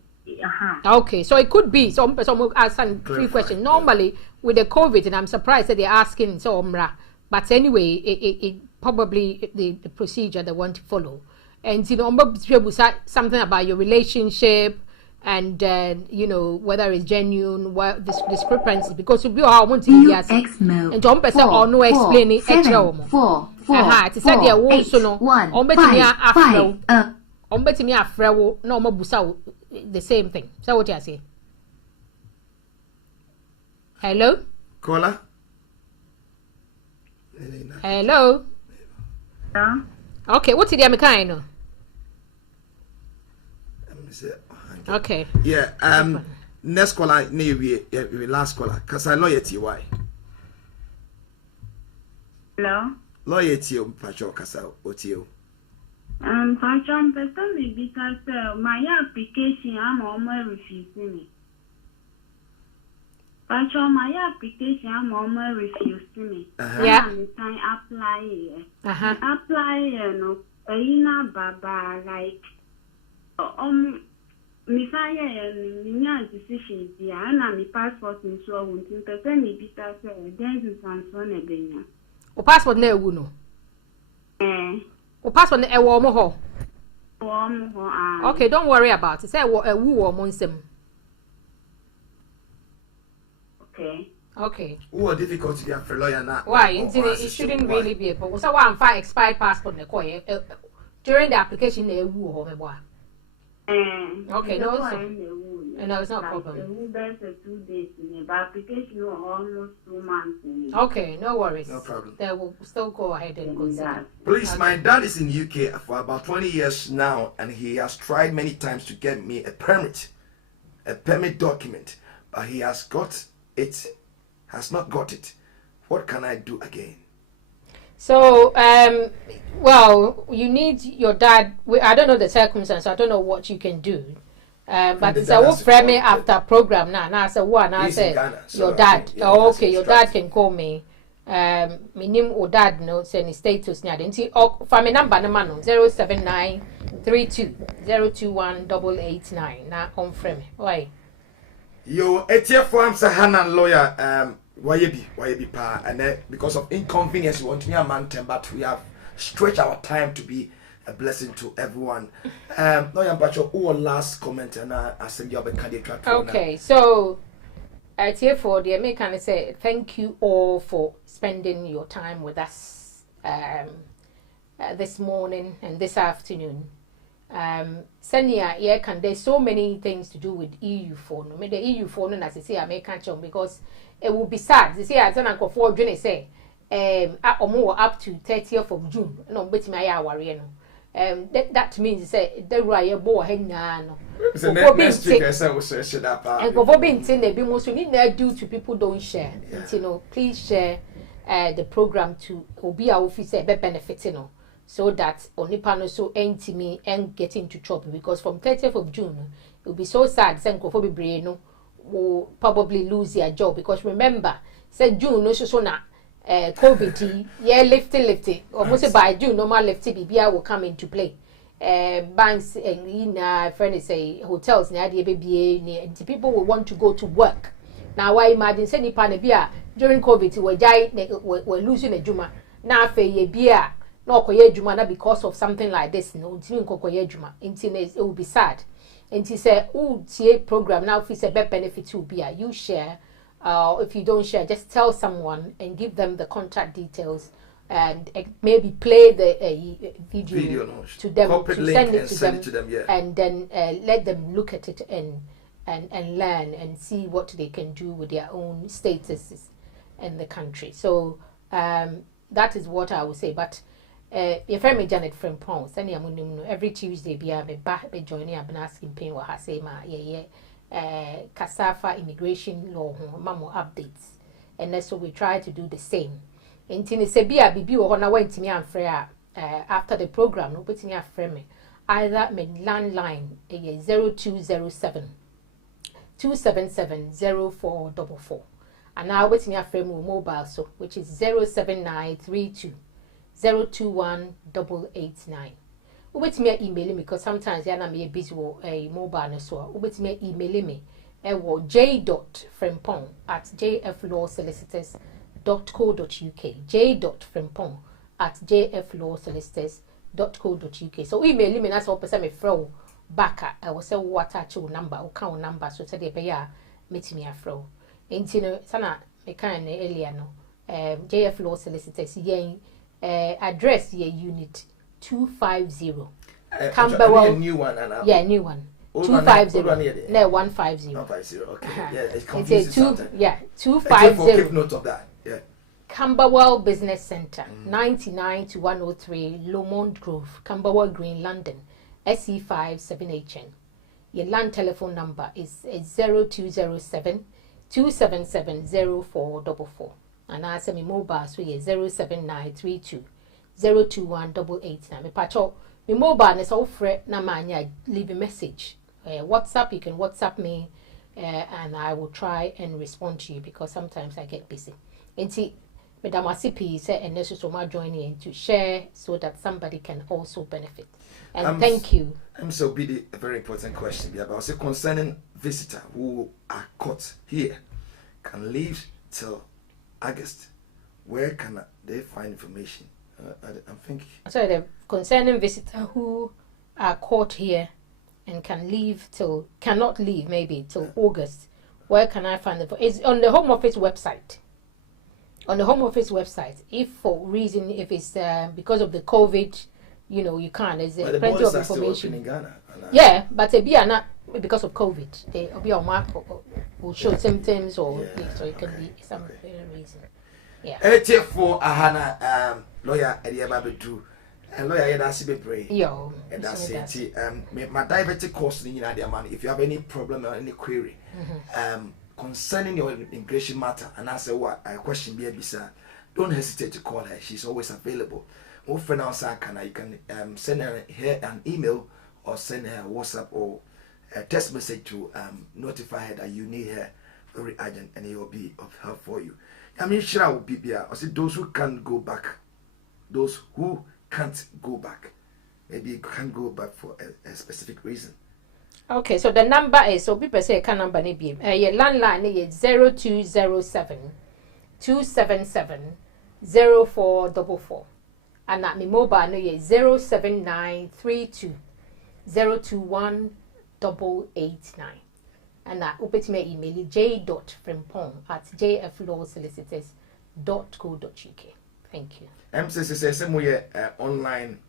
Okay, so it could be some asking 3 questions. Normally with the COVID, and I'm surprised that they're asking so umra. But anyway, it probably the procedure they want to follow. And something about your relationship and whether it's genuine, what this discrepancy, because you I want to hear and John person or no explaining extra it said there also no on bet me afra no more busa the same thing. So what you say? Hello? Caller? Hello? Okay, what's the American? Okay. Yeah, next caller, last caller, because I loyalty, why? Hello? Loyalty, Pacho, Casa, Otio. Pacho, person because my application, I'm almost refusing me. Pacho, my application, I'm almost refusing me. Yeah. I'm apply. Apply, no, baba, like, me fire and decisions, yeah, and I'm passport and so on. Person, me because there's some son a benya. O passport na ewu no. O passport na ewo mo ho. Okay, don't worry about it. Say ewu wo mo nsem. Okay. Who are difficult to be a lawyer now? Why? It shouldn't really be a problem. So one file expired passport na koye during the application na ewu ho meboa. Okay, no, it's not a problem. 2 days in the application almost 2 months. Okay, no worries. No problem. They will still go ahead and consider. Please, Okay. my dad is in UK for about 20 years now, and he has tried many times to get me a permit document, but he has not got it. What can I do again? So, well, you need your dad. I don't know the circumstance. I don't know what you can do. But it's a work frame after program now. Now, so one, I said your dad. Oh, okay, your dad can call me. My name or dad notes any status. Nya didn't for my number no man 07932021889. Now on frame. Why? Yo, etie for Hanan lawyer. Why be pa, and because of inconvenience, we want to be a man, but we have stretched our time to be a blessing to everyone. Lawyer Bacho, who last comment and I send you a candidate. Okay, so it's here for the American say thank you all for spending your time with us this morning and this afternoon. Senia, can there's so many things to do with EU phone. I mean the EU phone and as I say American chum because it will be sad. You see, I don't know for June say up to 30th of June. No, bet me I worry no. That means say the right boy hen no. Next week I say we share that part. And go being saying they be most we need to do to people don't share. You know, please share the program to obi a officer be benefiting so that onipa so me and get into trouble because from 30th of June it will be so sad say go for be brain no will probably lose their job because remember said June no so na COVID yeah lifty almost by June normal lifty BBI will come into play. Banks and in friend say hotels na the baby and people will want to go to work. Now why imagine say nipa na bia during COVID we're losing a juma na fe ye bia no koye juma na because of something like this no ntimi koye juma it will be sad. And he said, "Oh, TA program now. If it's a better benefit to be, you share. If you don't share, just tell someone and give them the contact details, and maybe play the video to them to send it to them, yeah. And then let them look at it and and learn and see what they can do with their own statuses in the country. So that is what I would say. But your friend Janet Frimpong, every Tuesday be joining Abnas campaign wa hasema Kasafa immigration law mamo updates, and that's what we try to do the same. Intini sebia bibi wo na went me amfre after the program no betimi afre me either my landline 0207 277 0444, and now betimi afre me mobile so which is 07932 021 889. Ubetimi email me because sometimes yana me busy wo mobile no so ubetimi email me j.frimpong@jflawsolicitors.co.uk j.frimpong@jflawsolicitors.co.uk. So email me na so person me fro back I will say what attach number or count number so say be ya metimi afro enti no sana me kan earlier no JF Law Solicitors yen address ye unit 250 Camberwell new one and new one 250 no 150 150 okay yeah it's confusing something 250 give note of that Camberwell Business Centre 99 to 103 Lomond Grove Camberwell Green London SE5 7HN. Your land telephone number is 0207 277 0444, and I say my mobile so is 07932 021 889. Me pacho my mobile is all free na manya leave a message. WhatsApp, you can WhatsApp me and I will try and respond to you because sometimes I get busy. And see, Madam Asipi said and necessary to join in to share so that somebody can also benefit. And thank you. So be a very important question about say concerning visitor who are caught here can leave till August. Where can they find information? I'm thinking. Sorry, the concerning visitor who are caught here and cannot leave maybe till August. Where can I find it? It's on the Home Office website. On the Home Office website, if for reason if it's because of the COVID, you can't. There's plenty of information. In Ghana, yeah, but they are not because of COVID. They be on mark will show symptoms or so it can be some reason. Yeah. For Ahana lawyer Ediaba Bedu, lawyer Yadasi Bebre. Yo, and that's it. My diabetic course in the money. If you have any problem or any query, concerning your immigration matter, and I say what I question be bisa, don't hesitate to call her. She's always available. You can send her an email or send her a WhatsApp or a text message to notify her that you need her very urgent, and it will be of help for you. I mean, sure, I will be there. I say those who can't go back, maybe you can't go back for a specific reason. Okay, so the number is people say can number ni be your landline is 0207 277 0444, and that my mobile no is 07932 021 889, and that open me email j.frimpong@jflawsolicitors.co.uk. Thank you. online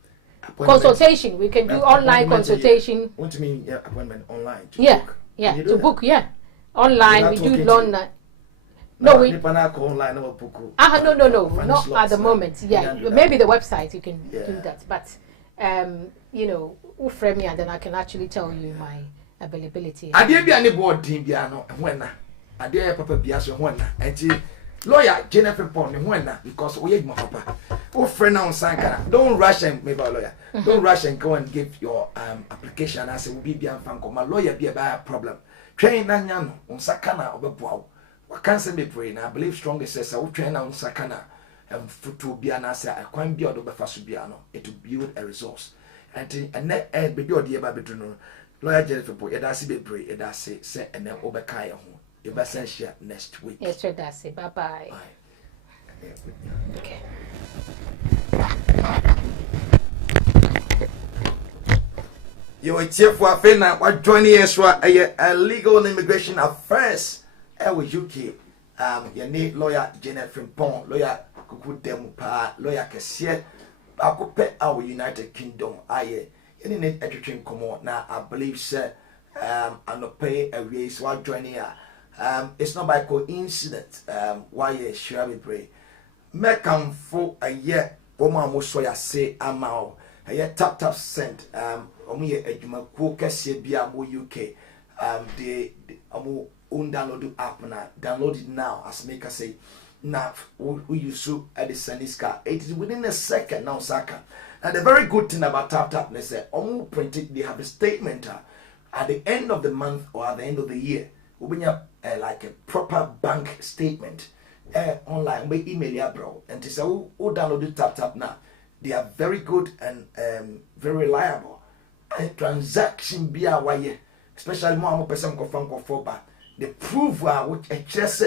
consultation. We can do online consultation. What do you mean appointment online? To book online. We do online. No, online. No, not at the moment. Maybe the website you can do that, but frame me and then I can actually tell you my availability. I did be any board team piano when I dare Papa Biaso when lawyer Jennifer Pond when because we my papa. Friend on Sankara. Don't rush and maybe a lawyer. Don't rush and go and give your application as a will be fanko. My lawyer be a bad problem. Train Nanyano on Sakana or Bow. What can say me pray? I believe strongly says I will train on Sakana and to be an answer. I can't be out of Fasubiano. It to build a resource. And net and be your dear Babituno. Lawyer Jennifer Poy, it does be pray, it does say, and then overkaya home. You must send share next week. Yes, that's it. Bye bye. Okay. You are here for a friend. What joining us a legal and immigration affairs with UK. You need lawyer Janet Frimpong, lawyer Kuku Demupa, lawyer Kessie. I could pay our United Kingdom. You need education come on now. I believe, sir, and pay a race while joining her. It's not by coincidence why you share me pray. Make come for a year, woman most so ya say amount. A year tap sent omu ye adwuma ko kese bia mo UK the omu download app na download it now as make us say now we use to at the Saniska. It is within a second now Saka. And the very good thing about tap they say omu printed they have a statement at the end of the month or at the end of the year we bring up like a proper bank statement online we email ya bro and to say who download the tap now. They are very good and very reliable. And transaction be a way, especially more person go for back. The proof which a chess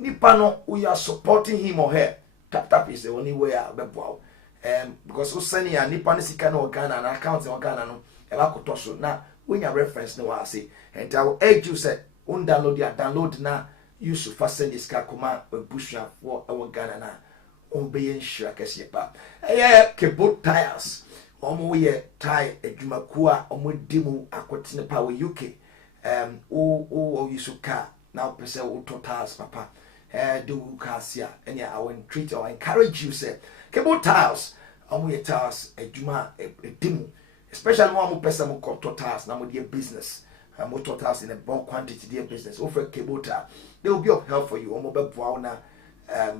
Nipano we are supporting him or her. Tap is the only way I wow. Because who send ya Nipani Sika no Ghana and accounts in Ghana no Elakotoso. Now when your reference no I say and I will urge you say download now use to fasten this kakuma or bush for our Ghana now. Obeying sure kesi pa kebo tires omo ye tie adwumakua omo dimu akwotene pa we UK o yusuka now pese o totals papa do kasia and I will treat or encourage you say kebo tires omo ye tires adwuma dimu especially mo pese mo totals na mo dey business mo totals in a bulk quantity their business over kebo tire they will be of help for you omo be boa na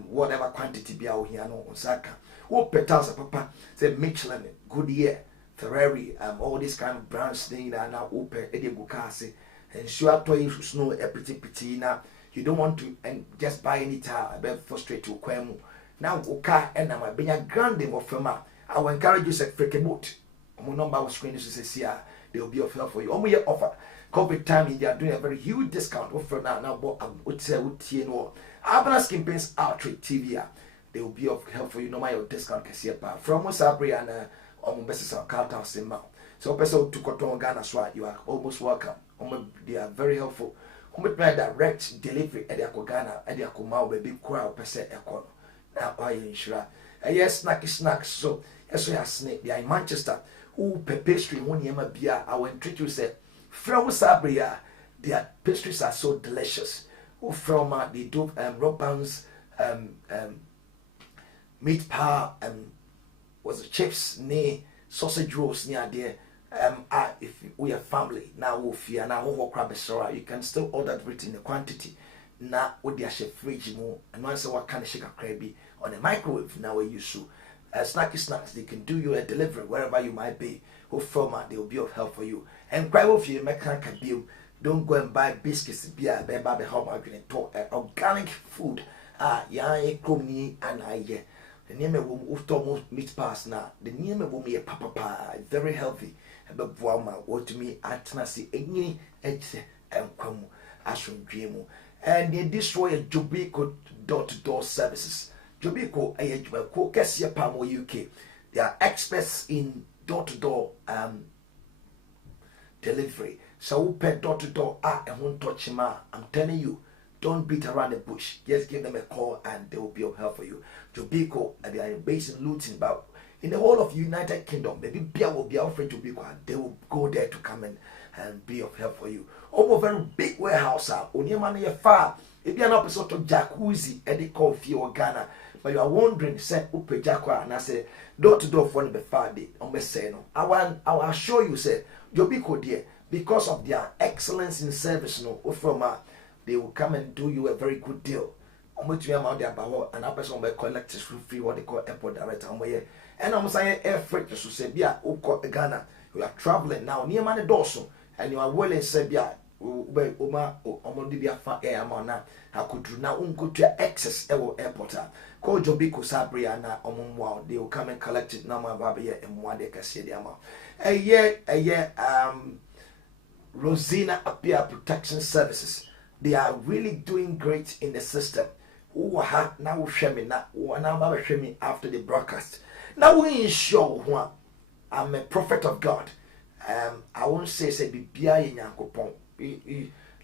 whatever quantity be out here no Osaka. Who petals papa say Michelin, Goodyear, Ferrari, all this kind of brands thing that now open Edibukasi and sure to you snow a pretty now. You don't want to and just buy any tire, I bet frustrate to Kwemu. Now Oka and I'm being a grand of firma. I will encourage you say fake boat. My number was screen to say they will be of help for you. Only offer. COVID time they are doing a very huge discount offer now but I would say no. Abana Skin Paints Outreach TV, they will be of help for you. No matter discount from Sabri and best Carter Sima. So, person to Cotton Ghana Swat, you are almost welcome. They are very helpful. Direct delivery at the Akogana, at the Akomau, baby crowd per se econo. Now, I insure. Yes, snacky snacks. So, as we are snake, they are in Manchester. Who pastry one yama beer, I will treat you say, from Sabria, their pastries are so delicious. From the do rock buns, meat pie, was it chips, near sausage rolls near there. If we are family now, we fear now whole crab you can still order it in the quantity. Now with the chef fridge more and once what kind of sugar crabby on a microwave now we use to snacky snacks they can do you a delivery wherever you might be. Who from they will be of help for you. And quite if you make a bill. Don't go and buy biscuits, beer, baby, how much you talk organic food. Ya crony and I ye. The name of almost meat pass now. The name of me a papa, very healthy. But Wama, what to me, Atnasi, any and come as from Dreamo. And they destroy a Jobico door-to-door services. Jobico, a Jubako, Cassia Pamo UK. They are experts in door-to-door delivery. So pet door to door and won't touch him. I'm telling you, don't beat around the bush. Just give them a call and they will be of help for you. Jobico, they are based in Luton, but in the whole of United Kingdom, maybe Bia will be offering Jobico and they will go there to come in and be of help for you. Almost very big warehouse. Only money far. If you are not a sort of jacuzzi, and they call for Ghana, but you are wondering, say, Upe Jacqua, and I say, door to door for the far day. On me say no. I will assure you, say, Jobico dear. Because of their excellence in service, no, from they will come and do you a very good deal. I'm going to amount there about and a person will collect free what they call airport director. And I'm saying air freight to say, Bia, Ghana, you are traveling now near Money Dawson, and you are well in Sebia, Oma, Omodibia Air Mana. I could do now go to access airport. Call Jobico Sabriana, Omwa, they will come and collect it now, my baby, and one day can see the amount. A year, Rosina Appear Protection Services. They are really doing great in the system. Who are now shaming now, who are now shaming after the broadcast. Now we ensure one. I'm a prophet of God. I won't say be in Yankopon.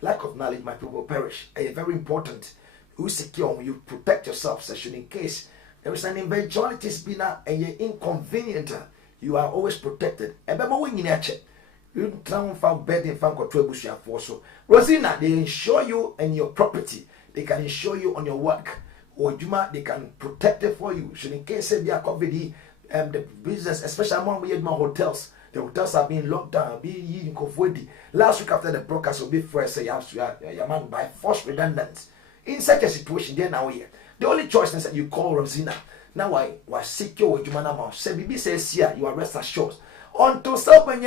Lack of knowledge, my people perish. Very important. You secure you protect yourself, session in case there is an eventuality be now and you're inconvenient. You are always protected. You travel from bed in Akwantuo for so. Rosina, they insure you and your property. They can insure you on your work. Or Juma, they can protect it for you. So in case of your COVID, the business, especially among we my hotels, the hotels are being locked down, being in COVID. Last week after the broadcast will be fresh, say your man by force redundant. In such a situation, then now here. The only choice is that you call Rosina. Now I was secure with Juma now. Say BB says here, you are rest assured. Until someone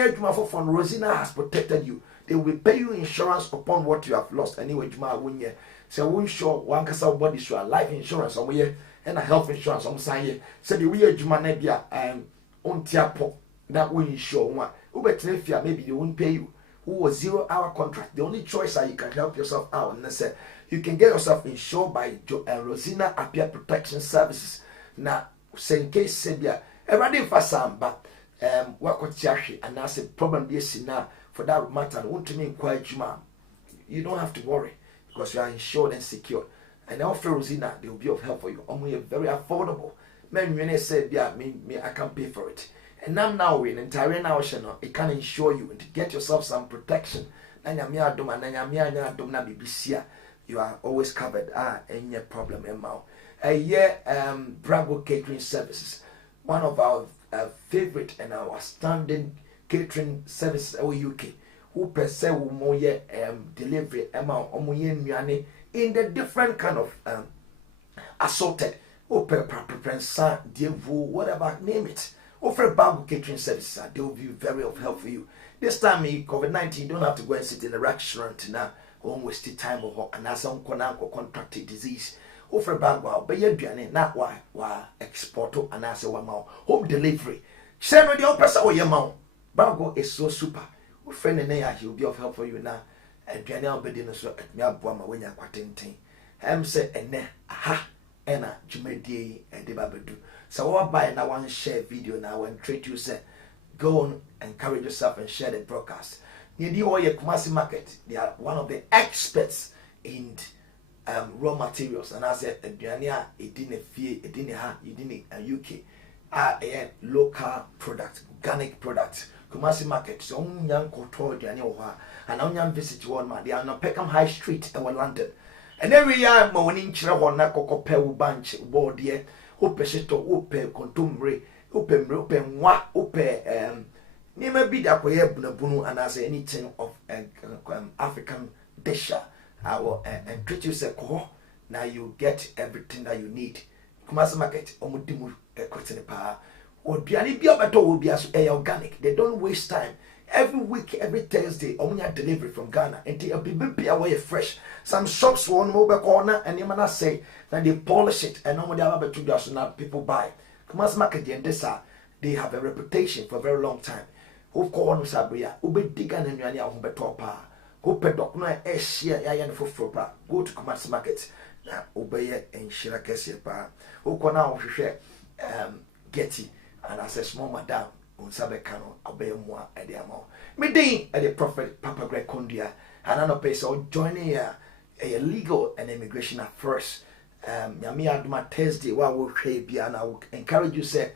from Rosina has protected you, they will pay you insurance upon what you have lost. Anyway, Juma win ye. So we sure one can sell body sure life insurance on we and a health insurance on say. So the we Juma nebia on tiapo that we insure one. Who better maybe they won't pay you. Who was 0 hour contract. The only choice that you can help yourself out and say you can get yourself insured by Rosina Appear Protection Services. Now, say in case Sebia, everybody for some, but what could Chashi and that's a problem this now for that matter. Want to mean quite Juma. You don't have to worry because you are insured and secure. And after Rosina, they will be of help for you. Only very affordable. Men when they say, yeah, me, I can pay for it. And now in entire now, it can insure you and to get yourself some protection. You are always covered. Any problem, Emma. Bravo Catering Services, one of our favorite and our standing catering services in UK. Who per se will more delivery amount in the different kind of assorted. Who per prensa, whatever name it. Offer Bravo Catering Services, they will be very of help for you. This time, COVID-19, you don't have to go and sit in a restaurant now. Won't waste time or and as some contracted disease. Offer Bagwell, but you're doing not why export and answer one more home delivery. Send with your person or your mouth. Bagwell is so super. With friend and he will be of help for you now. And Janelle Bedin so at me up one when you're quatinting. Said and ne aha and a Jumedi and the Babadu. So I'll buy now one share video now and treat you say go on, encourage yourself and share the broadcast. Near the Oye Kumasi market, they are one of the experts in raw materials. And I said, Adriania, it didn't fear, it didn't have, it didn't UK. A local product, organic product. Kumasi market, so young control Daniel, and on young visit one man, they are on Peckham High Street in London. And every year, morning, Chira, Nako, Pew Bunch, board here, Upe Shito, Upe, Contumbre, Upe, Never be that way, Bunu, and as anything of African dish. I will and treat you say, now you get everything that you need. Kumasi market, Omudimu, Kotini Pa. Or Biani Biabato will be as organic. They don't waste time. Every week, every Thursday, Omunya delivery from Ghana. And they be away fresh. Some shops one mobile corner, and you man say that they polish it, and normally have about 2 dollars now people buy. Kumasi market, they have a reputation for a very long time. Who call on Sabria, who be digging and Yania on Betopa, who pedok no share Yayan for Fropa, go to Kumasi market, now obey and Shirakesi pa, who can now share Getty, and as a small madam, on Sabecano, obey moi at the amount. Midday at the prophet Papa Greg Condia, and an opera so joining a legal and immigration at first. Yamia do my Thursday while we'll be and I will encourage you say,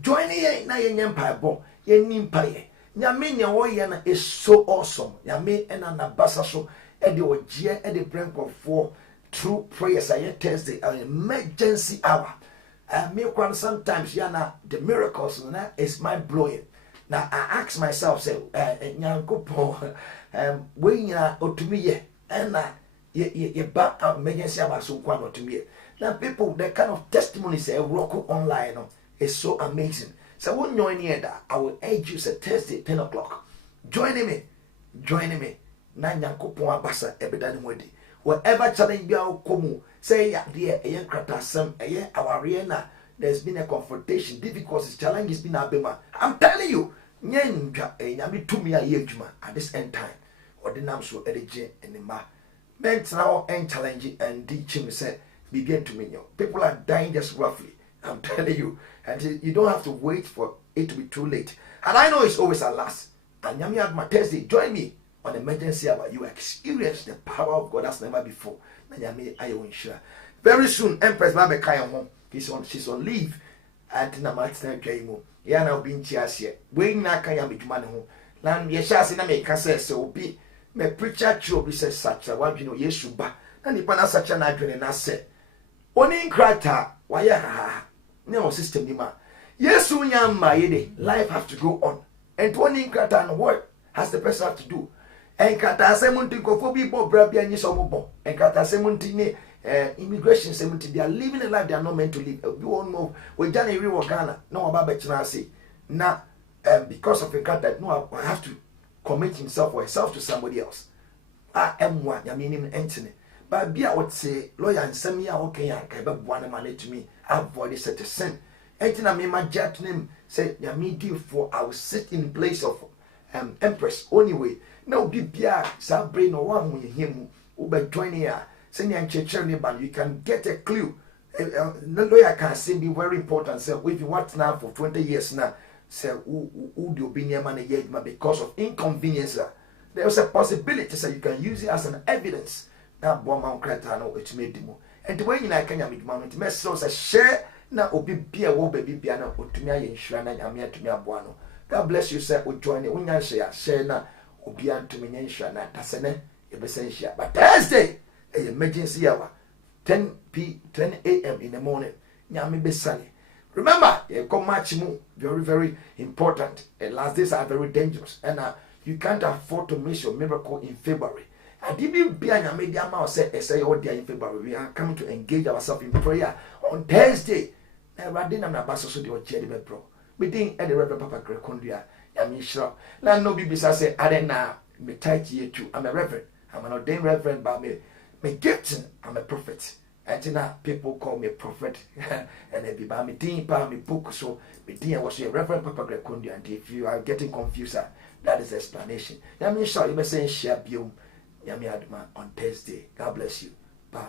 join here na yen empire bo, yen empire. Yamina Oyana is so awesome. Yame and an ambassador at the Ojia at the brink of 4 true prayers. I Thursday an emergency hour. Me sometimes yana the miracles is mind blowing. Now I ask myself, say, Nyankupo, when you to me, and you back up emergency hour so quite to me. Now people, that kind of testimony say rock online is so amazing. So when you're near that, I will urge you say Thursday 10 o'clock. Join me. Nanyankupo abasa ebedani wedi. Whatever challenge you come, say ya dear a young kratasam, a year our arena. There's been a confrontation, difficulties, challenges been a bema. I'm telling you, Nyanka a yami to me a yejuma at this end time. Or the names will edit and the ma. Men now and challenging and teaching said, begin to me. People are dying just roughly. I'm telling you. And you don't have to wait for it to be too late. And I know it's always a last. And Yami at my Thursday, join me on emergency hour. You experience the power of God as never before. Yami, I will ensure. Very soon, Empress Babe Kaya home. She's on leave. And Tina Martin Jamo. Yana being cheers here. Waiting na Kaya Mijman home. na ye shase na me ka se obi me preacher true obi se sacha wadwene Yesu ba na nipa na sacha na adwene na se oni nkrata waya ha ne o system ni ma Yesu nyamba yede life have to go on and oni nkrata no what has the person have to do enkata semunti kofobi bo brabia nyi so mo enkata semunti ni immigration semunti they are living a life they are not meant to live you all know we jana iri wo Ghana no oba china say na because of enkata no I have to commit himself or herself to somebody else m1 yaminim entine but bia what say lawyer nsem ya okay ya ka be boa na manage to me avoid such a sin entina me ma jet name say yami deal for I will sit in place of empress anyway no be bia sa brain no one mu him u be join here say nyan chechere ne ban you can get a clue no lawyer can say be very important say if you want now for 20 years now say who the opinion man because of inconvenience there was a possibility say you can use it as an evidence na bo man krata no etime mo and when you na kanya midman it mess so say share na obi bia wo baby bia na otumi aye nhira na nyame atumi aboa no God bless you sir o join it unya share na obi antumi nya nhira na tasene e be say share but Thursday emergency hour 10 a.m. in the morning nyame be sane remember come match mu very important and last days are very dangerous and you can't afford to miss your miracle in February. I didn't be an media mouse say all day in February. We are coming to engage ourselves in prayer on Thursday. Now, I didn't have a so they were cherry bro. We didn't any Reverend Papa Grecondia. I mean, sure. Now, no BBC say, I don't know. Me tight here too. I'm a reverend. I'm an ordained reverend, but me gifting. I'm a prophet. And now people call me a prophet. And they be by me team, by me book. So, me team was a Reverend Papa Grecondia. And if you are getting confused, that is the explanation. I mean, sure, you may say, share you. Yami Adma on Thursday. God bless you. Bye.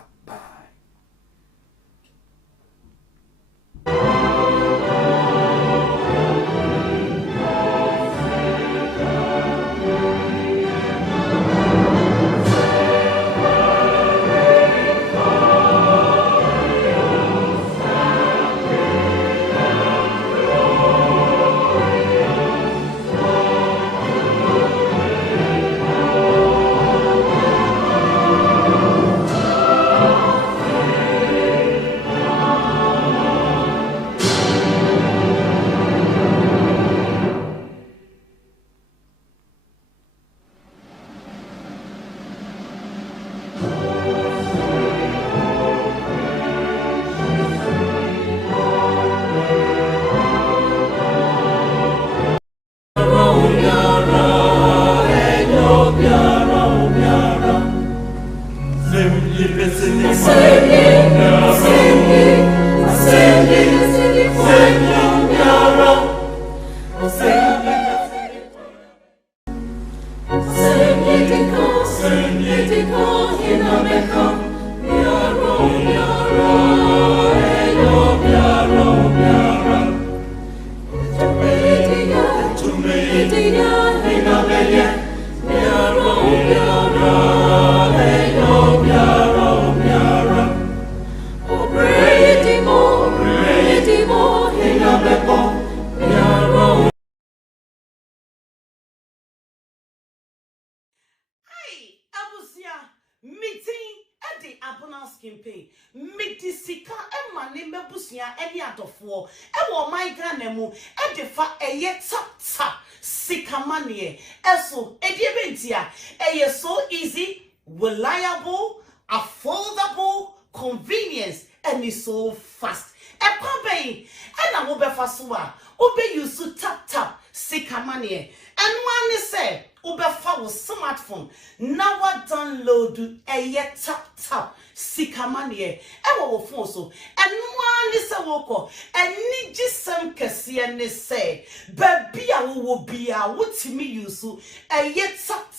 Midisika Emma Nimbe Busia any atofo Ewo my granemu Edifa eye tap sikamanie eso ediebentia eye so easy reliable affordable convenience and it's so fast Epabe and I will be fastwa obe you so tap sikamanie and one say Ubefa with smartphone. Now I download a tap sikamanie. Ewa wo phone so. And one is a woko. And niji some kasiane say. Baby a wo be a wutimi yusu. A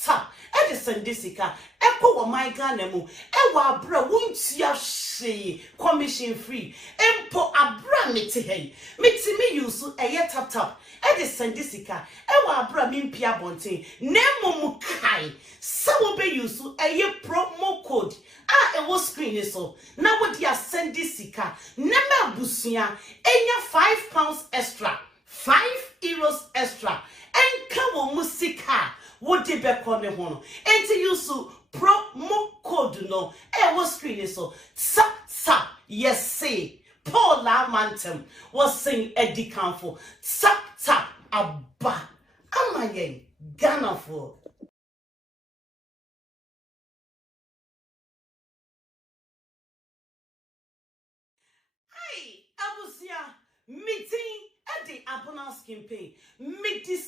tap. Edison disika. Eko wa my ganemu. Ewa abra wuntia she commission free. Empo abra miti hey. Miti mi yusu a tap. Edison disika. Ewa abra mimpia bonte. Nemo kai. Sawo be yusu a promo code. E was screen so. Now what you send disika. Nema busia. Enya £5 extra. €5 extra. Enka wo musika back on the one. Enti you promo code no. Was screen so. Sa. Yes, say. Paul Mantem was saying Eddie Canfo. Sa abba. Amaye Ghana for. Hey, Abusia meeting at the Abonance campaign. Meeting.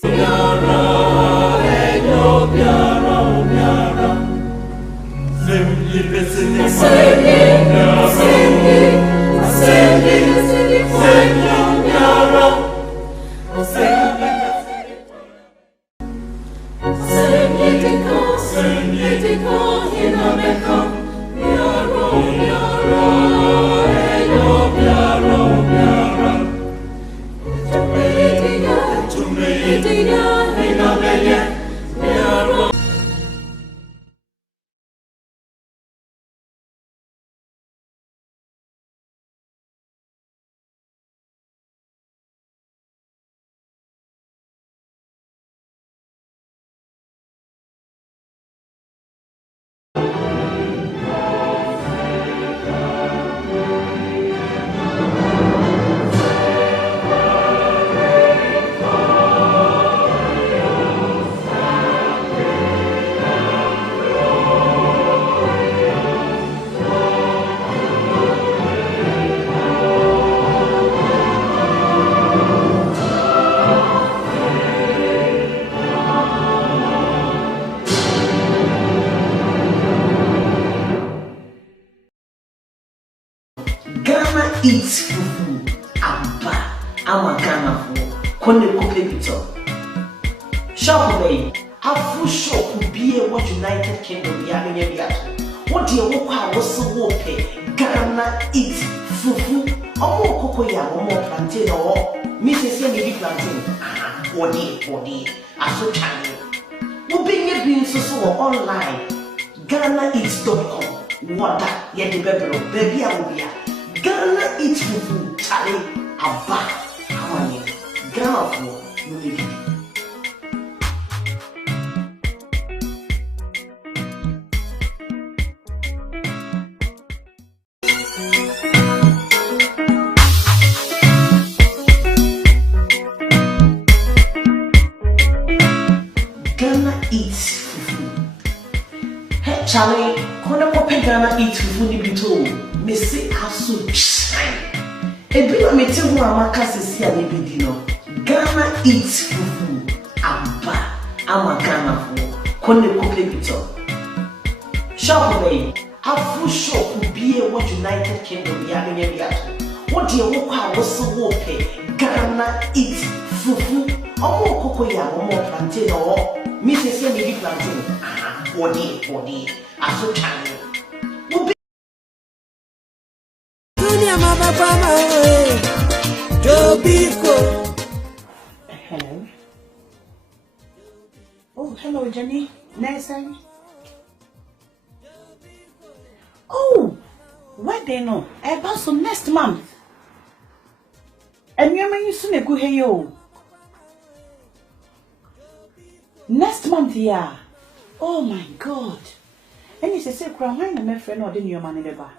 Ghana eats fufu. Abba. I'm a Ghana for. Kone kopebito. Shop away. Afu shop could be what United Kingdom yamin yato. What do you walk was so wope? Ghana eats fufu. Omo koko ya omo plantain or Mrs. Maybe plantain. Body. Aso channel. Wo benye bin so online. GhanaEats.com. Water ye de baby awobia. Ghana eats fufu. Chale abba. Amanye. Ghana for no live. Ghana eats fufu. Hey Charlie, kona kope Ghana eats fufu ni bito. Me say aso chai. Ebi na me te ho amaka sesi a ne bedi no. Ghana eats fufu. Abba, ama Ghana for. Kona kope bito. Shop away. Afu shop could be what United Kingdom yamin yato. What do you walk was so wope? Ghana eats fufu. Omo koko ya omo plantain or Mrs. Maybe plantain. Body. Aso channel. Hello. Oh, hello, Jenny. Nice. Oh, where they know? About some next month. And you soon go here. Next month, yeah. Oh my God. And you say, "Crown, why my friend or didn't your man in the bar?"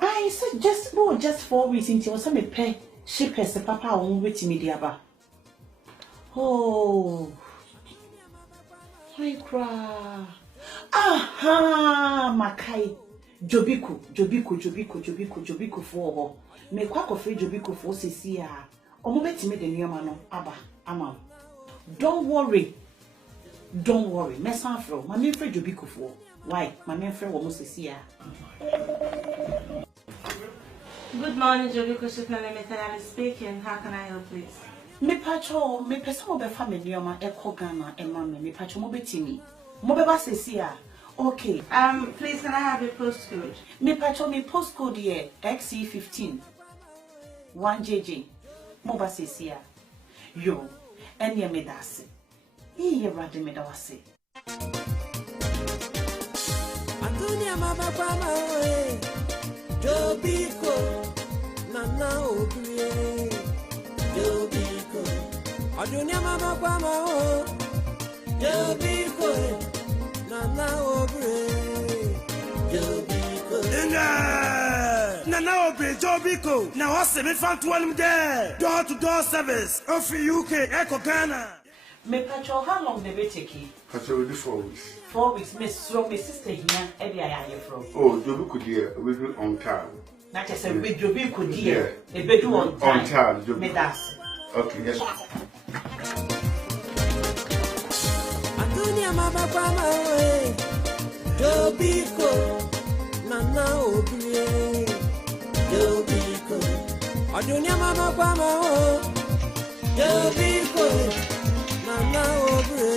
I said, just 4 weeks until some pay ship as the papa on waiting me the bar. Oh, I cry. Aha, Makai. Jobiku for me quack of free Jobiku for Cecilia. Or move me the new man, Abba, Ama. Don't worry. Mess afro. My main friend Jobiku for. Why? My main friend almost Cecilia. Good morning, Jobiku Shipping Limited. Alice speaking. How can I help, please? Me pacho, me person of the family, my Echo Ghana and Mammy, me pacho mobetimi. Mobeba Cecilia. Okay. Please can I have your postcode? Me pacho me postcode here XC15 1JJ. Moba Cecilia. Yo, and ye me dase. Ye rather me dawase. Antonia Mababa, Jobiko, Nana Obie, Jobiko, Antonia Mababa, Jobiko, Nana Obre, Jobiko. Nana Obre, Jobiko. Now what's the Akwantuo Mu Nsem? Door-to-door service. Of UK, Echo Ghana. Me patrol, how long they be taking? Patrol will do 4 weeks. 4 weeks. Miss Strong, my sister here, every I hear from. Oh, Jobiko dear, we do on time. Not just a bit Jobiko dear, a bit on time. On time, Me Jobiko. das. Okay, yes. Atunia mama kwa mawe, Jobiko, Nana Obre, Jobiko. Atunia mama kwa mawe, Jobiko, Nana Obre.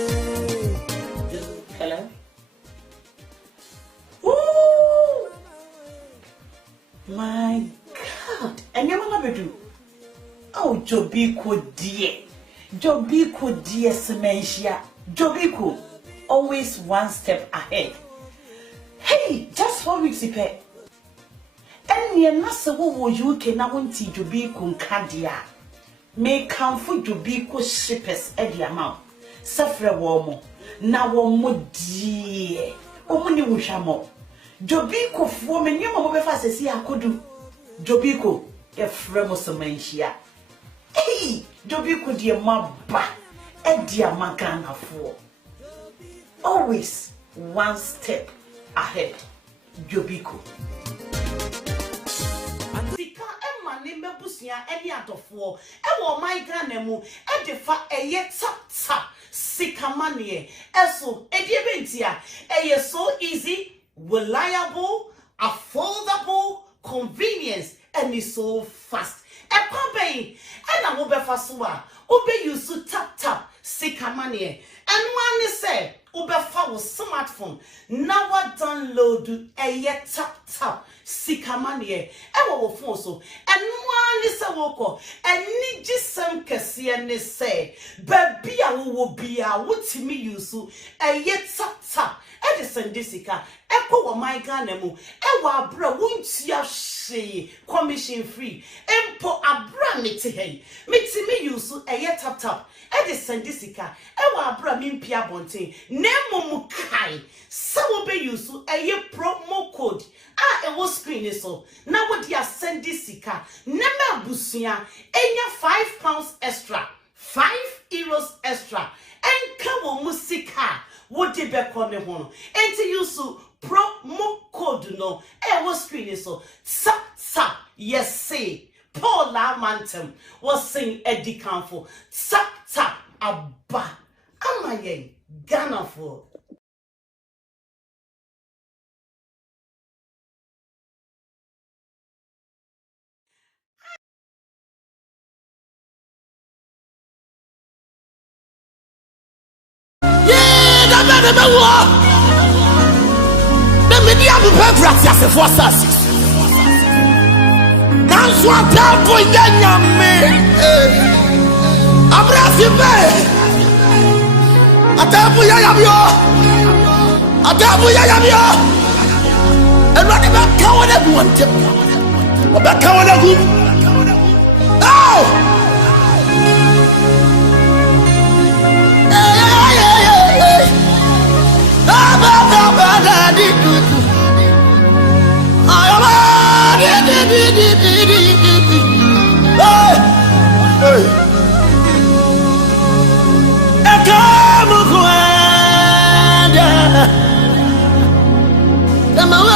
Hello? Ooh! My God! And you want to do? Oh, Jobiko dear. Jobiko dear Sementia. Jobiko, always one step ahead. Hey, just 4 weeks ago. And you're not so what you can now want to Jobiko Kadia. May come for Jobiko shippers at the amount. Suffer warm. Now one more dear. Omuni Wushamo. Jobiko for me, you know, if I say I could do. Jobiko, a Fremosomentia. Hey, Jobiko dear Mabba. Dear Magana for always one step ahead. Jobiko. Sika Emma Nimbe Busia, any out of war. Ewo my granemu, Edifa a yet tap Sika money. Eso, Edibentia, so easy, reliable, affordable, convenience, and is so fast. A company, and I will be fasua. Obe you so tap Sika money. And one say Obe for smartphone. Now what download a yet tap Sika money. E wo phone so. And one is a woko. And ni jisem kesi and say baby a wo be a wutimi yusu a yet tap. Edison Disica, Echo my ganemu, Ewa bra won't ya she commission free, Empo abra miti hey, miti me use a yet tap, Edison Disica, Ewa bra mimpia bonte, Nemo mukai, so be use a ye promo code. Ah, it was screen so. Now what ya send Disica, Nema busia, enya £5 extra, €5 extra, and kawo musika. What did be call me one? And to use promo code no. Was screen so tap yes say Paul Lamantem was saying Eddie Campo tap abba am I Ghana for The media will pay for us as a force. That's what I'm going to I'm rushing back. I tell you, and running back, coward everyone. Back, coward everyone. Oh! Come on,